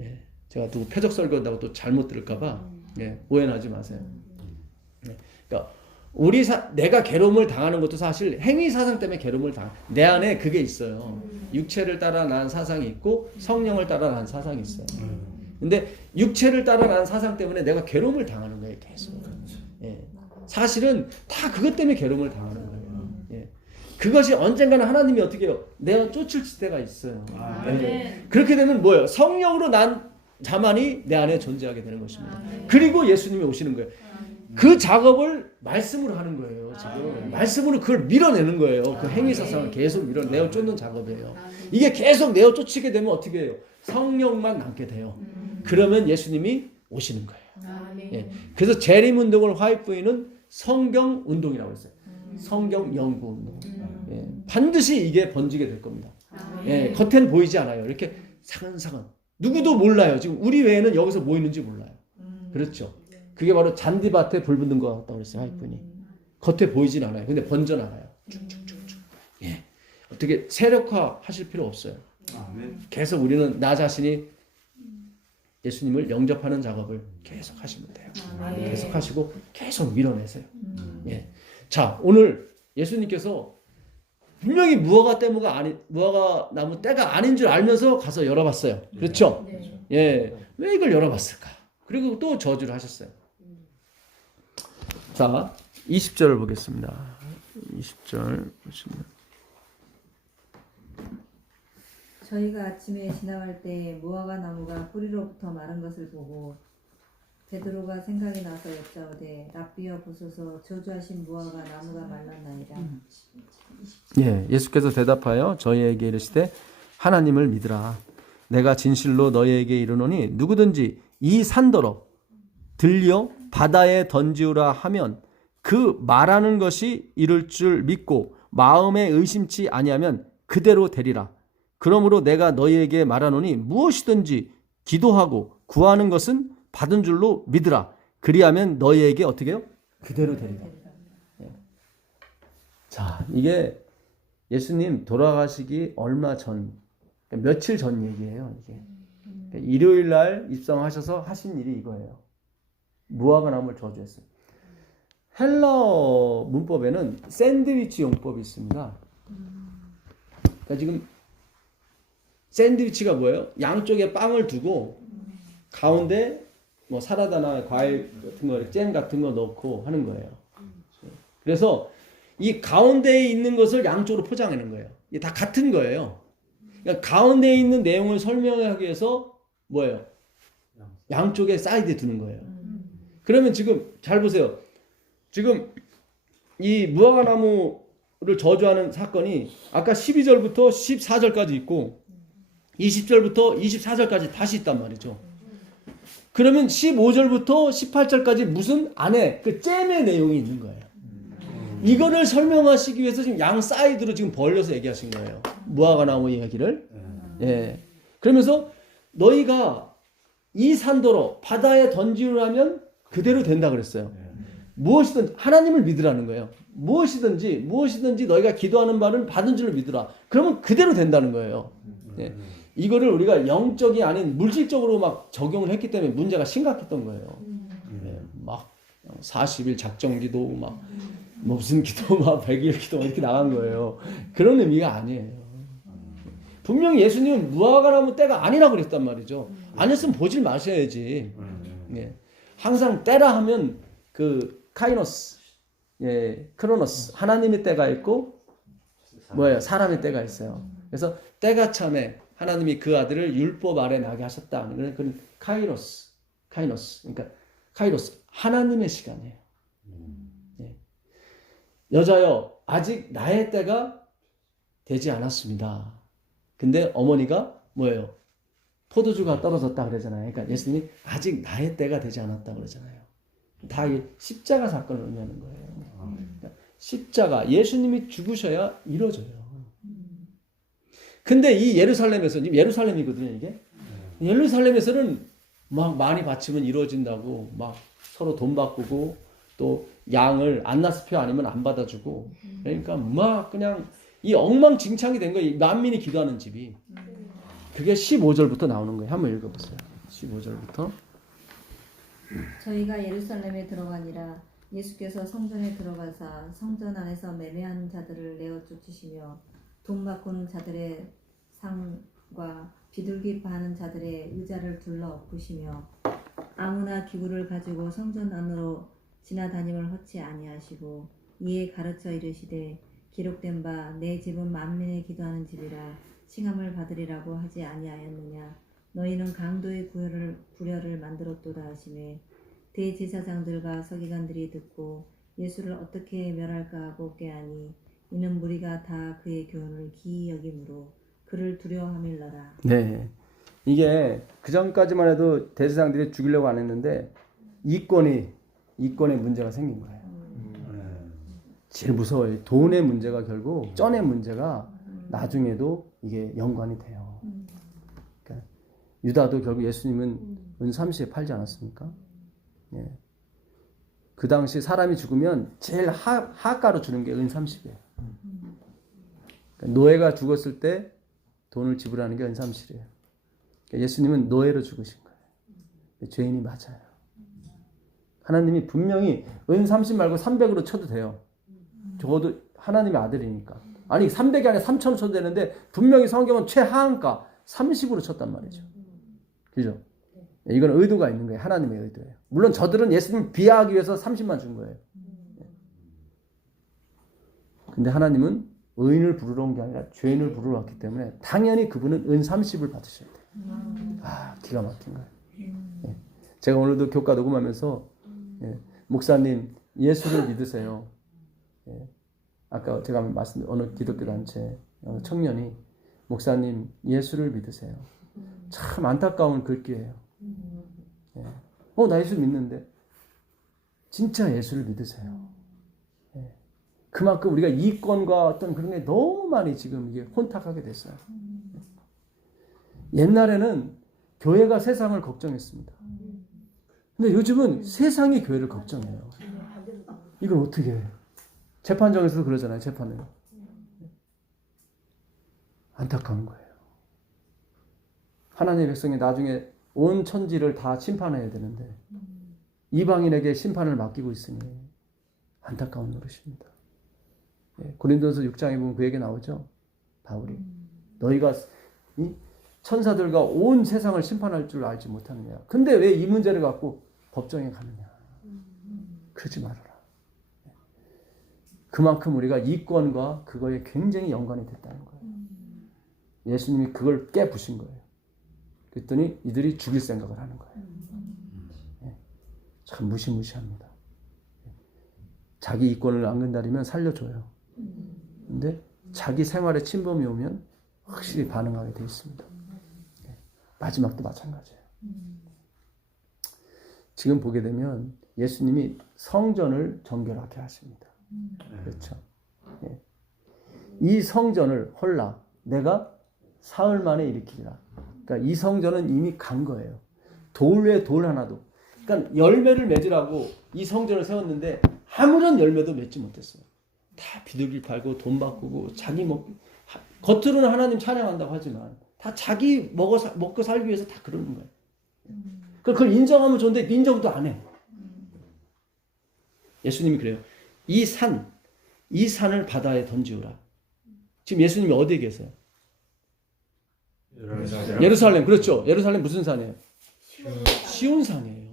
예. 제가 누구 표적 설교한다고 또 잘못 들을까봐 오해는 하지 마세요. 그러니까 내가 괴로움을 당하는 것도 사실 행위 사상 때문에 괴로움을 내 안에 그게 있어요. 육체를 따라 난 사상이 있고 성령을 따라 난 사상이 있어요. 근데 육체를 따라 난 사상 때문에 내가 괴로움을 당하는 거예요, 계속. 예. 사실은 다 그것 때문에 괴로움을 당하는 거예요. 예. 그것이 언젠가는 하나님이 어떻게 해요? 내가 쫓을 때가 있어요. 예. 그렇게 되면 뭐예요? 성령으로 난 자만이 내 안에 존재하게 되는 것입니다. 그리고 예수님이 오시는 거예요. 그 작업을 말씀으로 하는 거예요. 지금 말씀으로 그걸 밀어내는 거예요. 그 행위 사상을 계속 내어 쫓는 작업이에요. 이게 계속 내어 쫓히게 되면 어떻게 해요? 성령만 남게 돼요. 그러면 예수님이 오시는 거예요. 예. 그래서 재림 운동을 화이트보이는 성경 운동이라고 했어요. 성경 연구 운동. 예. 반드시 이게 번지게 될 겁니다. 예. 겉에는 보이지 않아요. 이렇게 사근사근. 누구도 몰라요. 지금 우리 외에는 여기서 뭐 있는지 몰라요. 그렇죠. 그게 바로 잔디밭에 불 붙는 것 같다고 그랬어요. 하이픈이. 겉에 보이진 않아요. 근데 번져나가요. 쭉쭉쭉쭉. 예. 어떻게 세력화 하실 필요 없어요. 계속 우리는 나 자신이 예수님을 영접하는 작업을 계속 하시면 돼요. 계속 하시고 계속 밀어내세요. 예. 자, 오늘 예수님께서 분명히 무화과 나무 때가 아닌 줄 알면서 가서 열어봤어요. 그렇죠? 예. 왜 이걸 열어봤을까? 그리고 또 저주를 하셨어요. 자, 20절을 보겠습니다. 20절 보시면. 저희가 아침에 지나갈 때 무화과 나무가 뿌리로부터 마른 것을 보고 베드로가 생각이 나서 여짜오되 랍비여 보소서 저주하신 무화과 나무가 말랐나이다. 예, 예수께서 대답하여 저희에게 이르시되 하나님을 믿으라. 내가 진실로 너희에게 이르노니 누구든지 이 산더러 들려 바다에 던지우라 하면 그 말하는 것이 이룰 줄 믿고 마음에 의심치 아니하면 그대로 되리라. 그러므로 내가 너희에게 말하노니 무엇이든지 기도하고 구하는 것은 받은 줄로 믿으라. 그리하면 너희에게 어떻게 해요? 그대로 되리라. 예. 자, 이게 예수님 돌아가시기 얼마 전, 며칠 전 얘기예요. 이게 일요일 날 입성하셔서 하신 일이 이거예요. 무화과 나무를 저주했어요. 헬러 문법에는 샌드위치 용법이 있습니다. 그러니까 지금 샌드위치가 뭐예요? 양쪽에 빵을 두고 가운데 뭐 사라다나 과일 같은 거, 잼 같은 거 넣고 하는 거예요. 그래서 이 가운데에 있는 것을 양쪽으로 포장하는 거예요. 이게 다 같은 거예요. 그러니까 가운데에 있는 내용을 설명하기 위해서 뭐예요? 양쪽에 사이드에 두는 거예요. 그러면 지금 잘 보세요. 지금 이 무화과나무를 저주하는 사건이 아까 12절부터 14절까지 있고 20절부터 24절까지 다시 있단 말이죠. 그러면 15절부터 18절까지 무슨 안에 그 잼의 내용이 있는 거예요. 이거를 설명하시기 위해서 지금 양 사이드로 지금 벌려서 얘기하신 거예요. 무화과나무 이야기를. 예. 그러면서 너희가 이 산도로 바다에 던지우라면 그대로 된다 그랬어요. 무엇이든 하나님을 믿으라는 거예요. 무엇이든지 너희가 기도하는 바는 받은 줄로 믿으라. 그러면 그대로 된다는 거예요. 예. 이거를 우리가 영적이 아닌 물질적으로 막 적용을 했기 때문에 문제가 심각했던 거예요. 예. 막 40일 작정 기도 막 무슨 기도 막 100일 기도 이렇게 나간 거예요. 그런 의미가 아니에요. 분명히 예수님은 무화과나무 때가 아니라고 그랬단 말이죠. 아니었으면 보질 마셔야지. 예. 항상 때라 하면 그 카이노스, 예, 크로노스, 하나님의 때가 있고 뭐예요? 사람의 때가 있어요. 그래서 때가 참에 하나님이 그 아들을 율법 아래 나게 하셨다. 그런 카이로스, 그러니까 카이로스, 하나님의 시간이에요. 예. 여자여, 아직 나의 때가 되지 않았습니다. 근데 어머니가 뭐예요? 포도주가 떨어졌다 그러잖아요. 그러니까 예수님이 아직 나의 때가 되지 않았다 그러잖아요. 다 십자가 사건을 의미하는 거예요. 그러니까 십자가, 예수님이 죽으셔야 이루어져요. 근데 이 예루살렘에서, 지금 예루살렘이거든요, 이게. 예루살렘에서는 막 많이 바치면 이루어진다고 막 서로 돈 바꾸고 또 양을 안나스표 아니면 안 받아주고 그러니까 막 그냥 이 엉망진창이 된 거예요. 만민이 기도하는 집이. 그게 15절부터 나오는 거예요. 한번 읽어보세요. 15절부터. 저희가 예루살렘에 들어가니라. 예수께서 성전에 들어가사 성전 안에서 매매하는 자들을 내어 쫓으시며 돈 바꾸는 자들의 상과 비둘기 파는 자들의 의자를 둘러 엎으시며 아무나 기구를 가지고 성전 안으로 지나다님을 허치 아니하시고 이에 가르쳐 이르시되 기록된 바 내 집은 만민이 기도하는 집이라 칭함을 받으리라고 하지 아니하였느냐. 너희는 강도의 구려를 만들었도다 하시매 대제사장들과 서기관들이 듣고 예수를 어떻게 멸할까 하고 꾀하니 이는 무리가 다 그의 교훈을 기이 여김으로 그를 두려워함일러라. 네, 이게 그 전까지만 해도 대제사장들이 죽이려고 안 했는데 이권의 문제가 생긴 거예요. 제일 무서워요. 돈의 문제가 결국 쩐의 문제가 나중에도 이게 연관이 돼요. 그러니까 유다도 결국 예수님은 은 30에 팔지 않았습니까? 예. 그 당시 사람이 죽으면 제일 하가로 주는 게 은 30이에요. 그러니까 노예가 죽었을 때 돈을 지불하는 게 은 30이에요. 그러니까 예수님은 노예로 죽으신 거예요. 죄인이 맞아요. 하나님이 분명히 은 30 말고 300으로 쳐도 돼요. 적어도 하나님의 아들이니까. 아니 300이 아니라 3,000원 쳐도 되는데 분명히 성경은 최하한가 30으로 쳤단 말이죠. 그죠? 이건 의도가 있는 거예요. 하나님의 의도예요. 물론 저들은 예수님을 비하하기 위해서 30만 준 거예요. 근데 하나님은 의인을 부르러 온 게 아니라 죄인을 부르러 왔기 때문에 당연히 그분은 은 30을 받으셔야 돼요. 아, 기가 막힌 거예요. 예. 제가 오늘도 교과 녹음하면서 목사님 예수를 믿으세요. 예. 아까 제가 말씀드린 어느 기독교 단체 어느 청년이 목사님 예수를 믿으세요. 참 안타까운 글귀예요. 예. 나 예수 믿는데 진짜 예수를 믿으세요. 예. 그만큼 우리가 이권과 어떤 그런 게 너무 많이 지금 이게 혼탁하게 됐어요. 옛날에는 교회가 세상을 걱정했습니다. 근데 요즘은 세상이 교회를 걱정해요. 이걸 어떻게 해요? 재판정에서도 그러잖아요. 재판은. 안타까운 거예요. 하나님의 백성이 나중에 온 천지를 다 심판해야 되는데 이방인에게 심판을 맡기고 있으니 안타까운 노릇입니다. 고린도서 6장에 보면 그 얘기 나오죠. 바울이 너희가 천사들과 온 세상을 심판할 줄 알지 못하느냐. 근데 왜 이 문제를 갖고 법정에 가느냐. 그러지 말아라. 그만큼 우리가 이권과 그거에 굉장히 연관이 됐다는 거예요. 예수님이 그걸 깨부신 거예요. 그랬더니 이들이 죽일 생각을 하는 거예요. 참 무시무시합니다. 자기 이권을 안 건다리면 살려줘요. 근데 자기 생활에 침범이 오면 확실히 반응하게 되어 있습니다. 마지막도 마찬가지예요. 지금 보게 되면 예수님이 성전을 정결하게 하십니다. 그렇죠. 예. 이 성전을 헐라 내가 사흘 만에 일으키리라. 그러니까 이 성전은 이미 간 거예요. 돌 외에 돌 하나도. 그러니까 열매를 맺으라고 이 성전을 세웠는데 아무런 열매도 맺지 못했어요. 다 비둘기 팔고 돈 바꾸고 자기 겉으로는 하나님 찬양한다고 하지만 다 자기 먹고 살기 위해서 다 그러는 거예요. 그걸 인정하면 좋은데 인정도 안 해. 예수님이 그래요. 이 산을 바다에 던지우라. 지금 예수님이 어디에 계세요? 예루살렘. 그렇죠. 예루살렘 무슨 산이에요? 시온산이에요.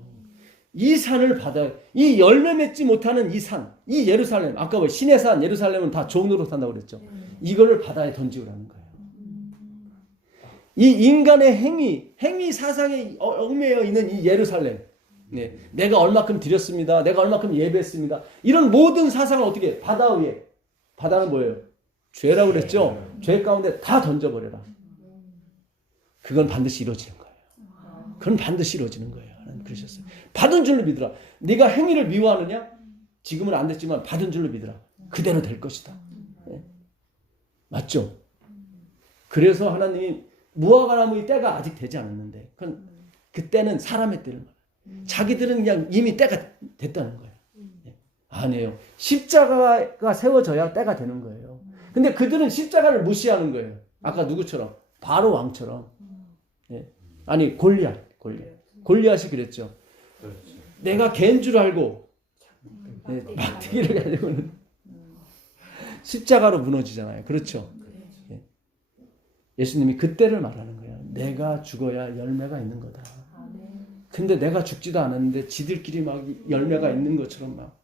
이 산을 바다에, 이 열매 맺지 못하는 이 산, 이 예루살렘, 아까 뭐 신의 산, 예루살렘은 다 종으로 산다고 그랬죠. 이거를 바다에 던지우라는 거예요. 이 인간의 행위 사상에 얽매여 있는 이 예루살렘, 네, 내가 얼마큼 드렸습니다. 내가 얼마큼 예배했습니다. 이런 모든 사상을 어떻게 해? 바다 위에. 바다는 뭐예요? 죄라고 그랬죠. 죄 가운데 다 던져버려라. 그건 반드시 이루어지는 거예요. 그건 반드시 이루어지는 거예요. 하나님 그러셨어요. 받은 줄로 믿으라. 네가 행위를 미워하느냐? 지금은 안 됐지만 받은 줄로 믿으라. 그대로 될 것이다. 네. 맞죠? 그래서 하나님이 무화과나무의 때가 아직 되지 않았는데 그때는 사람의 때를 말해요. 자기들은 그냥 이미 때가 됐다는 거예요. 네. 아니에요. 십자가가 세워져야 때가 되는 거예요. 근데 그들은 십자가를 무시하는 거예요. 아까 누구처럼? 바로 왕처럼. 네. 아니 골리앗이 그랬죠. 내가 개인 줄 알고 네, 막대기를 가지고는 십자가로 무너지잖아요. 그렇죠. 네. 예수님이 그때를 말하는 거예요. 내가 죽어야 열매가 있는 거다. 근데 내가 죽지도 않았는데 지들끼리 막 열매가 있는 것처럼 막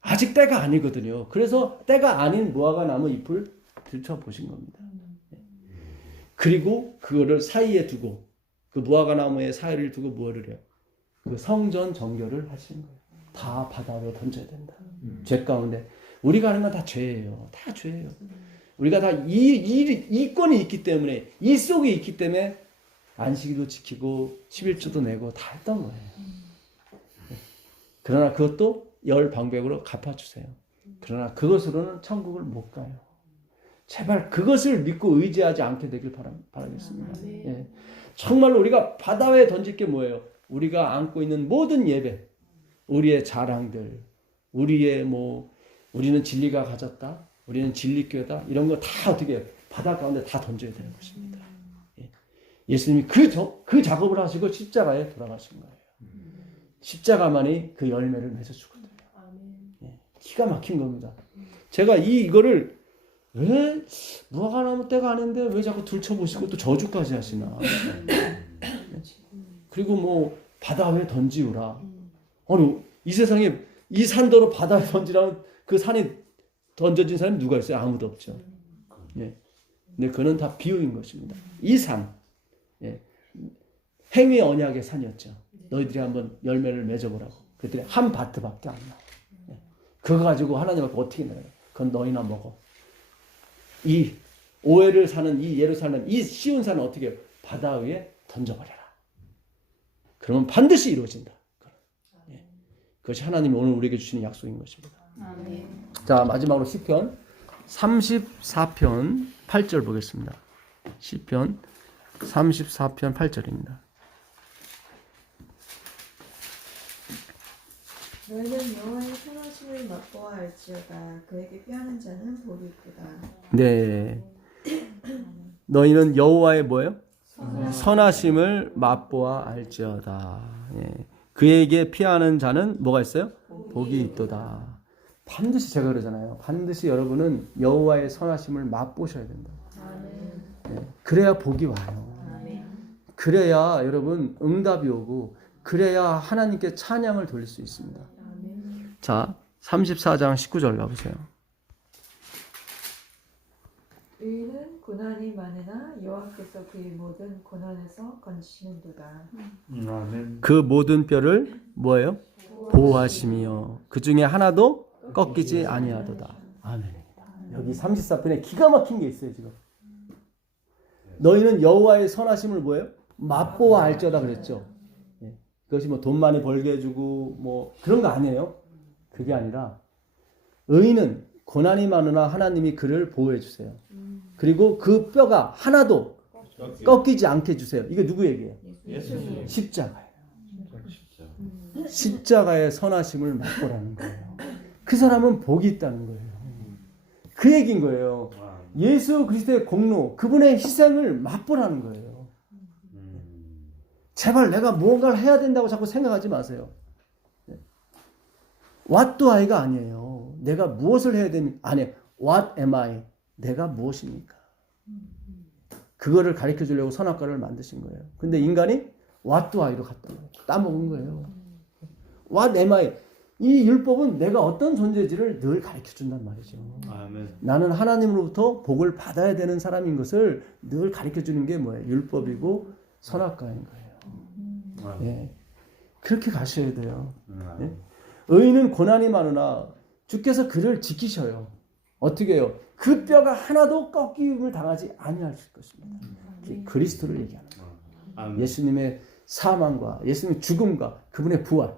아직 때가 아니거든요. 그래서 때가 아닌 무화과 나무 잎을 들춰보신 겁니다. 그리고 그거를 사이에 두고 그 무화과 나무의 사이를 두고 뭐를 해요? 그 성전 정결을 하시는 거예요. 다 바다 위에 던져야 된다. 죄 가운데 우리가 하는 건 다 죄예요. 다 죄예요. 우리가 다 이 권이 있기 때문에 이 속에 있기 때문에 안식일도 지키고 11조도 내고 다 했던 거예요. 그러나 그것도 열 방백으로 갚아주세요. 그러나 그것으로는 천국을 못 가요. 제발 그것을 믿고 의지하지 않게 되길 바라겠습니다. 예. 정말로 우리가 바다 위에 던질 게 뭐예요? 우리가 안고 있는 모든 예배, 우리의 자랑들, 우리는 진리가 가졌다, 우리는 진리교다, 이런 거 다 어떻게 해요? 바다 가운데 다 던져야 되는 것입니다. 예. 예수님이 그 작업을 하시고 십자가에 돌아가신 거예요. 십자가만이 그 열매를 맺어주거든요. 예. 기가 막힌 겁니다. 제가 이거를 왜 무화과나무 때가 아닌데 왜 자꾸 들춰보시고 또 저주까지 하시나. 그리고 뭐 바다 위에 던지우라. 아니 이 세상에 이 산더러 바다에 던지라면 그 산에 던져진 사람이 누가 있어요? 아무도 없죠. 예. 근데 그는 다 비유인 것입니다. 이 산, 예. 행위 언약의 산이었죠. 너희들이 한번 열매를 맺어보라고. 그랬더니 한 바트밖에 안 나와. 예. 그거 가지고 하나님 앞에 어떻게 나가요? 그건 너희나 먹어. 이 오해를 사는 이 예루살렘, 이 시온산은 어떻게 해요? 바다 위에 던져버려라. 그러면 반드시 이루어진다. 예. 그것이 하나님이 오늘 우리에게 주시는 약속인 것입니다. 자, 마지막으로 시편 34편 8절 보겠습니다. 시편 34편 8절입니다. 너희는 여호와의 선하심을 맛보아 알지어다. 그에게 피하는 자는 복이 있도다. 네. 너희는 여호와의 뭐예요? 선하심을 맛보아 알지어다. 예. 그에게 피하는 자는 뭐가 있어요? 복이 있도다. 반드시 제가 그러잖아요. 반드시 여러분은 여호와의 선하심을 맛보셔야 된다. 그래야 복이 와요. 그래야 여러분 응답이 오고 그래야 하나님께 찬양을 돌릴 수 있습니다. 자, 34장 19절 가보세요. 의인은 고난이 많으나 여호와께서 그의 모든 고난에서 건지시는도다. 아멘. 그 모든 뼈를 뭐예요? 보호하시며 그 중에 하나도 꺾이지 아니하도다. 아멘입니다. 여기 34편에 기가 막힌 게 있어요 지금. 너희는 여호와의 선하심을 뭐예요? 맛보아 알쩌다 그랬죠. 예. 그것이 뭐 돈 많이 벌게 해주고 뭐 그런 거 아니에요. 그게 아니라 의인은 고난이 많으나 하나님이 그를 보호해 주세요. 그리고 그 뼈가 하나도 꺾이지 않게 해주세요. 이게 누구 얘기예요? 예수님. 십자가예요. 십자가의 선하심을 맛보라는 거예요. 그 사람은 복이 있다는 거예요. 그 얘기인 거예요. 예수 그리스도의 공로, 그분의 희생을 맛보라는 거예요. 제발 내가 무언가를 해야 된다고 자꾸 생각하지 마세요. What do I가 아니에요. 내가 무엇을 해야 되는 아니에요. What am I? 내가 무엇입니까? 그거를 가르쳐 주려고 선악과를 만드신 거예요. 근데 인간이 What do I로 갔다 따먹은 거예요. What am I? 이 율법은 내가 어떤 존재지를 늘 가르쳐 준단 말이죠. 아멘. 나는 하나님으로부터 복을 받아야 되는 사람인 것을 늘 가르쳐 주는 게 뭐예요? 율법이고 선악과인 거예요. 예. 그렇게 가셔야 돼요. 예? 의인은 고난이 많으나 주께서 그를 지키셔요. 어떻게 해요? 그 뼈가 하나도 꺾임을 당하지 아니할 것입니다. 그리스도를 얘기하는 거예요. 예수님의 사망과 예수님의 죽음과 그분의 부활,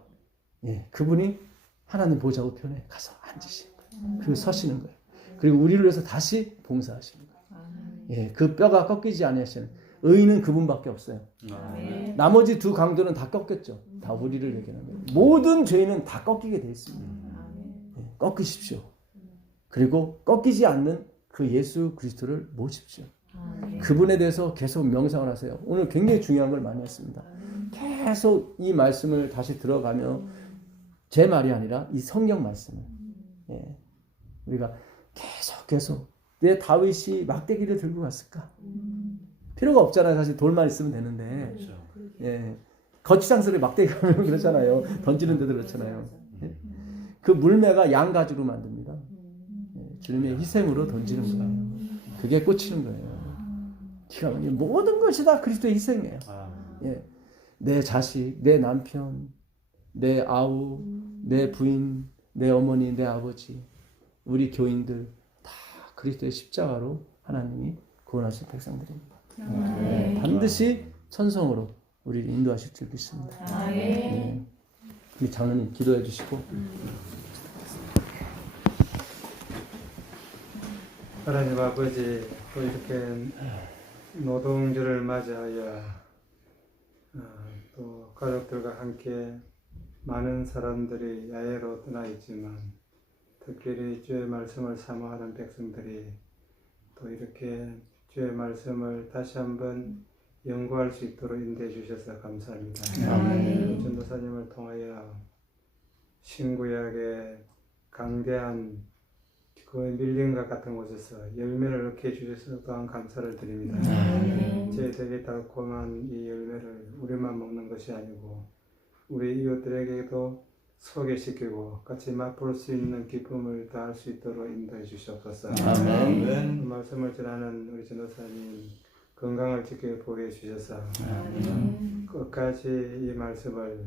예, 그분이 하나님 보좌 우편에 가서 앉으시는 거예요. 그리고 서시는 거예요. 그리고 우리를 위해서 다시 봉사하시는 거예요. 예, 그 뼈가 꺾이지 아니하시는 의인은 그분밖에 없어요. 나머지 두 강도는 다 꺾였죠. 다 우리를 얘기하는 거예요. 모든 죄인은 다 꺾이게 되어 있습니다. 예, 꺾으십시오. 그리고 꺾이지 않는 그 예수 그리스도를 모십시오. 그분에 대해서 계속 명상을 하세요. 오늘 굉장히 중요한 걸 많이 했습니다. 계속 이 말씀을 다시 들어가며 제 말이 아니라 이 성경 말씀을 예, 우리가 계속 왜 다윗이 막대기를 들고 갔을까? 필요가 없잖아요. 사실 돌만 있으면 되는데 예, 거치장스레 막대기 가면 그렇잖아요. 던지는 데도 그렇잖아요. 예? 그 물매가 양 가지로 만듭니다. 예, 주님의 희생으로 던지는 거예요. 그게 꽂히는 거예요. 기가 막히게 모든 것이 다 그리스도의 희생이에요. 예. 내 자식, 내 남편, 내 아우, 내 부인, 내 어머니, 내 아버지, 우리 교인들 다 그리스도의 십자가로 하나님이 구원하신 백성들입니다. 네, 반드시 천성으로 우리를 인도하실 줄 믿습니다. 네. 우리 장로님 기도해 주시고 하나님 아버지, 또 이렇게 노동절을 맞이하여 또 가족들과 함께 많은 사람들이 야외로 떠나 있지만 특별히 주의 말씀을 사모하는 백성들이 또 이렇게 주의 말씀을 다시 한번 연구할 수 있도록 인도해 주셔서 감사합니다. 전도사님을 통하여 신구약의 강대한 그 밀림과 같은 곳에서 열매를 얻게 해주셔서 또한 감사를 드립니다. 제 되게 달콤한 이 열매를 우리만 먹는 것이 아니고 우리 이웃들에게도 소개시키고 같이 맛볼 수 있는 기쁨을 더할 수 있도록 인도해 주시옵소서. 아멘. 그 말씀을 전하는 우리 전도사님 건강을 지켜 보호해 주셔서 끝까지 이 말씀을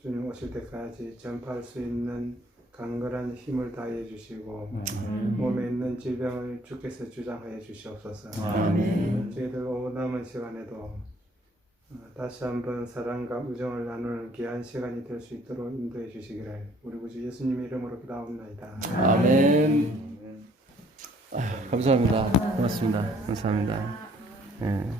주님 오실 때까지 전파할 수 있는 강건한 힘을 다해 주시고 몸에 있는 질병을 주께서 주장하여 주시옵소서. 저희들 오후 남은 시간에도 다시 한번 사랑과 우정을 나누는 귀한 시간이 될 수 있도록 인도해 주시기를 우리 구주 예수님의 이름으로 기도하옵나이다. 아멘. 감사합니다. 고맙습니다. 감사합니다. 예.